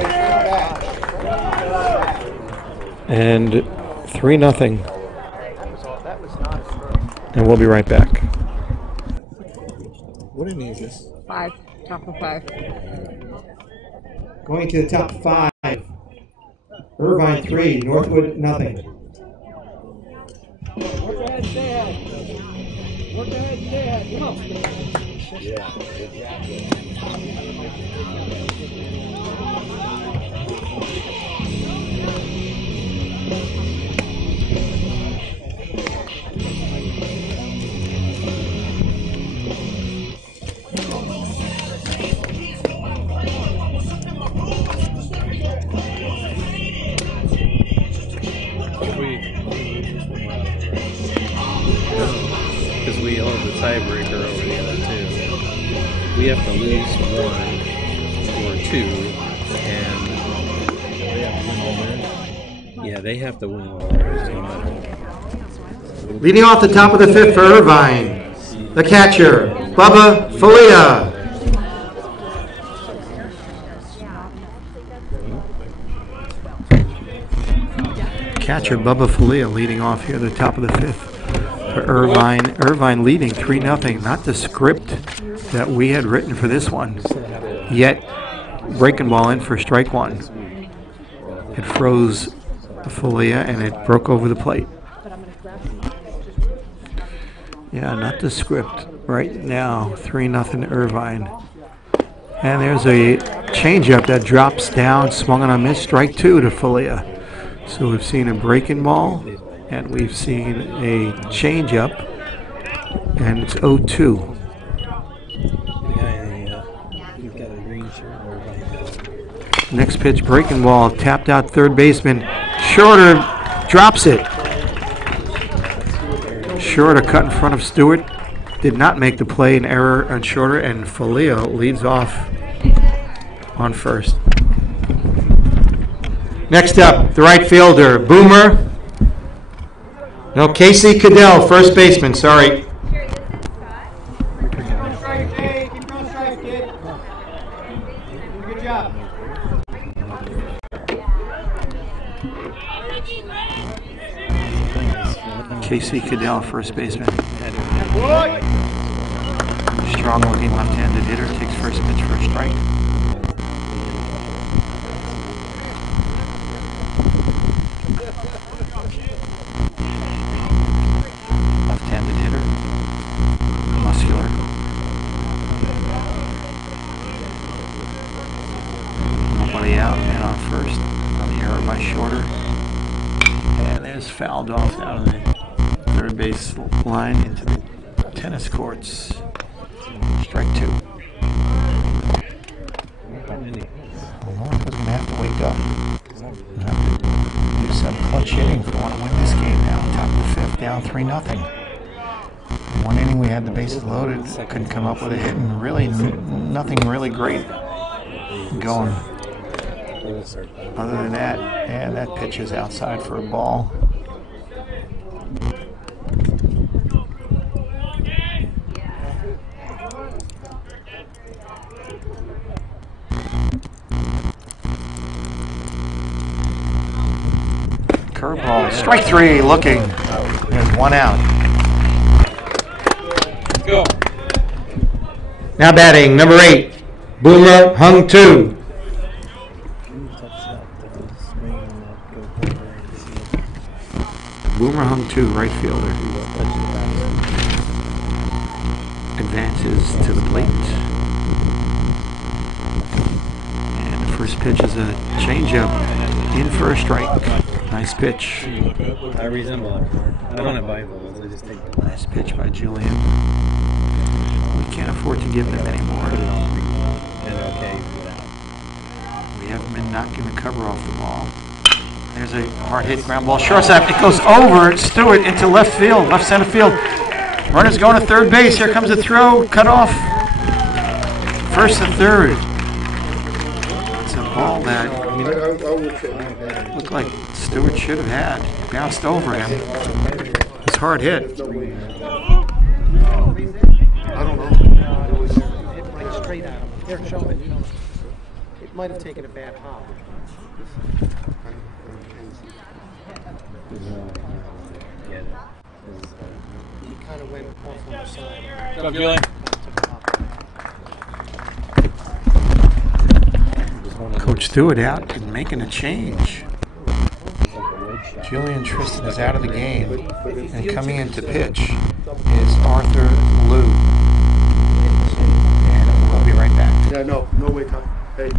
And 3-0. And we'll be right back. What inning is this? 5. Top of 5. Going to the top 5. Irvine 3, Northwood nothing. Work ahead, stay ahead. Work ahead, stay ahead. Come on. Yeah, exactly. we have to lose 1 or 2, and yeah, they have to win all theirs, no matter what. Leading off the top of the 5th for Irvine, the catcher, Bubba Falia. Catcher Bubba Falia leading off here at the top of the 5th for Irvine. Irvine leading 3-0. Not the script that we had written for this one. Yet, breaking ball in for strike 1. It froze Falia and it broke over the plate. Yeah, not the script. Right now, 3-0 Irvine. And there's a changeup that drops down, swung on a miss, strike 2 to Falia. So we've seen a breaking ball, and we've seen a changeup, and it's 0-2. Next pitch, breaking ball, tapped out third baseman. Shorter drops it. Shorter cut in front of Stewart. Did not make the play, an error on Shorter, and Falia leads off on first. Next up, the right fielder, Boomer. No, Casey Cadell, first baseman, sorry. Good job. Casey Cadell, first baseman. Strong looking left-handed hitter, takes first pitch for a strike. Left-handed hitter, muscular. Nobody out, man on first. On the error by Shorter. And there's fouled off out of the third base line into the tennis courts. Strike 2. North was going to have to wake up. We'll have to do some clutch hitting if we want to win this game now. Top of the 5th, down 3-0. One inning we had the bases loaded, couldn't come up with a hit, and really nothing really great going. Other than that, and that pitch is outside for a ball. Curveball, strike 3, looking. There's 1 out. Go. Now batting, number 8, Boomer Hung 2. Boomer Hung 2, right fielder. Advances to the plate. And the first pitch is a changeup in for a strike. Nice pitch. I resemble it. I don't have bibles. I just take them. Nice pitch by Julian. We can't afford to give them anymore. We haven't been knocking the cover off the ball. There's a hard hit ground ball. Shortstop. It goes over Stewart into left field, left center field. Runner's going to third base. Here comes the throw. Cut off. First and third. It's a ball that looked like Stewart should have had. Bounced over him. It's hard hit. I don't know. It was hit right straight at him. Here, show it. It might have taken a bad hop. He kind of went off on the side. Go, Julian. Coach Stewart out and making a change. Julian Tristan is out of the game, and coming in to pitch is Arthur Liu. And we'll be right back. Yeah, no wake up. Hey.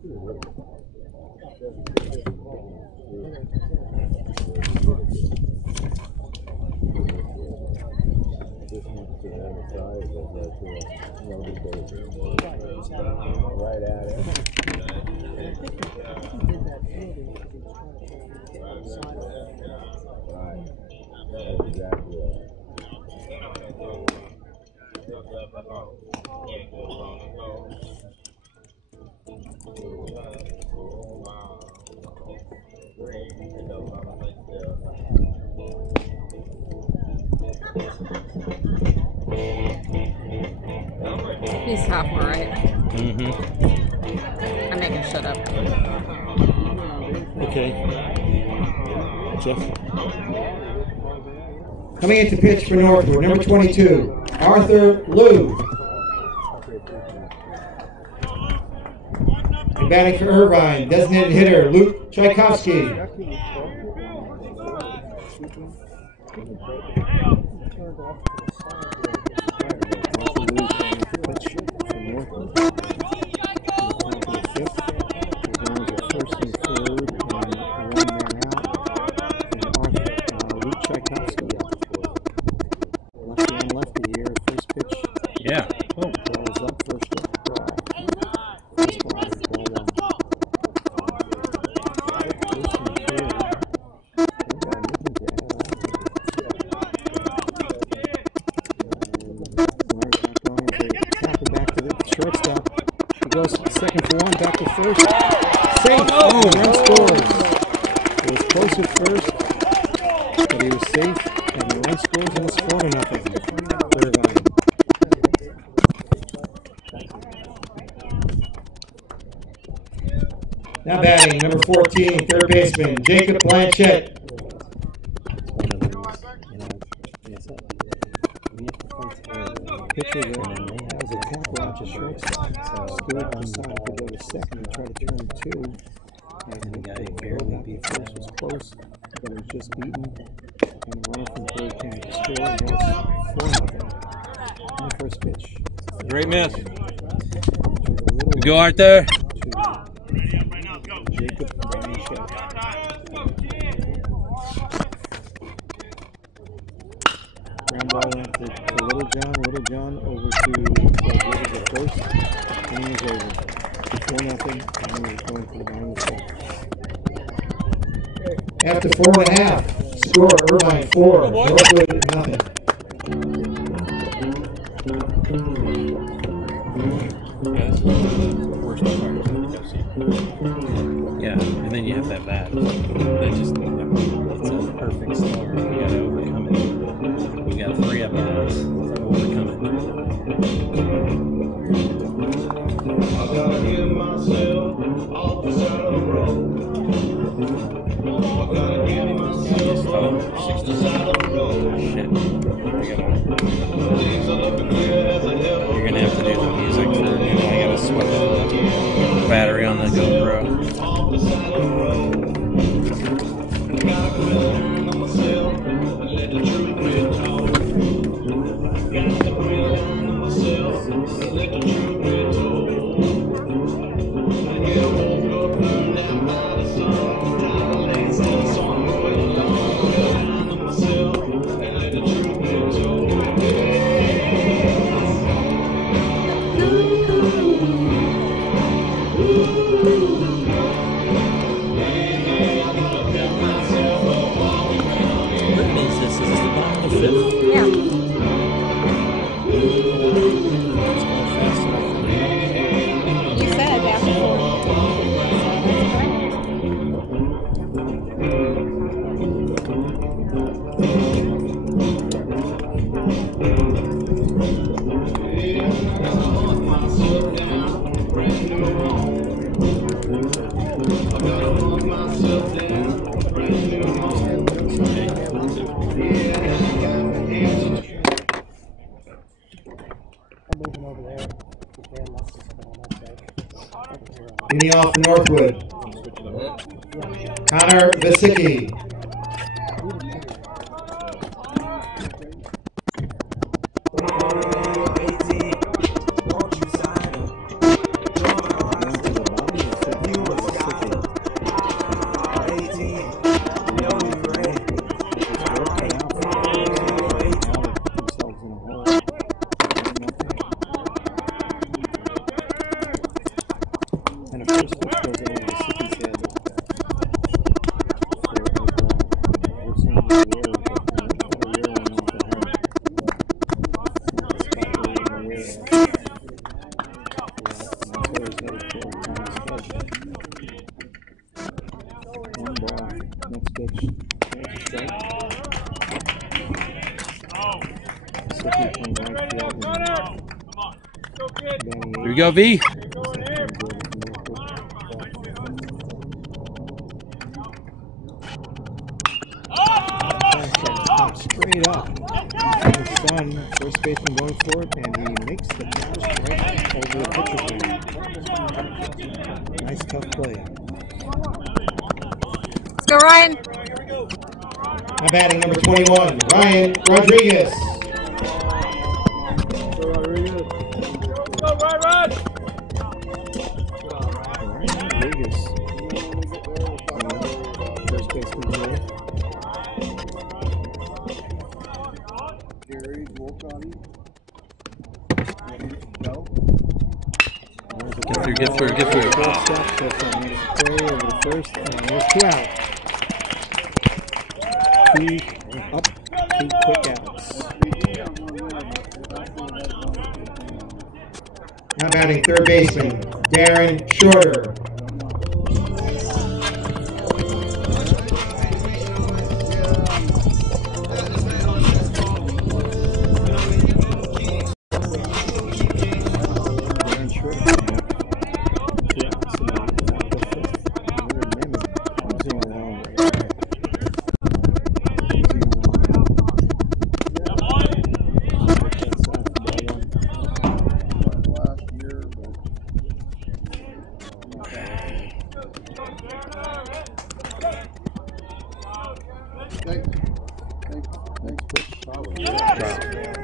Right at it. Right. That's exactly right. He's sophomore, right? Mm-hmm. I'm making shut up. Okay. Jeff. Coming in to pitch for Northwood, number 22, Arthur Liu. And batting for Irvine, designated hitter Luke Tchaikovsky. Yeah. Oh. Shortstop. He goes second for one, back to first. Safe. Oh, no. Run scores. It was close at first, but he was safe, and the run scores, and it's 4-0. Irvine. Now batting, number 14, third baseman, Jacob Blanchett. Pitcher there was a tackle out to shortstop. Stewart decided to go to second and try to turn two. And the guy barely beat first, was close, but was just beaten. And the runner from third came to score, and it's 4-0. On the first pitch. Great miss. Go Arthur. Jacob Blanchett. Ground ball went to Little John. Little John over to the first. Inning was over. 4-0. And he was going for the 9-7. After 4.5, score Irvine 4, Northwood nothing. Yeah, and then you have that bad. That just, it's a perfect storm. You gotta overcome it. We got 3 of ours. Overcome it. I gotta get myself off the side of the road. I gotta get myself off the side of the road. Shit. You're gonna have to do the music for, I gotta swap the battery on the GoPro. Off the side of the road. I gotta quit lying on myself and let the truth be told. Got to quit lying on myself and let the truth be told. I get woke up, burned out by the sun. Tired of late still, so I'm moving along. Lying on myself and let the truth be told. Leading off for Northwood, Connor Vasicki. And a first pitch goes over the Mississippi's head. We're seeing the rare, but a rare one off the home. The spot where we're going to wear it. That's where he's headed for. One ball. Next pitch. There's a strike. Mississippi from right field. Here we go, V. Straight up. His son, first baseman going for it, and he makes the catch right over the pitcher. Nice tough play. Let's go, Ryan. Now batting number 21, Ryan Rodriguez. Go, Ryan! Rodriguez. First baseman there. Get through. Shortstop, that's on the play over the first, and there's 2 out. 2 up, 2 quick outs. Now batting third baseman, Darren Shorter.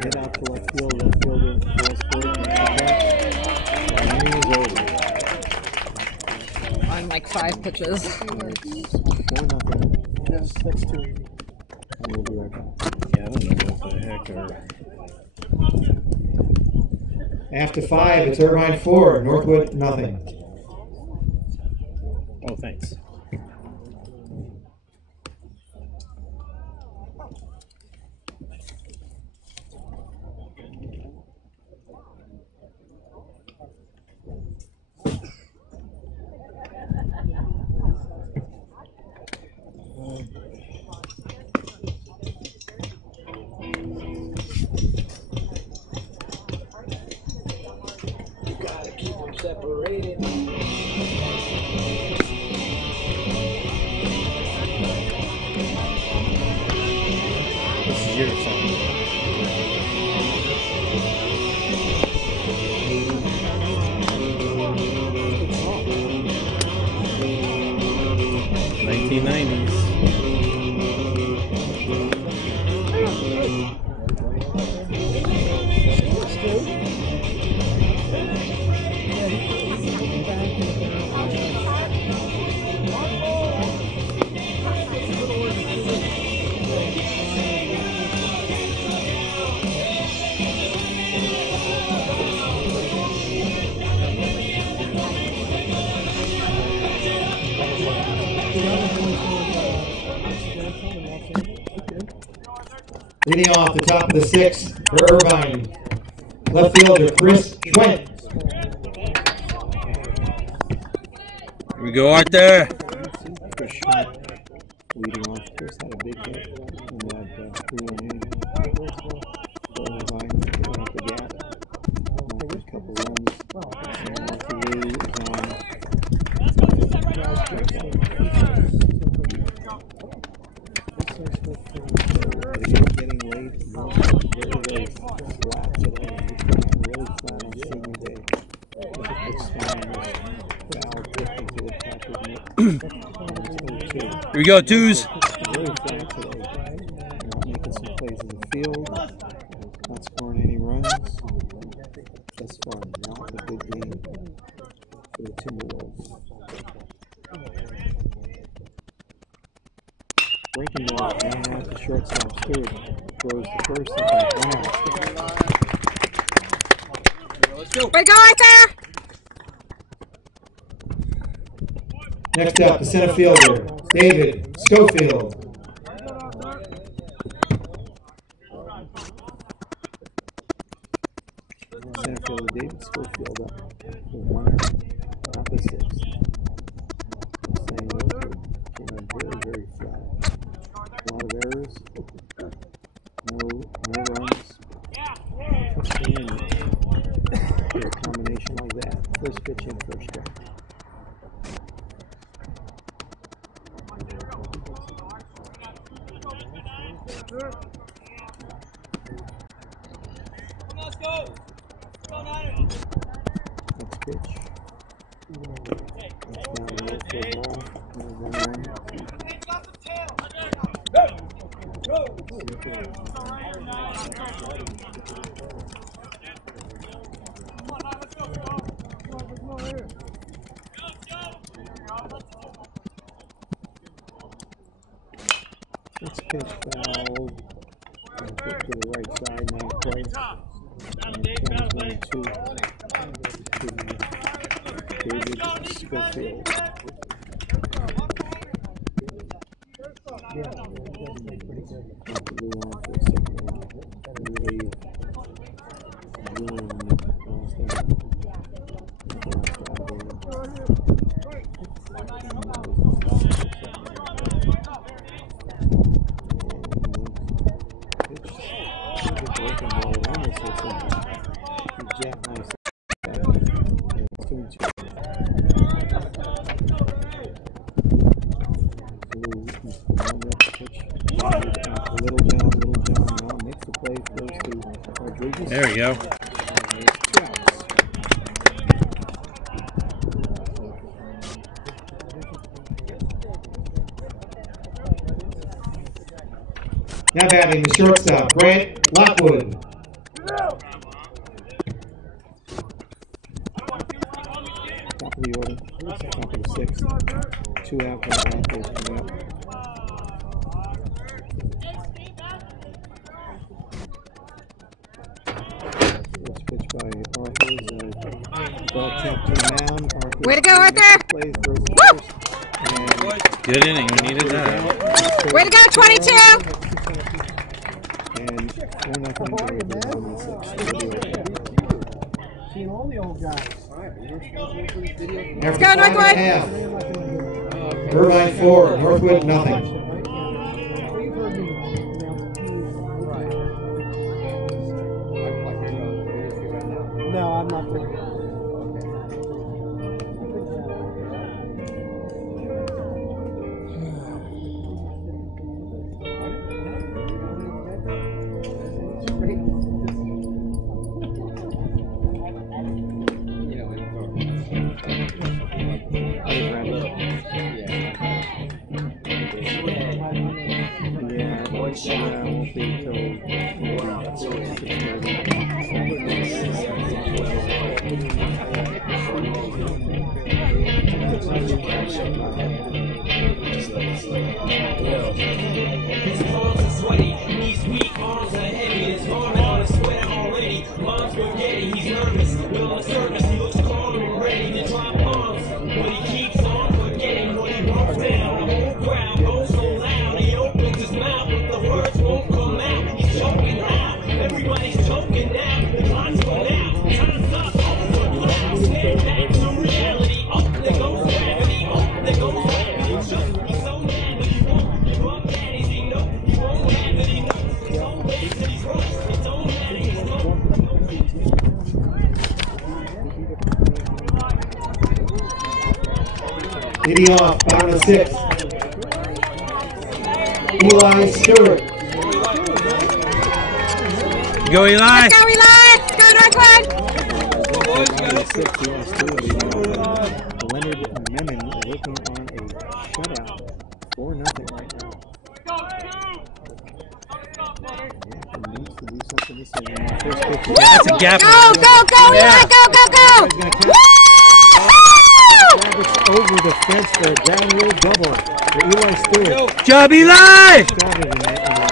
Hit out to left field, left fielder falls for it, makes the catch. The inning is over. On like 5 pitches. It's 4-0. Yes, that's 2. We'll be right back. Yeah, I don't know what the heck are. After 5, it's Irvine 4, Northwood nothing. Oh, thanks. You gotta keep them separated. This is your song. Leading off the top of the 6th for Irvine, left fielder Chris Schwent. Here we go, Arthur. Chris Schwent leading off. Chris had a big hit in that 3-1 inning. Irvine filling up the gap. A couple runs. And off the lead is on. Getting late, very flat today. It's really flat on senior day. It's foul drifting to the top of it. Here we go, twos. Very flat today. Not making some plays in the field. Not scoring any runs. Just far, not a good game for the Timberwolves. Breaking ball, down out to shortstop's third. Throws to first and back 1 out. Let's go, Arthur! Next up, the center fielder, David Schofield. Center fielder David Schofield up with one out the sixth. Saying Northwood came in very, very flat. A lot of errors. No runs. And a combination like that. First pitch in, first strike. Let's go. Next pitch. That's down the left field ball. Next pitch fouled. Put to the right side, not quite. And 22 to David Schofield. Blue on for a second. Really Julian lost that. There we go. Now batting the shortstop, Grant Lockwood. Top of the order, top of the sixth. 2 out for the outfield coming up. First pitch by Arthur. Ball tapped to the mound. Arthur. Way to go, Arthur! Plays throws the first. Good inning. We needed that. Way to go, 22! And 4-0 on the sixth. Seen all the old guys. Let's go, Northwood! Irvine 4, Northwood nothing. No, I'm not thinking. His palms are sweaty, knees weak, arms are heavy, his arm on his sweater already. Mom's spaghetti, he's nervous, but on the surface he looks calm and ready to drop bombs. But he keeps on forgetting what he wrote down. The whole crowd goes so loud, he opens his mouth, but the words won't come out. He's choking out, everybody's choking now. The clock's going out, time's up, over, clouds, head back to reality. Up there goes gravity, up there goes gravity. He's so mad, but he won't give up. Daddies, he know he won't have it. He knows his own ways that he's wrong. It's all mad, he's wrong. Leading off, bottom of the sixth, Eli Stewart. Go, Eli! Let's go, Eli! Let's go, Northwood! Leonard Memon working on a shutout. 4-0 right now. Needs to do something this inning. First pitch. That's a gap. Go, go, go, Eli! Go, go, go! It's over the fence for a ground rule double for Eli Stewart. Job, Eli! Started in the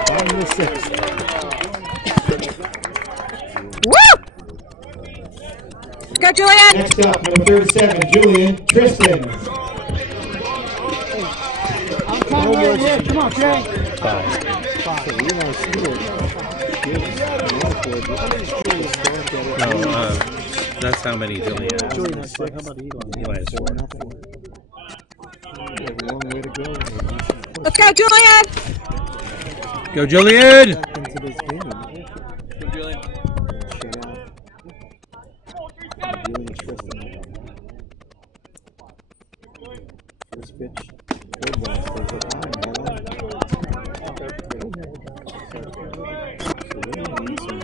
bottom of the sixth. Woo! Go, Julian! Next up, number 37, Julian Tristan. Yeah, come on, Jay. 5. So we want to Stewart gives Northwood. No, that's how many Julian has. Julian has 6. How about Eli has 4. Nothing. We have a long way to go. Let's go, Julian! Go, Julian! Back into this game. Go, Julian. Shut out. Julian is Tristan. First pitch. Good ball. Stays up high. So we need some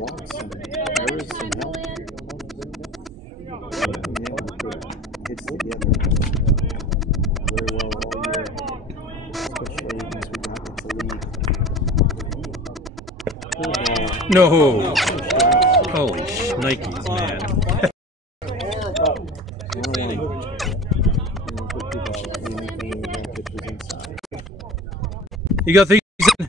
walks, some errors, some help. Being able to put hits together very well all year, especially once we got into league. No. Holy shnikes, man. You got these in?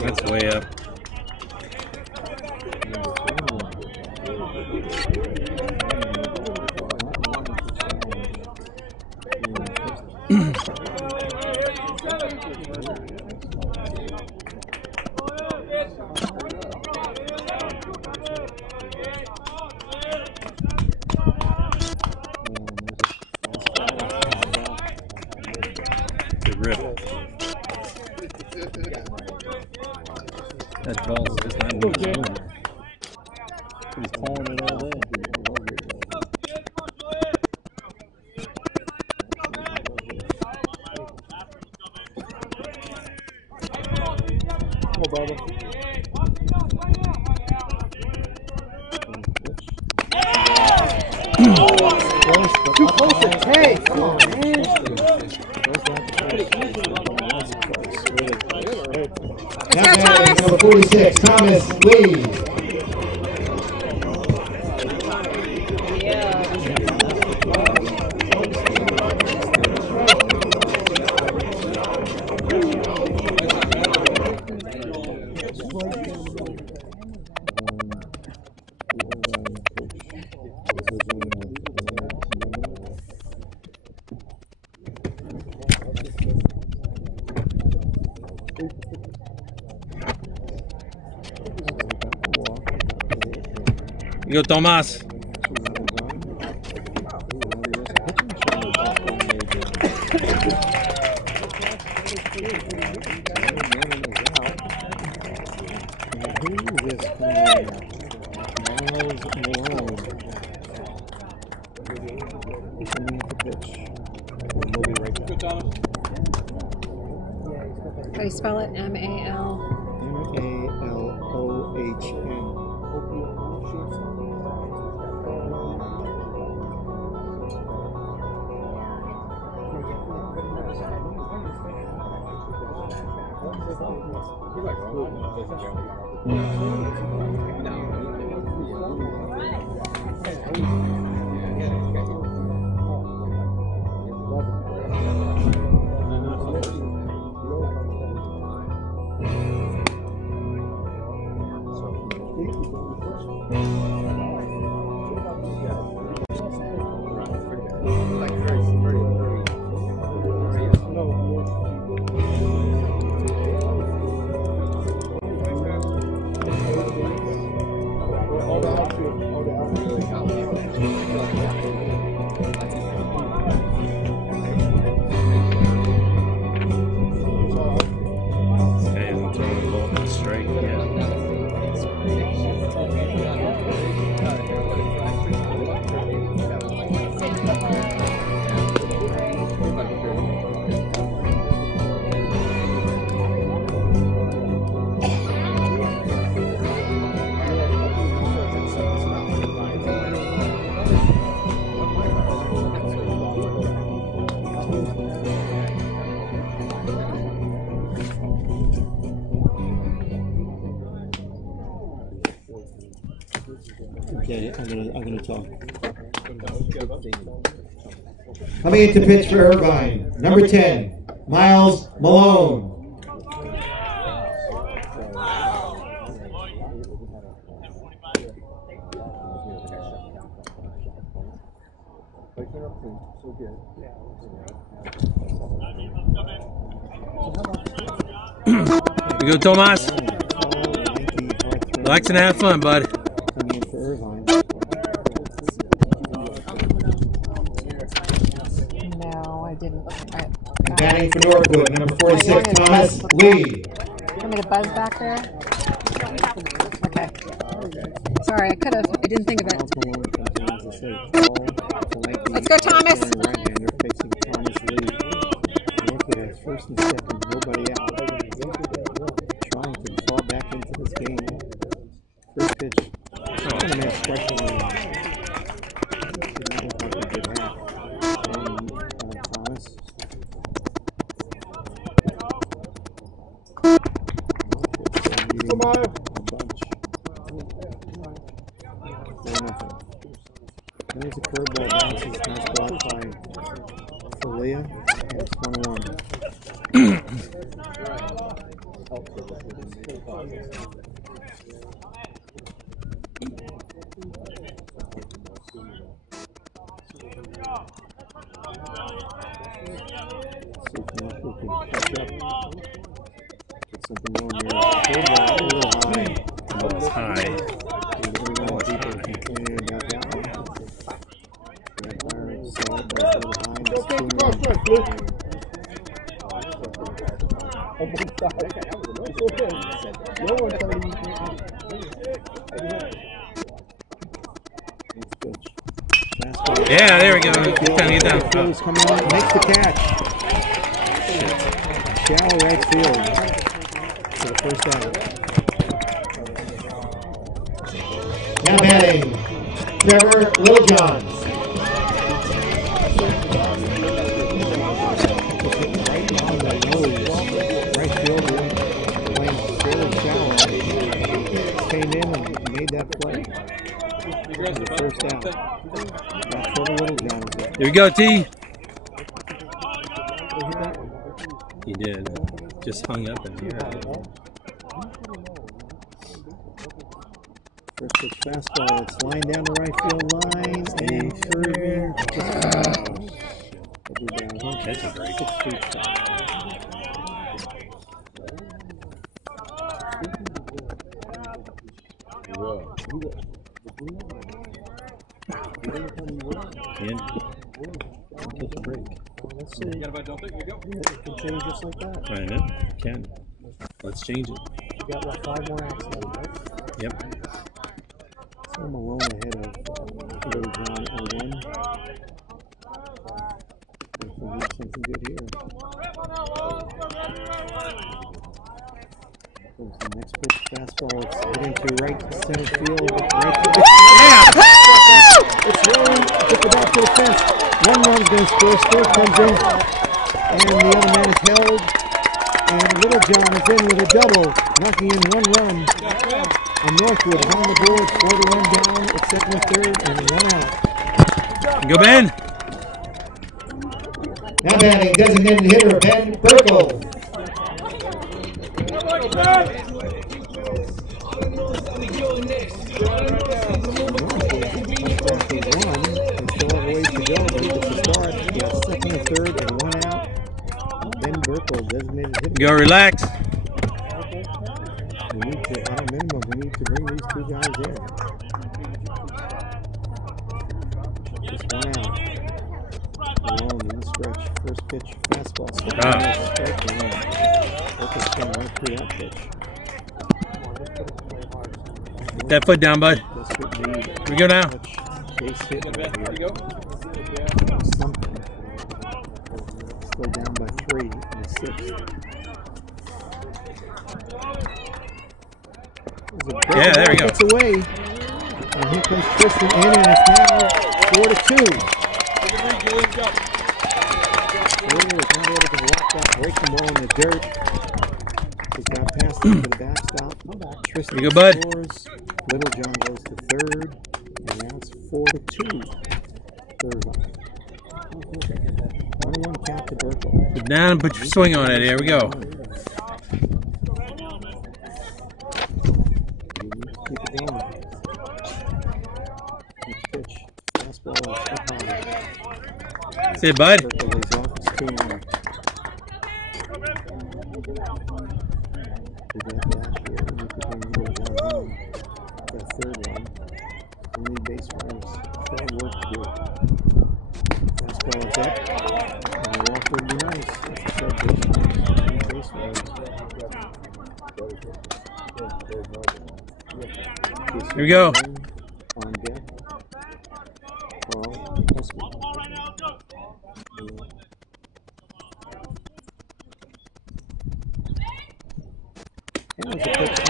That's way up. Good rip. That ball's just not moving. He's pulling it all day. Oh, Bubba. Too close to take. Come on, man. Now batting number 46, Thomas Lee. You go, Tomas. How do you spell it? M-A-L? M-A-L-O-H-N. Okay, I'm gonna talk. Coming into pitch for Irvine, number 10, Miles Malone. We go, Tomas. Relax and have fun, bud. Coming in for Irvine. No, I didn't. Batting for Northwood, number 46, Thomas Lee. Want me to buzz back there? Okay. Sorry, I could have. I didn't think of it. Let's go, Thomas. Right-hander facing Thomas Lee. Northwood has first and second, nobody out. Trying to fall back into this game. First pitch. Kind of made special. Did not look like a good half. And Thomas. Come on. A bunch. 4-0. There's a curveball bounces, nice block by Talia, and it's 1-1. See if Northwood can catch up. Get something going here. Curveball a little high. It's high. Yeah, there we go. Kind of get down. Makes the catch. Shallow right field for the first out. Now batting, Trevor Littlejohn. Right fielder playing fairly shallow. Came in and made that play. The first out. Now Trevor Littlejohn is there. Here we go, T. He did. Just hung up in the air. First pitch fastball. It's lined down the right field line and curving. Can't catch a break. 6 feet back. Can't catch a break. Let's see. It can change just like that. I know. Can. Let's change it. You got like 5 more outs left, right? Yep. So Malone ahead of Littlejohn at 1. If we get something good here. Comes the next pitch fastball. It's hitting to right center field. It's rolling. Took it out to the fence. 1 run's going to score. Still comes in. And the other man is held. And Littlejohn is in with a double, knocking in 1 run. And Northwood is on the board, 4-1 down at second and third, and 1 out. Go, Ben. Now batting, designated hitter Ben Burkle. Second and third, and 1 out. Ben Burkle, designated hitter. Go, relax. We need to, at a minimum, we need to bring these 2 guys in. Just 1 out. Malone in the stretch. First pitch, fastball. Strike 1. Burkle's going right through that pitch. Get that foot down, bud. Here we go now. Base hit right here. Something. Still down by 3 in the 6th. Yeah, there we go. Gets away, and here comes Tristan in, and it's now 4-2. Taylor is not able to block that breaking ball in the dirt. He's got past him to the backstop. Tristan Here you go, bud. scores. Littlejohn goes to third. And now it's 4-2. Irvine. 1-1 count to Burkle. Put down and put your swing on it. Here we go. Keep it going. Next pitch. Fastball up high. See it, bud. Burkle lays off. It's 2-1. We did that last year. We could bring it down home. The third one. We need base runners. Got work to do. Fastball is up. And the walk would be nice. That's the third base runners. Need base runners. Here we go. On deck. Carl Husky.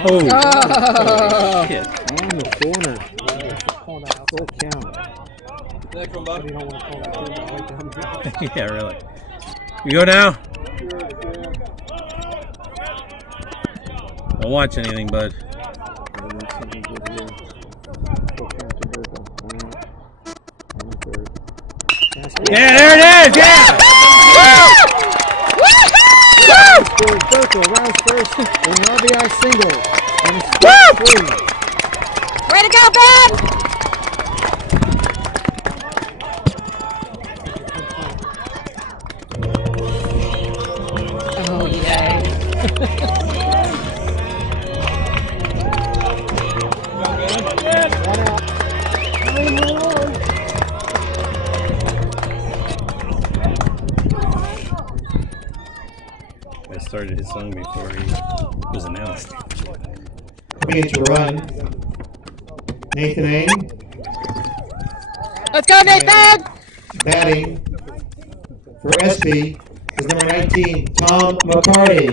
Oh, shit. On the corner. Full count. yeah, really. You go now. Don't watch anything, bud. Yeah, there it is! Yeah! Burkle rounds first, an RBI single. And it's 3. Way to go, Ben! Oh, yay. I started his song before he was announced. Coming into a run, Nathan Ain. Let's go, Nathan! Batting for SB is number 19, Tom McCarty.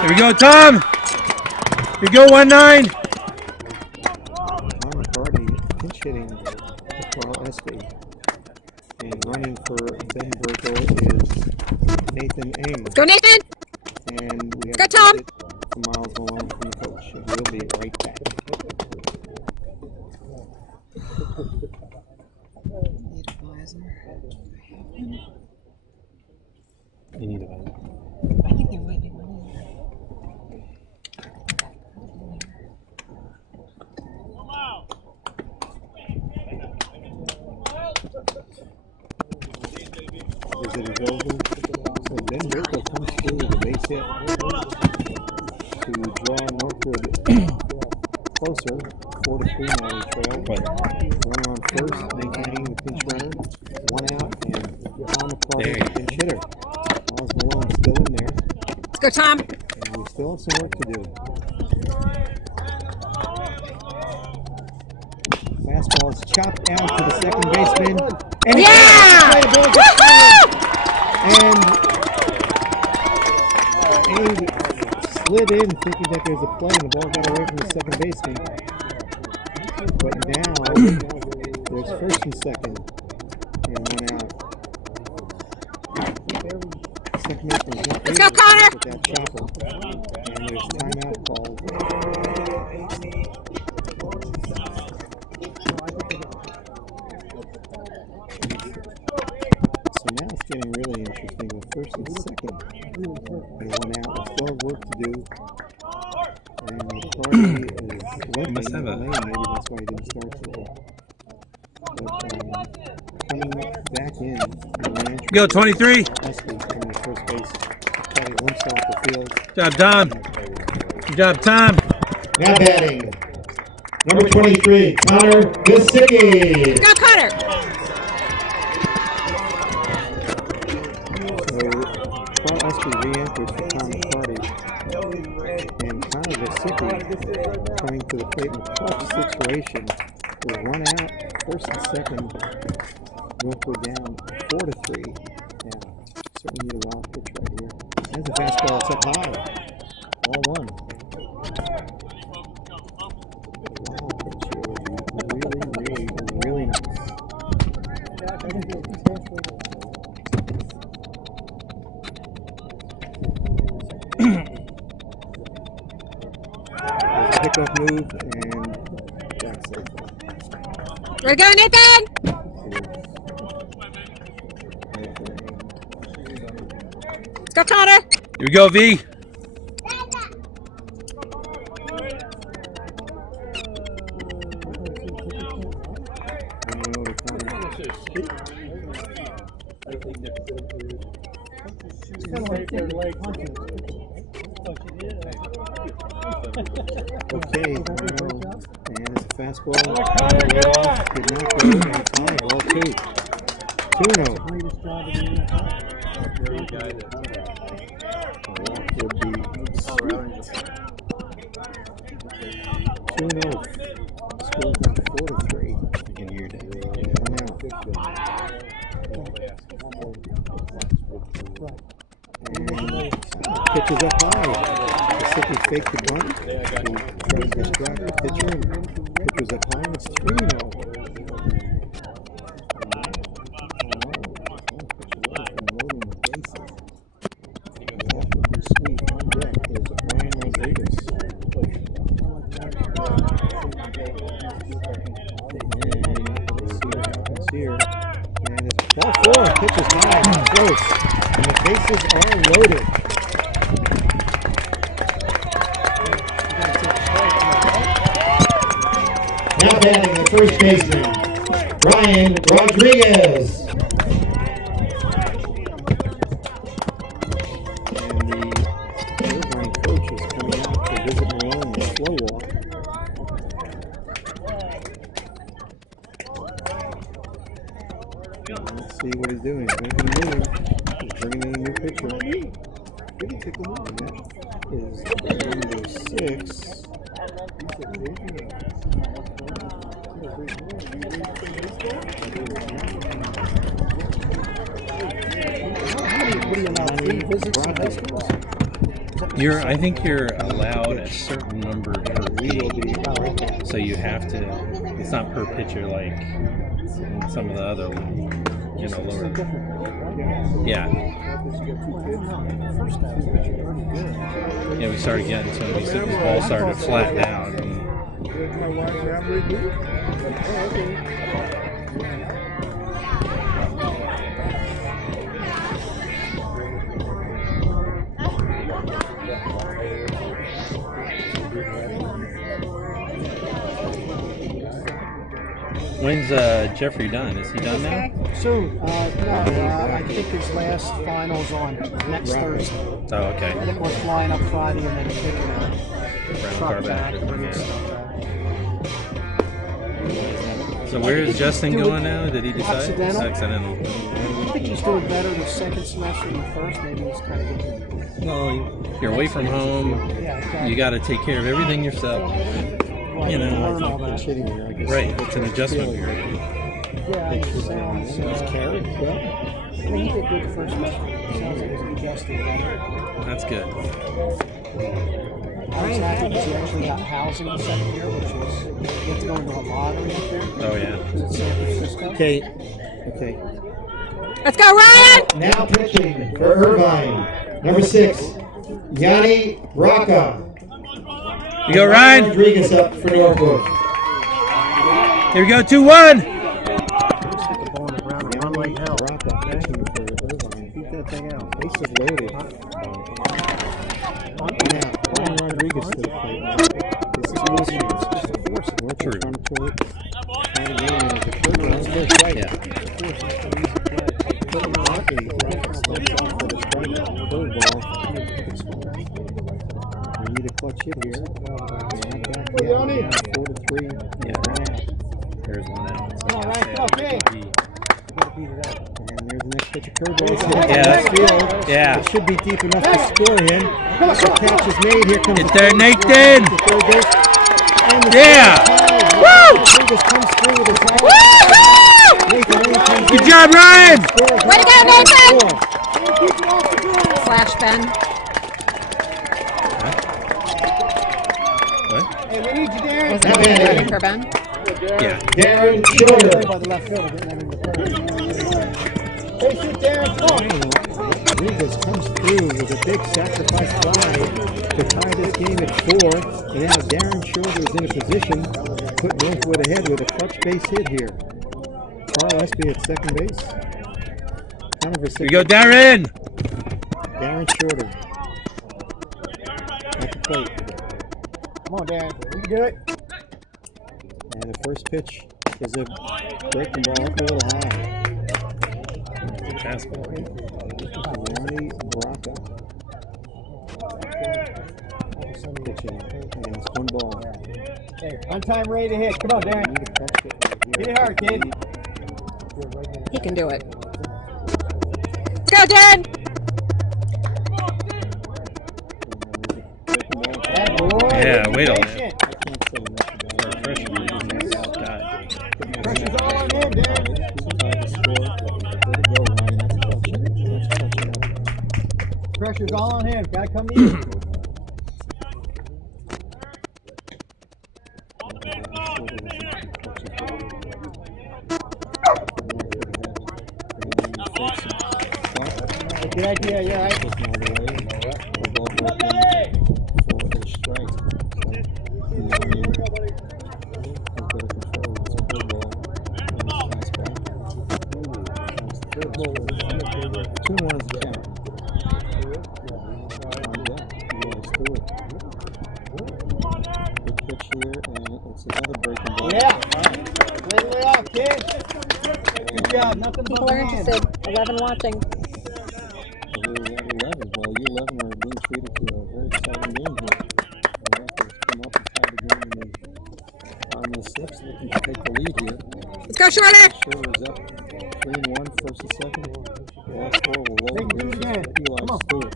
Here we go, Tom! Here we go, 1-9. Tom McCarty pinch hitting for SB. And running for Ben Burkle is Nathan Ames. Let's go, Nathan! And we have go, Tom! from Miles Malone from the coach. And we'll be right back. You need a I think there might be one in there. Is it available? So Ben Burkle comes through with a base hit to draw Northwood closer. 4-3 now we trail. Runner on first, maintaining the pinch runner. 1 out, and Tom McCarty, pinch hitter. Miles Malone still in there. Let's go, Tom. And we still have some work to do. Fastball is chopped out to the second baseman. And And Abe slid in thinking that there's a play and the ball got away from the second baseman. But now there's first and second and 1 out. Second baseman is Let's go, Connor! with that chopper. And there's timeout called. So now it's getting really interesting with first and second. And 1 out. We still have work to do. And McCarty is limping. Must have a... Maybe that's why he didn't start today. But coming back in. Go, 23. Huskies coming to first base. McCarty limps off the field. Good job, Tom. Good job, Tom. Now batting, number 23, Connor Gesicki. Go, Connor! So, Husky re-enters for Tom McCarty. And Connor Gesicki coming to the plate in a tough situation. With 1 out, first and second. Northwood down 4-3. Yeah, certainly need a wild pitch right here. There's a fastball, it's up high. All 1. Wild pitch here would be really nice. There's a pickoff move and that's it. We're going, Nathan! Let's go, Connor! Here we go, V. Okay, and it's a fastball. Did not go in time. Ball 2. 2-0. Walk would be 2-0. Score's now 4-3 in here now. And pitches up high. Mississippi faked the bunt. He tried to distract the pitcher. Pitcher's up high, and it's 3-0. Sweet on deck is Ryan Rodriguez. And let's see what happens here. And it's ball 4. Pitches high, not close. And the bases are loaded. Now batting the first baseman, Ryan Rodriguez. And the Irvine coach is coming out to visit Malone in the slow walk. And let's see what he's doing. He's making a move. He's bringing in a new pitcher. And that is number 6. I think you're allowed a certain number per game, so you have to. It's not per pitcher like some of the other, lower. Yeah. Yeah, we started getting to him. His ball started to flatten out. When's Jeffrey done? Is he done now? Soon. No, I think his last final's on next Thursday. Oh, okay. I think we're flying up Friday and then taking a truck back. So where is Justin going now? Did he decide? Accidental. Accidental. I think he's doing better the second semester than the first. Maybe he's kind of getting... Well, you're away from home. You got to take care of everything yourself. Right, learn all that. Right, it's an adjustment period. Yeah, it sounds... carrot, well. I mean, he did good the first semester. It sounds like he's adjusting better. That's good. I was happy because he actually got housing the second year, which was it's going to a lottery up there. Oh, yeah. Because it's San Francisco. Okay. Let's go, Ryan! Now pitching for Irvine, number 6, Yanni Rocca. You go, Ryan. Rodriguez up for Northwood. Here we go, 2-1. Beat that thing out. Bases loaded. Now, Ryan Rodriguez to the plate. This is Wilson. True. Trying to get in as a curveball. That's first strike. Yeah. Putting on up, he steps off for the strikeout. Curveball. We need a clutch hit here. Yeah, 4-3. Yeah. There's one out. All right, okay. And there's the next pitch of curveball. Yeah, that's field. Yeah. It should be deep enough to score him. The catch is made. Here comes Get the there, Nathan. Yeah. Woo! Rodriguez comes through with a tag. Good job, Ryan. Way to go, Nathan! Slash Ben. What? Hey, we need you, Darren. Was that ready for Ben? Yeah. Darren Schiller. By the left field, getting that in the third. Hey, shoot, Darren. Rodriguez comes through with a big sacrifice fly to tie this game at 4. And now Darren Schroeder is in a position put Northwood ahead with a clutch base hit here. Carl Espy at second base. Here you go, Darren! Darren Shorter. At the plate. Come on, Darren. You can do it. And the first pitch is a breaking ball up a little high. Fastball. Ronnie Baraka. Pitching. And it's one ball. Hey, on time, ready to hit. Come on, Darren. Hit it hard, kid. He can do it. Let's go, Dan! Yeah, wait on it. Pressure's all on him, Darren. Pressure's all on him. Gotta come to you. Good idea, yeah, right. People are interested. 11 watching. Well, you 11 are being treated to a very exciting game here. Raptors come up and tie the game in the bottom of the sixth, looking to take the lead here. Let's go, Shorty! Shorter's up 3-1, first and second. Last four will roll the bases for Eli Stewart.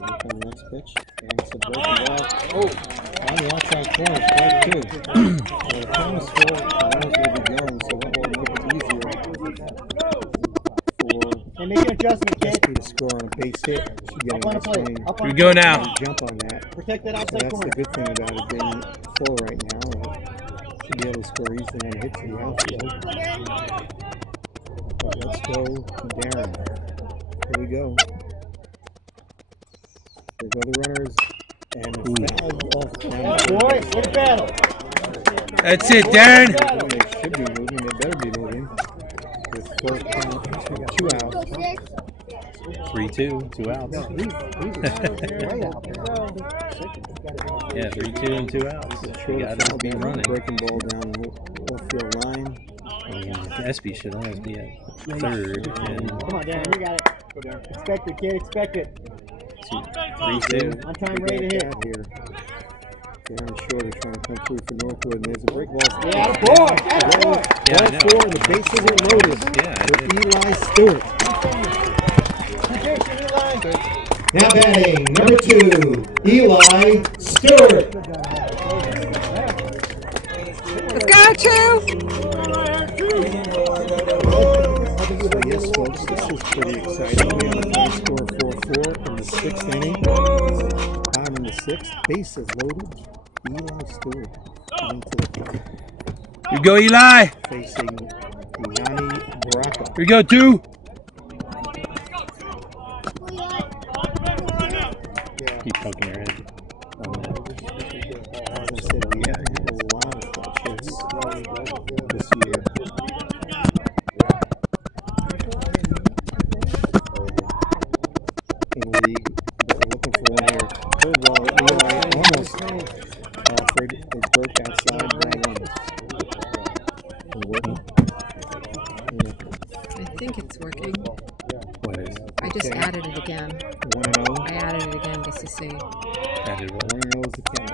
Look on the next pitch, and it's a breaking ball. Oh, on the outside corner, strike two. The count is full, the runners will be going, so that will make it easier for Hey, make an adjustment, kid. to score on a base hit. Up on the plate. Here we go now. Jump on that. Protect that So outside that's corner. the good thing about it being full right now. Should be able to score easily on hits to the outfield. But let's go to Darren. Here we go. There go the runners. And the foul off the Boy, good battle. That's it, Darren. They should be moving. They better be moving. With full count, 2 outs. 3-2, 2 outs. Yeah, 3-2 and 2 outs. You got to be running. Breaking ball down the left field line. Espy should always be at third. And Come on, Darren, you got it. Expect it, kid, expect it. 3-2. On time, ready to hit. Here. Darren Shorter trying to come through for Northwood, and there's a break ball. Yeah, boy! Yeah, I Ball know. 4, and the bases are loaded Yeah, with Eli Stewart. Now batting, number 2, Eli Stewart. Let's go, Chu! So yes, folks, this is pretty exciting. We have a high score 4-4 in the 6th inning. Bottom in the 6th. Bases loaded. Eli Stewart into the plate. Here we go, Eli. Facing Yanni Baraka. Here we go, 2. Keep poking your head. As I said, we haven't had a lot of clutches this year. In the league, but we're looking for one here. Third ball, Eli almost offered. It broke outside by runs. I think it's working. What is? I just added it again. 1-0. I added it again just to see. Added what? 1-0 is the count.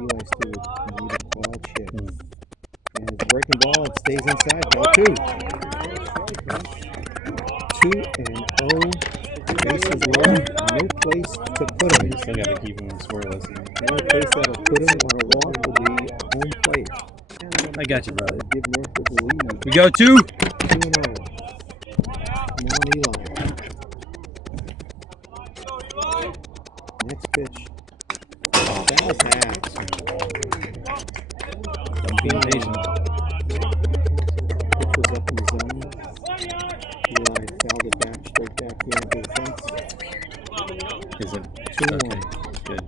Eli Stewart need a clutch hit. And it's a breaking ball. It stays inside. Ball 2. 2-0. Bases loaded. No place to put him. Still got to keep him scoreless. The only place that'll put him on a walk will be home plate. I got you, brother. Give Northwood the lead. We go, 2. 2-0. Come on, Eli. Next pitch. Foul pass. Be patient. Pitch was up in the zone. Eli fouled it back, straight back here into the fence. Is it? 2-1. Okay, good.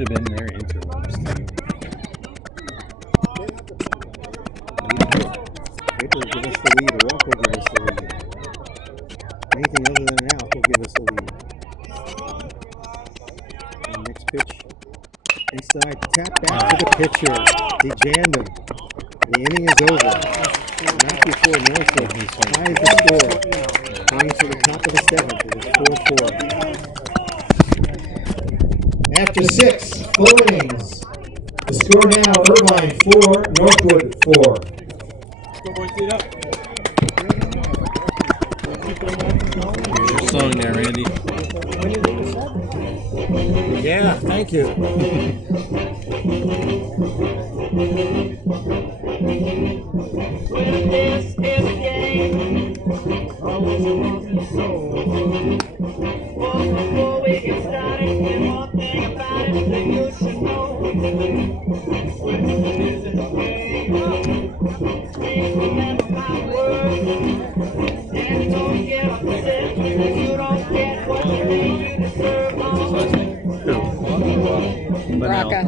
could have been their interwebs too. It will give us the lead, or Rock will give us the lead. Anything other than an out will give us the lead. And next pitch, inside, tap back to the pitcher. He jammed him. The inning is over. Not before Northwood ties the score. Going to the top of the seventh, it is 4-4. After 6 full innings, the score now: Irvine 4, Northwood 4. Here's your song there, Randy. Yeah, thank you. This is a game, always a losing soul. Before we get started, and one thing about it that you should know. When this is a game, please remember my words. And don't get upset if you don't get what you deserve. Raka.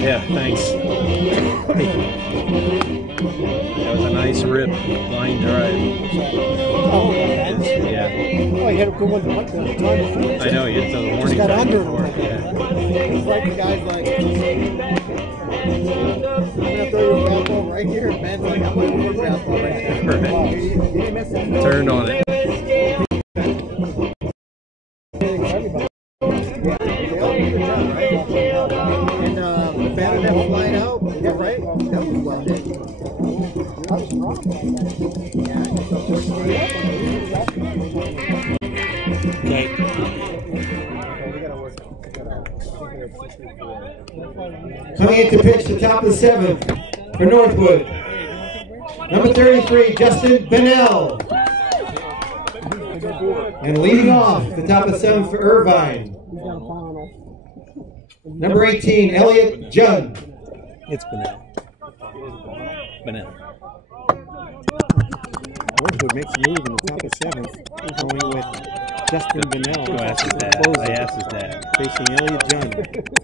Yeah, thanks. That was a nice rip line drive. Oh, yeah. Oh, he had a good one the time before. I know, he had the warning. Just got time under before. him. Yeah. It's like the guy's like, I'm gonna throw you a fastball right here, and Ben's like, I'm gonna throw you a fastball right there. Right. Wow, you didn't miss that. Turned on it. And the batter that flied out, yeah, right? That was well hit. Okay. Coming in to pitch the top of the 7th for Northwood, number 33, Justin Bennell. And leading off the top of the 7th for Irvine, number 18, Elliot Judd. It's Bennell. Bennell. Northwood makes a move in the top of 7th, going with Justin Bennell. Go ask his dad. I asked his dad. Facing Elliot Judd.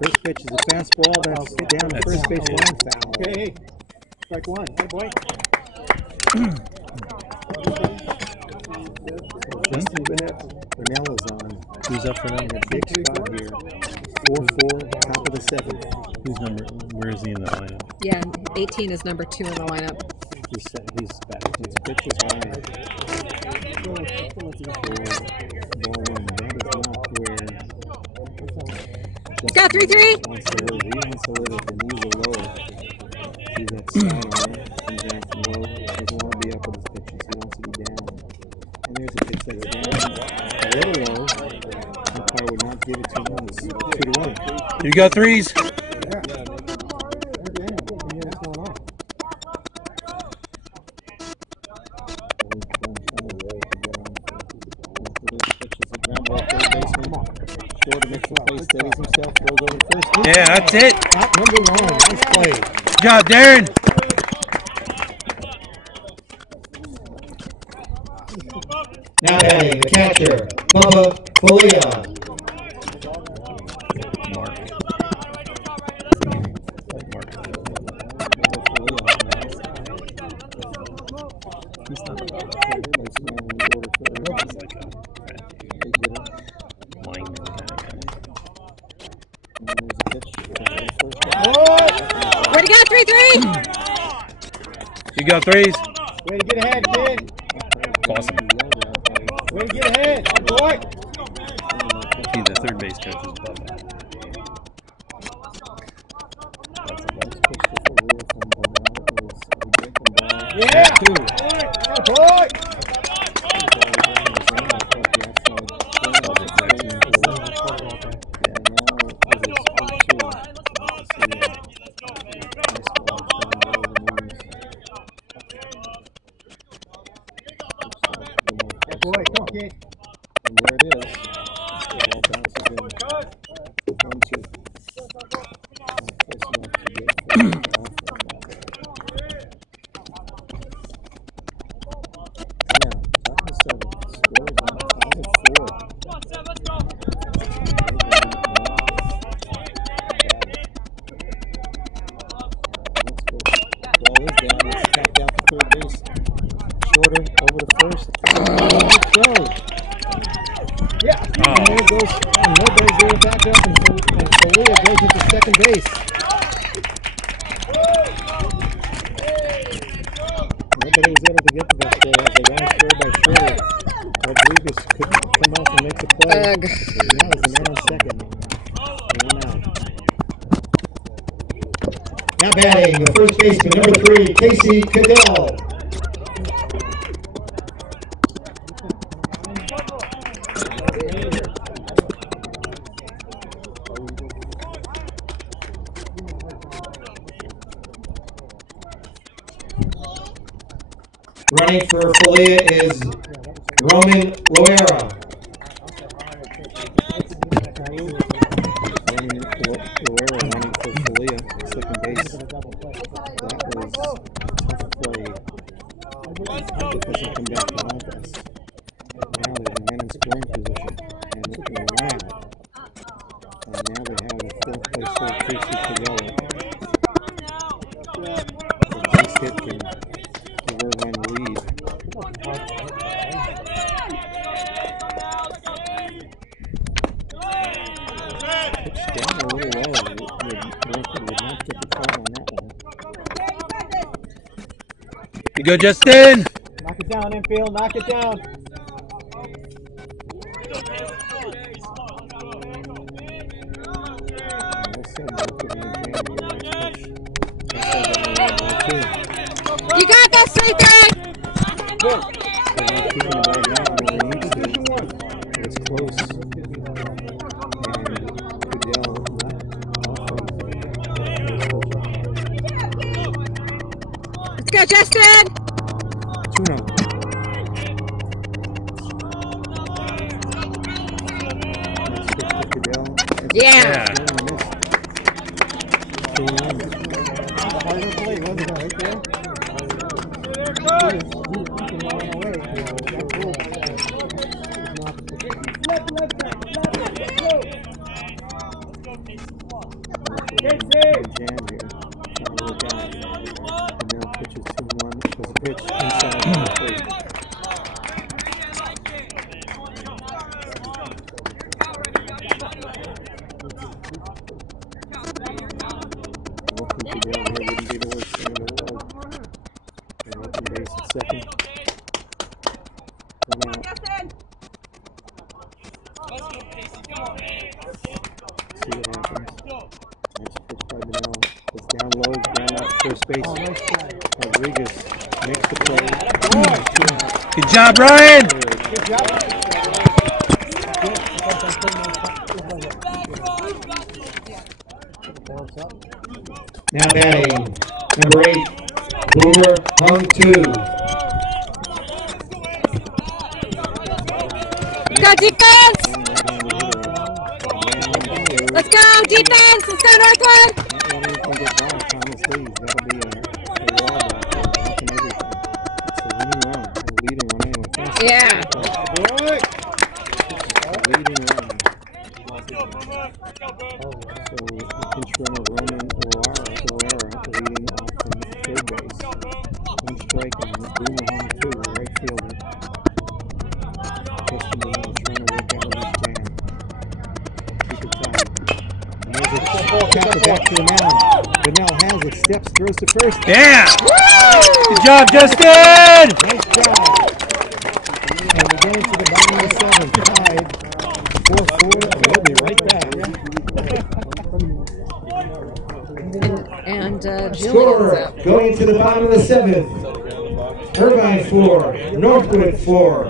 First pitch is a fastball that's down the first base line foul. Hey, strike one. Hey, boy. Justin Bennell is on. Who's up for them? A big spot here. 4-4, top of the 7th. Who's number? Where is he in the lineup? Yeah, 18 is number 2 in the lineup. He's back. His pitch is high. Ball one. That is not where. Got 3-3. He wants to live if the knees are low. He's at center. He's at low. He doesn't want to be up with his pitches. He wants to be down. And there's a pitch that's down a little low. Umpire would not give it to him. It's 2-1. You got threes. Yeah, that's it. Top number 1. Nice play. Good job, Darren. Now batting the catcher, Bubba Folia. Where to go? 3-3. You got threes. Way to get ahead, kid. Awesome. Way to get ahead, boy. See, the third base coach is above that. Yeah. Boy. Boy, come on, kid. And there it is. The ball bounces in. Once you're close enough to get off of that. Now, top of 7. Scores on top of 4. Ball is down. It's tapped out to third base. Shorter over to first. Throw. Yeah. And there goes. And nobody's there to back up, and Folia goes into second base. Nobody was able to get to that throw as they ran throw by Shorter. Rodriguez couldn't come off and make the play. Now he's the man on second. Now batting, the first baseman, number 3, Casey Cadell. Running for Folia is Roman Loera. Loera running for Folia, second base. That was a tough play. It doesn't come back to haunt us. Now there's a man in scoring position, and it will ran. And now they have a fourth place for Casey Cadell. The base hit can give Irvine a lead. Pitched down a little low. Northwood would not get the call on that one. You go, Justin! Knock it down, infield. Knock it down. You got this, 3-3! It's close. Let's go, Justin! 2-0. Yeah. Good job, Ryan! Good job. Now batting, number 8, Boomer Hung 2. Go defense! Let's go defense! Let's go Northwood! Yeah. Steps, throws to first. Yeah! Woo! Good job, Justin! Nice job. And we're getting to the bottom of the 7th. Tied. 4-4, and we'll be right back. And Score going to the bottom of the 7th. Irvine 4, Northwood 4.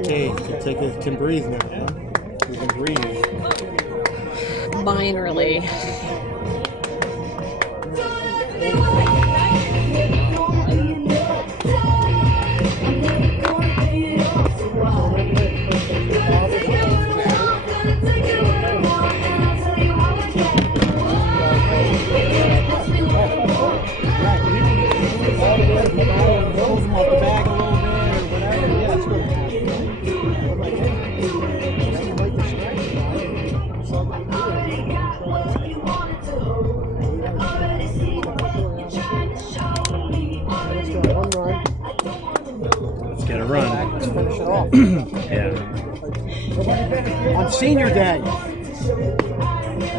Okay, can breathe now, huh? You can breathe. Minorly. off. Yeah. On senior day.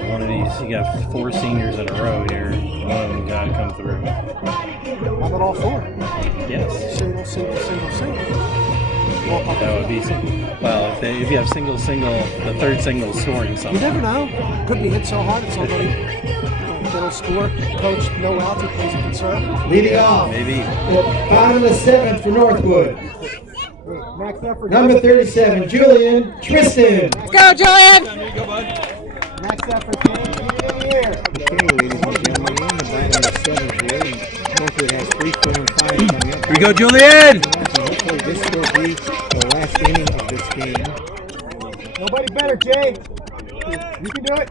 One of these, you got 4 seniors in a row here. One of them got to come through. How about all 4? Yes. Single. That would be well. If you have single, the third single scoring something. You never know. Could be hit so hard that somebody that'll score. Coach, no outs, he plays a conservative. Leading off. Maybe. Bottom of the 7th for Northwood. Number 37, Julian Tristan. Let's go, Julian! Max effort here. Okay, ladies and gentlemen, we're in the bottom of the 7th here. Northwood has 3, 4, and 5 coming up. Here we go, Julian! Hopefully this will be the last inning of this game. Nobody better, Jay. You can do it.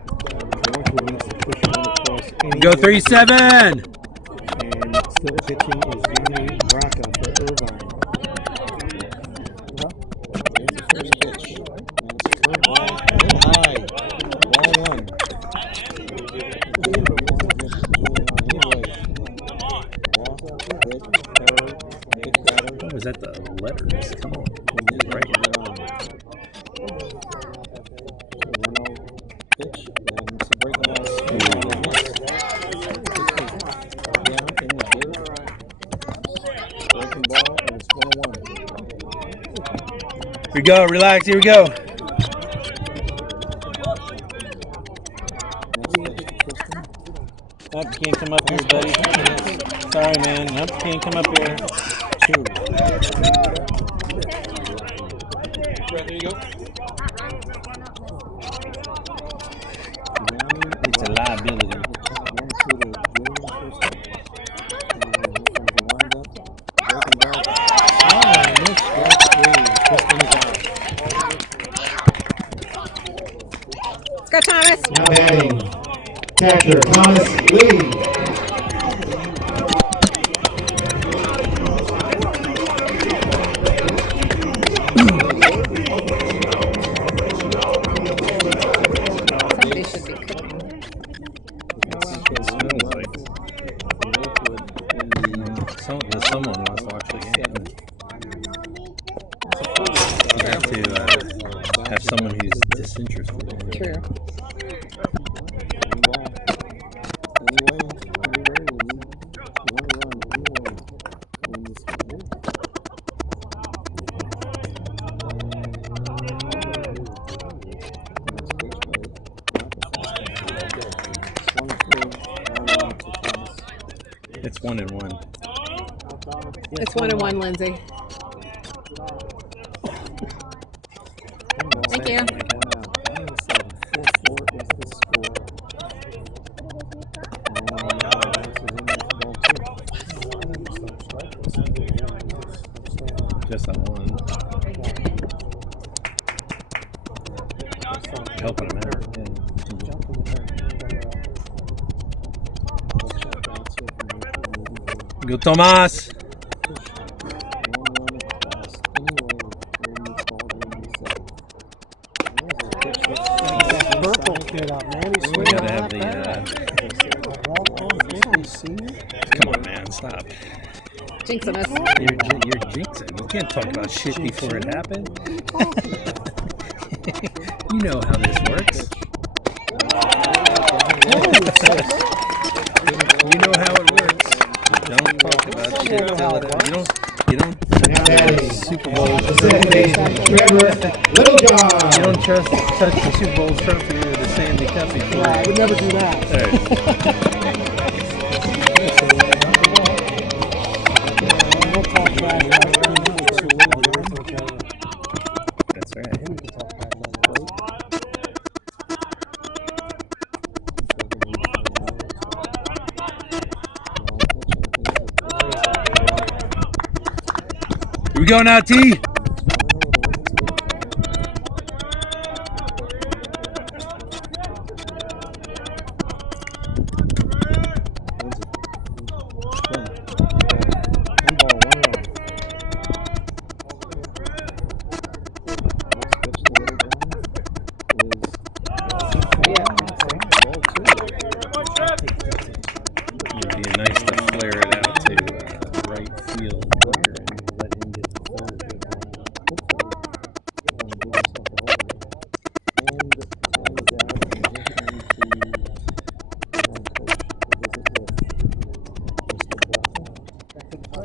Northwood needs to push one across. Go 3-7! And still pitching is Yanni Braca for Irvine. Oh, is that the letters? Come on. Right. Here we go, relax, here we go. Nope, you can't come up here, buddy. Sorry, man. Nope, you can't come up here. There you go. It's a liability. Let's go, Thomas. Now batting, catcher Thomas Lee. Somebody should be cooking. Someone wants to watch the game. You have to have someone who's disinterested. True. It's 1-1. It's 1-1, Lindsay. Thank you. Just that one. Helping him out. Go, Tomas! We gotta have the, come on, man, stop. Jinxing us. You're jinxing. You can't talk about shit before it happened. You know how this works. You know how it works. Don't talk about shit till it. You don't Super Bowl. Little John. You don't touch the Super Bowl trophy or the Stanley Cup before. I would never do that. That's right. Here we go now, T. It'd be nice to flare it out to right field here and let him get the third.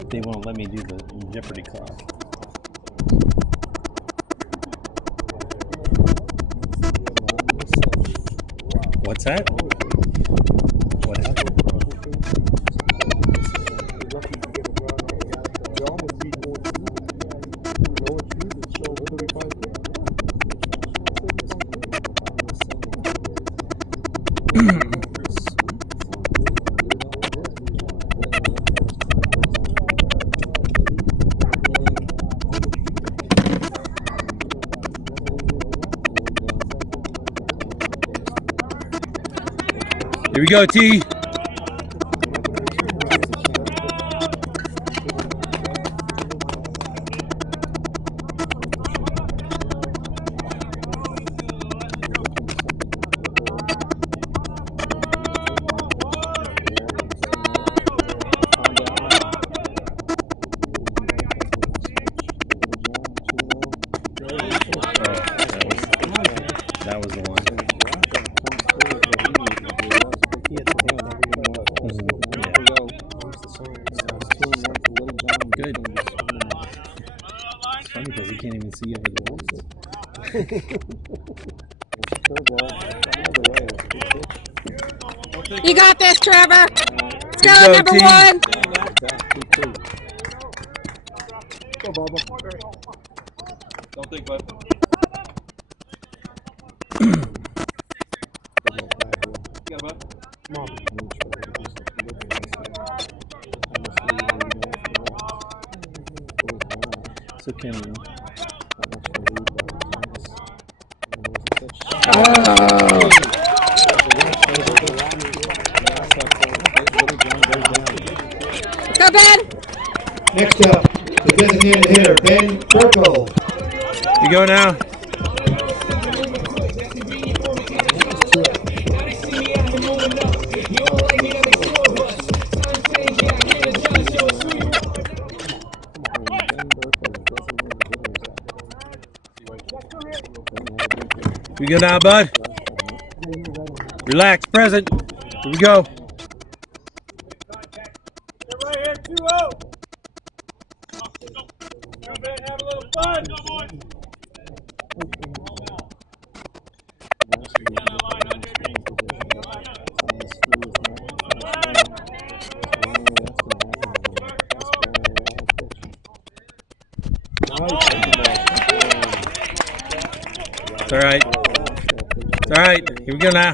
They won't let me do the Jeopardy clock. What's that? What happened? Here we go, T. That was the one. Good. It's funny because he can't even see over the walls. You got this, Trevor. Let's go, Go, number team. 1. Go, Bubba. Don't think, bud. Yeah, bud. So can we? Go, Ben. Next up, the designated hitter, Ben Burkle. You go now. We go now, bud. Relax, present. Here we go. Right here, 2-0. Jump in and have a little fun. It's all right. It's all right. Here we go now.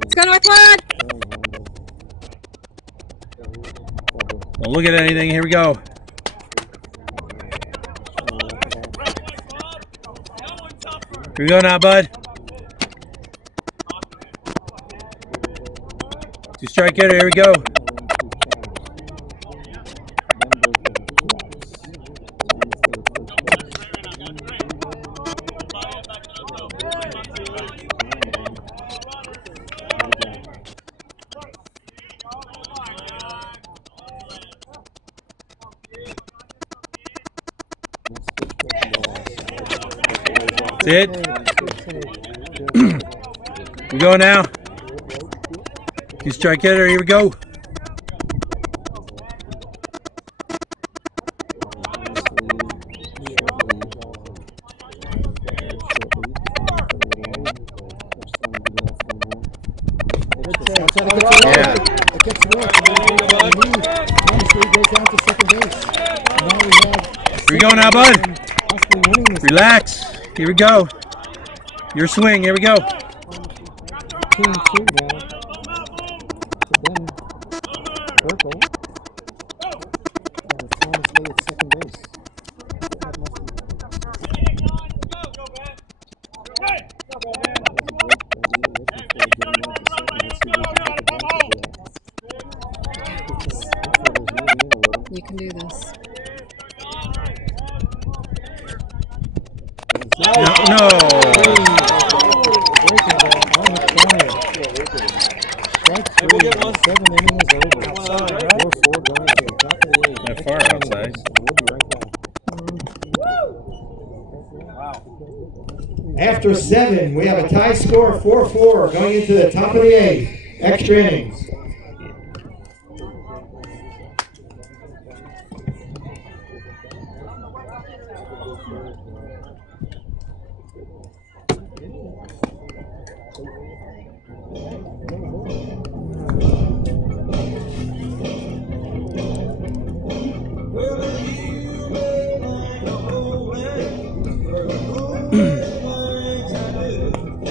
Let's go, Northwood. Don't look at anything. Here we go. Here we go now, bud. 2-strike hitter. Here we go. That's it. We go now. 2-strike hitter. Here we go. Yeah. Here we go now, bud. Relax. Here we go. Your swing. Here we go. You can do this. No. After 7, we have a tie score of 4-4 going into the top of the 8th. Extra innings.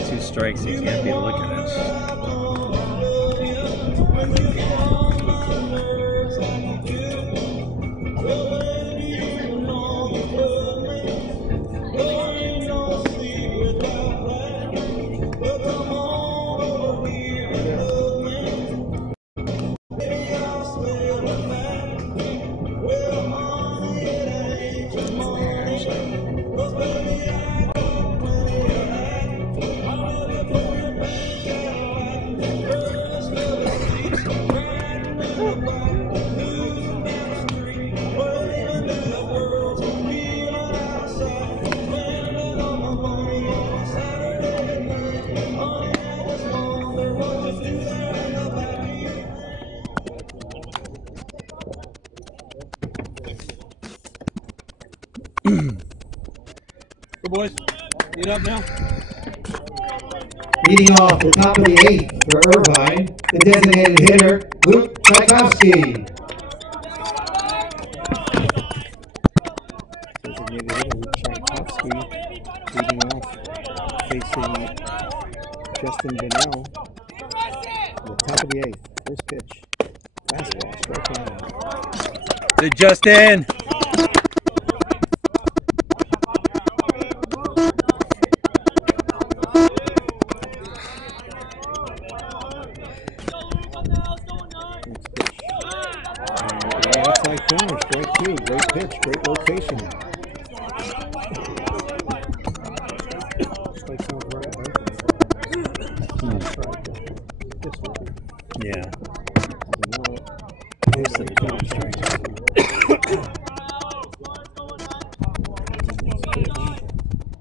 Two strikes, you can't be looking at. Good boys. Get up now. Leading off the top of the 8th for Irvine, the designated hitter, Luke Tchaikovsky. Designated hitter Luke Tchaikovsky leading off, facing Justin Bennell. The top of the 8th, first pitch. Fastball, strike one. Good, Justin. Outside corner, strike two. Great pitch, great location. Strike one right. Yeah. Most of the time, strikes.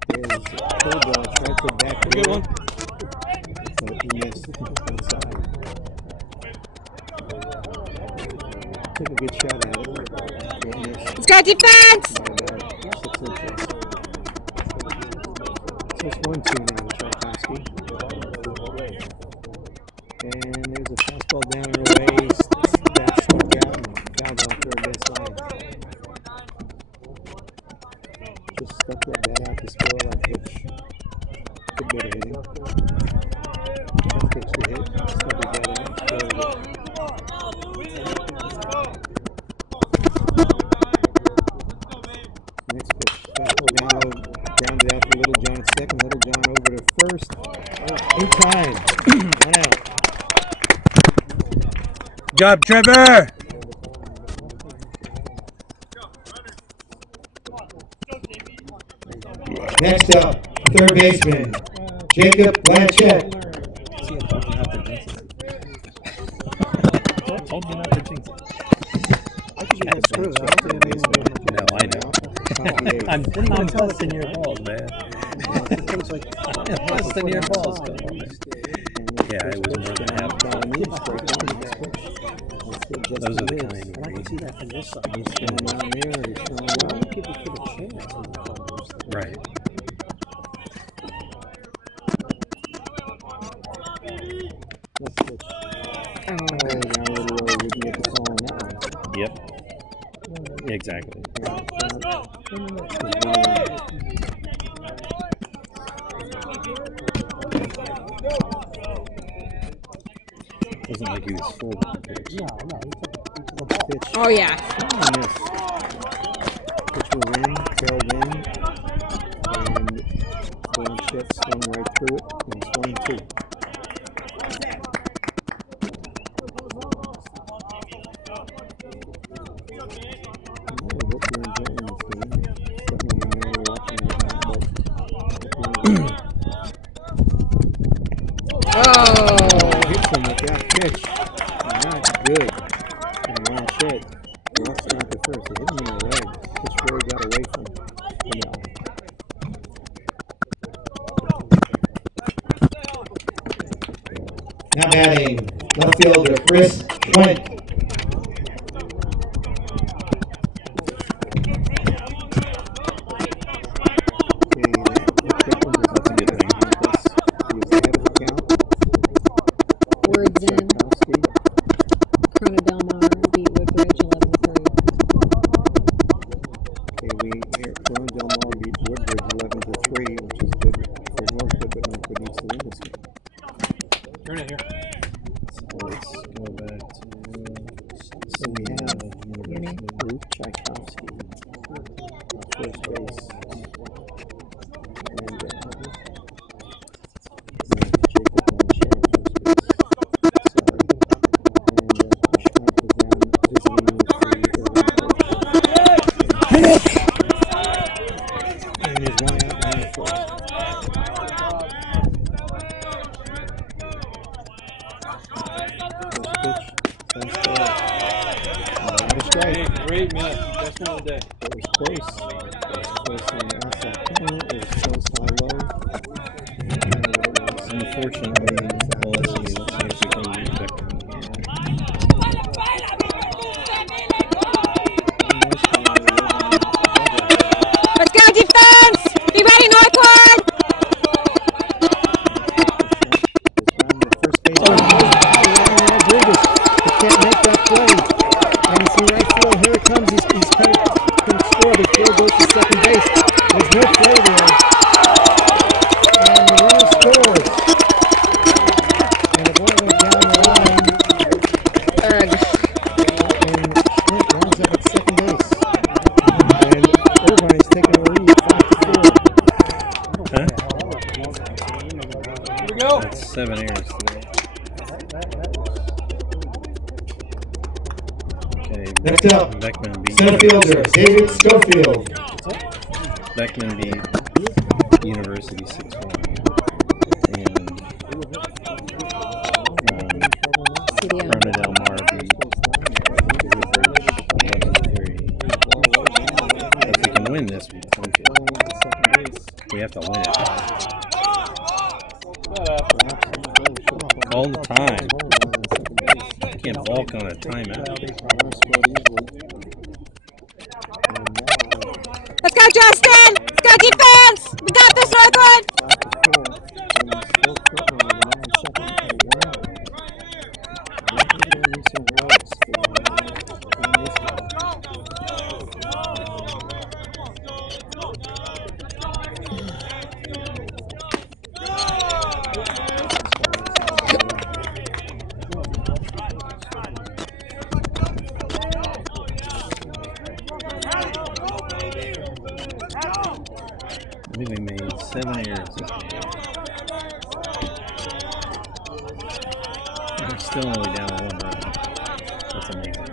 There's full ball, strike to back. Good one. But he missed inside. Took a good shot at it. Let's go defense! So it's 1-2 now to Tchaikovsky. And there's a fastball down and away. That struck out and fouled on third base line. Just stuck that bat out to score like pitch. Good bit of hitting. Tough pitch to hit. Stuck the bat out and scored it. Next pitch, fastball grounded out to Little John at second. Little John over to first. In time. One out. Good job, Trevor. Next up, third baseman, Jacob Blanchett. Told you not to jinx it. No, I know. I'm busting your balls, man. I'm busting your balls. Yeah, I was more than happy. Those are the kind of right. Yep. Exactly. Wasn't like he was full. Oh yeah. Pitch was in, trailed in, and Blanchett swung right through it and swung two. Hits him with that pitch. Not good. And Blanchett lost not the first. It hit him in the leg. Pitch really got away from him. Now batting, left fielder Chris Schwenk. Words in. Corona Del Mar beat Woodbridge 11-3. Okay, we here Corona Del Mar beat Woodbridge 11-3, which is good for Northwood, but Northwood needs to win this game. Turn it here. So let's go back to. So we have Ruth Tchaikovsky on first base. And Jacob Blanchard on first base. Sorry. And Schwenk was down visiting with the Irvine coach. And there's one out on the first. First pitch, fastball. Not a strike. Great miss. Best one of the day. It was close. It was close on the outside corner. It was close high-low. Unfortunately, well, let's see if we can get back. Let's go defense! Be ready, Northwood! First base. Rodriguez. He can't make that play. And it's in right field. Here it comes. He's kind of going to score. The throw goes to second base. There's no play there. And the runner scores. And the ball went down the line. And Schwenk runs up at second base. And Irvine is taking a lead 5-4. Huh? Here we go. That's 7 errors today. Okay, Next up, Beckman beat center fielder David Schofield. Beckman beat University 6-1. And Corona Del Mar beat Woodbridge 11-3. If we can win this, we can win it. We have to win it. All the time. You can't balk on a timeout. Let's go, Justin! Let's go defense! We got this, Northwood! I think we made 7 errors this game. We're still only down 1 run. That's amazing.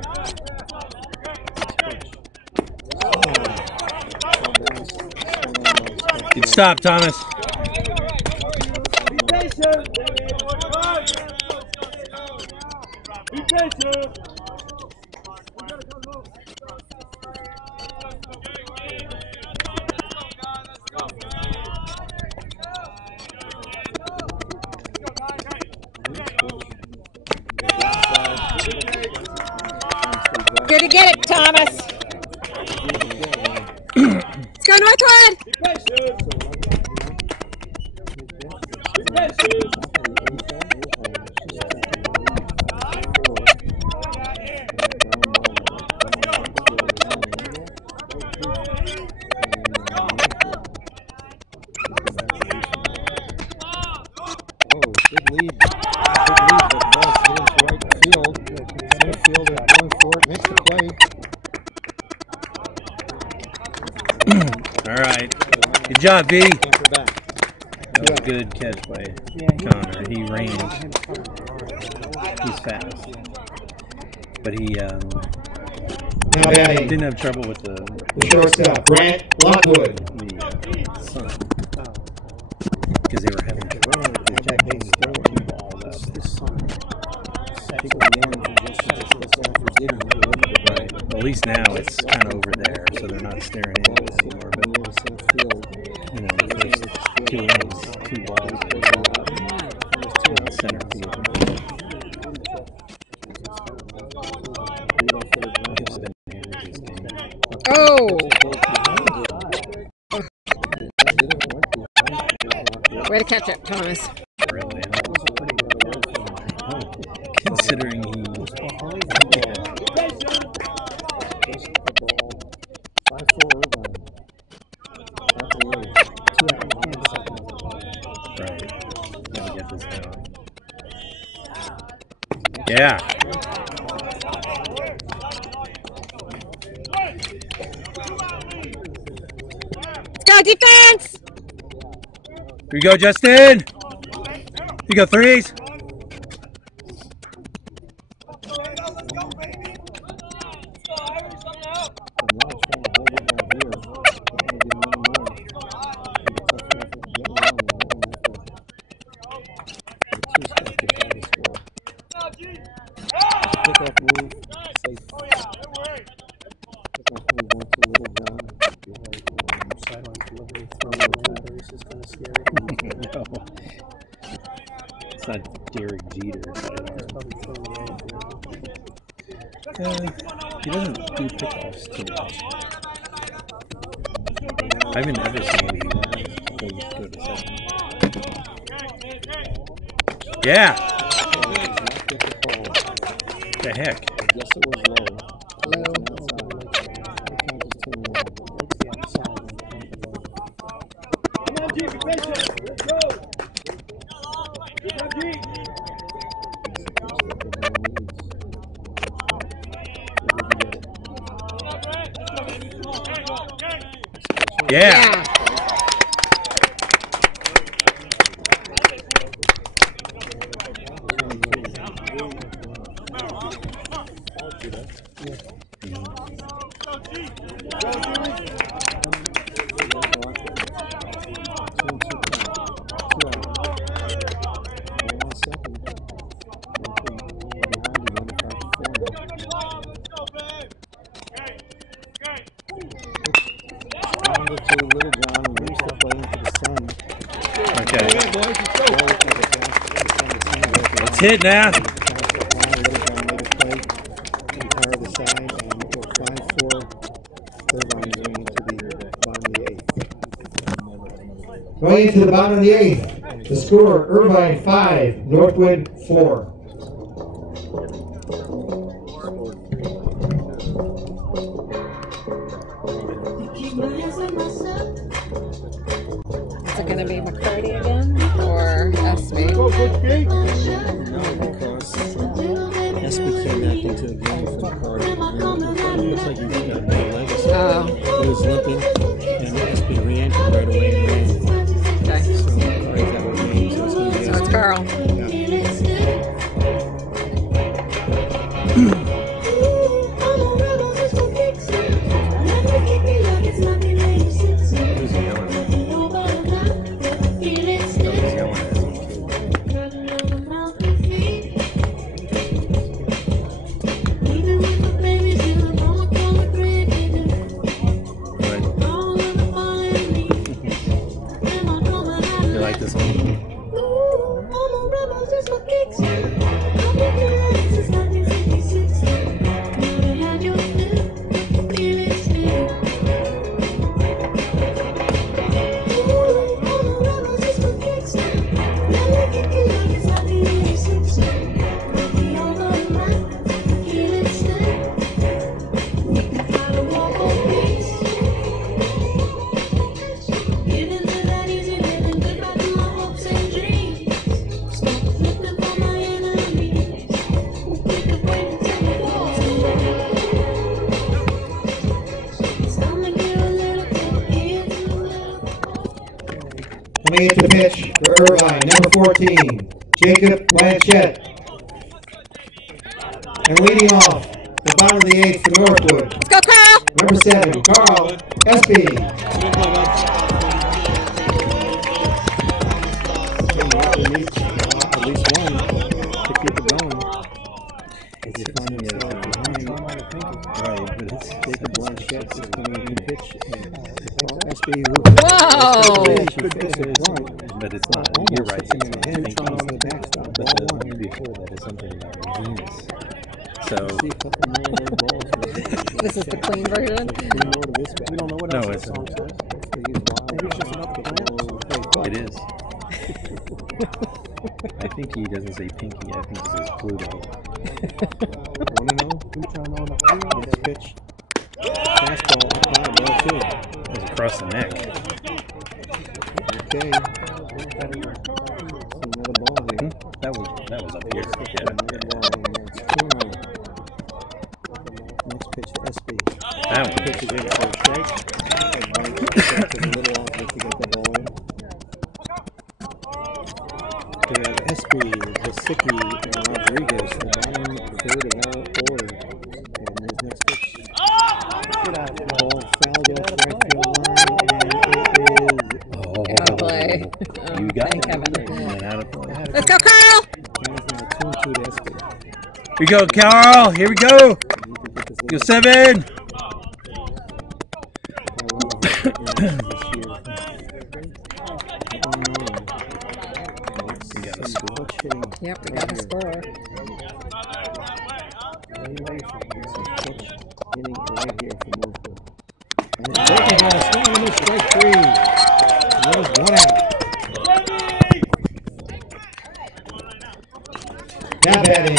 Good stop, Thomas. Be patient. Be patient. Good to get it, Thomas. Let's go, Northwood! Be patient. Be patient. Big lead, but the ball's getting to right field. Center fielder going for it, makes the play. All right. Good job, B. That was a good catch by Connor. He ranged. He's fast. But he didn't have trouble with the shortstop, Grant Lockwood. The sun. Because they were having trouble with the Japanese throwing 2 balls out there. Right. At least now it's kind of over there, so they're not staring in anymore. But you know, the first 2 innings, 2 balls in the center field. Way to catch it, Thomas. Really? Considering he... Right. Gotta get this down. Yeah. Let's go, defense! Here you go, Justin. Here you go, threes. It's not Derek Jeter. He doesn't do pickoffs too much. I haven't ever seen him go to second. Yeah! The heck? Yes, it was low. Come on, G, be patient. Let's go. Good job, G. Yeah. Let's hit now. Going into the bottom of the eighth, the score, Irvine 5, Northwood 4. Is it going to be McCarty again or SB? SB came back into the game for McCarty. It looks like he's got no legacy. Oh. He was limping, and SB re-entered right away and ran. Okay. So McCarty's out of the game, so it's going to be So it's Carl. You like this one? Coming into pitch for Irvine, number 14, Jacob Blanchette. And leading off the bottom of the eighth for Northwood. Let's go, Carl! Number 7, Carl SB. At least one to keep it going. If you find yourself behind, right, but it's Jacob Blanchette is coming in pitch. SB, but it's not. You're right. It's but the one before that is something about Venus. So This is the clean version? We don't know what else no, the song says. it is. I think he doesn't say pinky. I think he says Pluto. 1-0. Next pitch. Fastball. Fly ball too. It was across the neck. Okay. Another ball here. That was up here. Yeah. Another ball here. It's 2-0. Next pitch to SB. That one. Pitch is in for a strike. To the middle off to get the ball in. We have SB, Vasicki, and Rodriguez, the bottom third of our order. And his next pitch. Ball fouled off the right field line, and it is out of play. You got it. Kevin. And out of play. Let's go, Carl! Kevin now 2-2 to SB. Here we go, Carl. Here we go. Go 7. Yep, we got a score. Hitting right here for Northwood. And then breaking ball, swinging and strike 3. And there's 1 out. Now batting.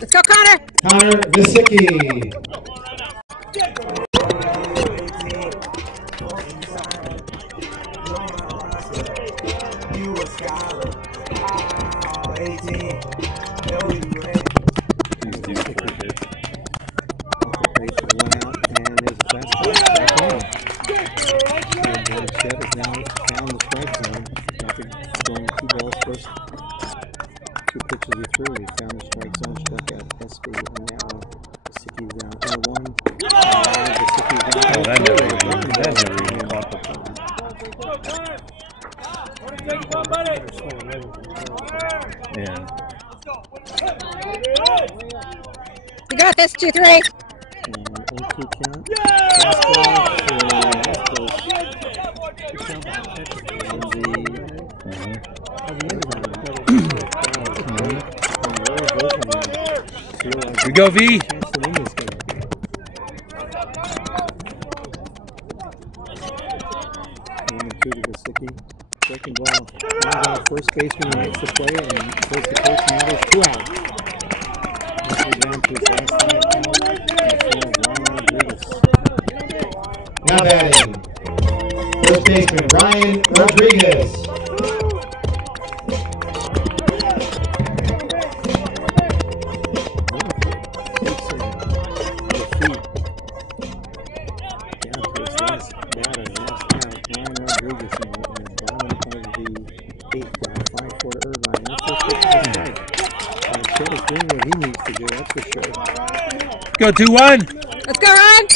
Let's go, Connor! Connor Vasicki. You got this, 2-3. And 0-2 count. Here we go, V. 1-2 to Vasicki. Second ball. First baseman makes the play and takes the first. Now there's 2 out. Down to his last Now batting. First baseman Ryan Rodriguez. Go 2-1. Let's go, Ryan.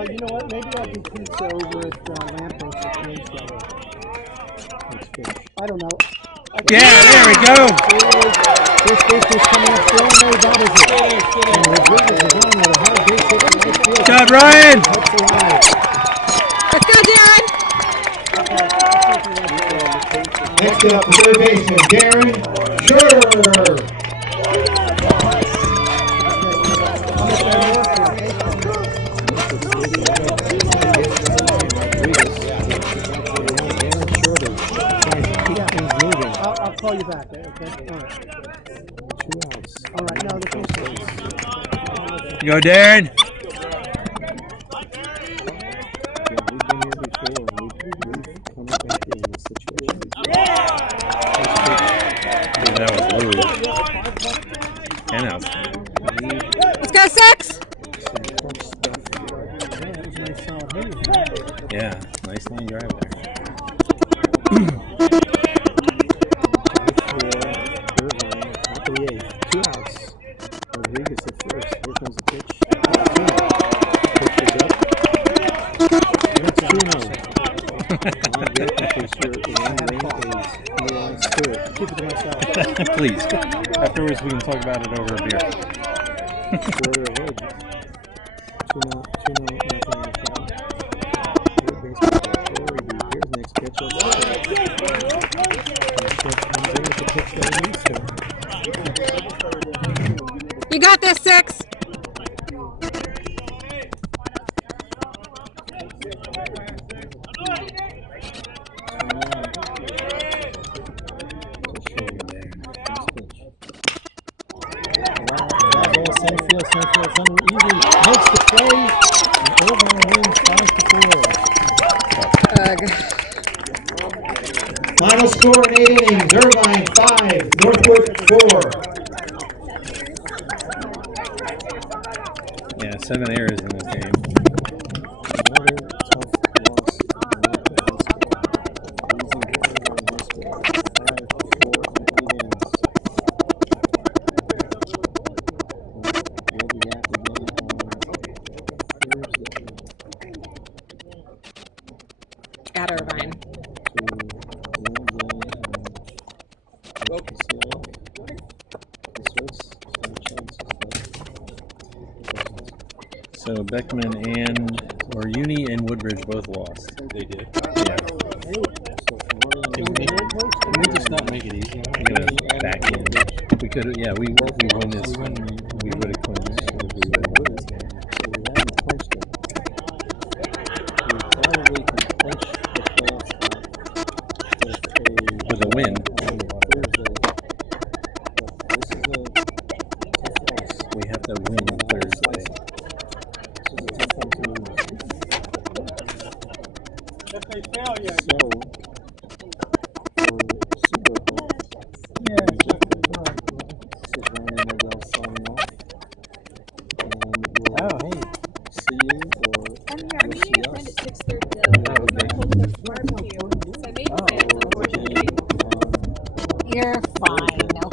You know what? Maybe I'll do pizza over at Lamppost. I don't know. Yeah, there we go. First baseman's coming up, throwing no bottles it. And Rodriguez is on with a hard base hit to right field. Good job, Ryan. Let's go, Darren. Next up, third baseman Darren Schroeder. I'll call you back, okay? All right. 2 outs. All right, no, the first base. Go, Darren. We've been here before. We've come back in this situation before. That was low. 10 outs. Let's go, 6. Yeah, nice line drive there. Rodriguez at first. Here comes the pitch. Keep it to myself. Please. Afterwards, we can talk about it over a beer. Schroeder ahead. 2-0, nothing on the count. Here's next pitch. You got this, 6. Makes the play, and Irvine wins 5-4. Final score in 8 innings, Irvine 5, Northwood 4. Yeah, 7 errors in this game. At Irvine. So Beckman or Uni and Woodbridge both lost. They did. Yeah. Can we just not make it easy? We're gonna back in. We could, yeah. We won this. We would have clinched if we would have won this game. With a win. We have to win Thursday. If they fail, yeah. You're fine. No.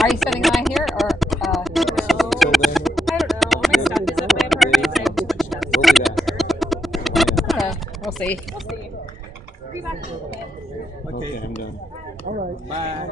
Are you spending the night here or? I don't know. My stuff is at my apartment. I have too much stuff. Okay, we'll see. We'll see. Be back in a little bit. Okay, I'm done. Bye.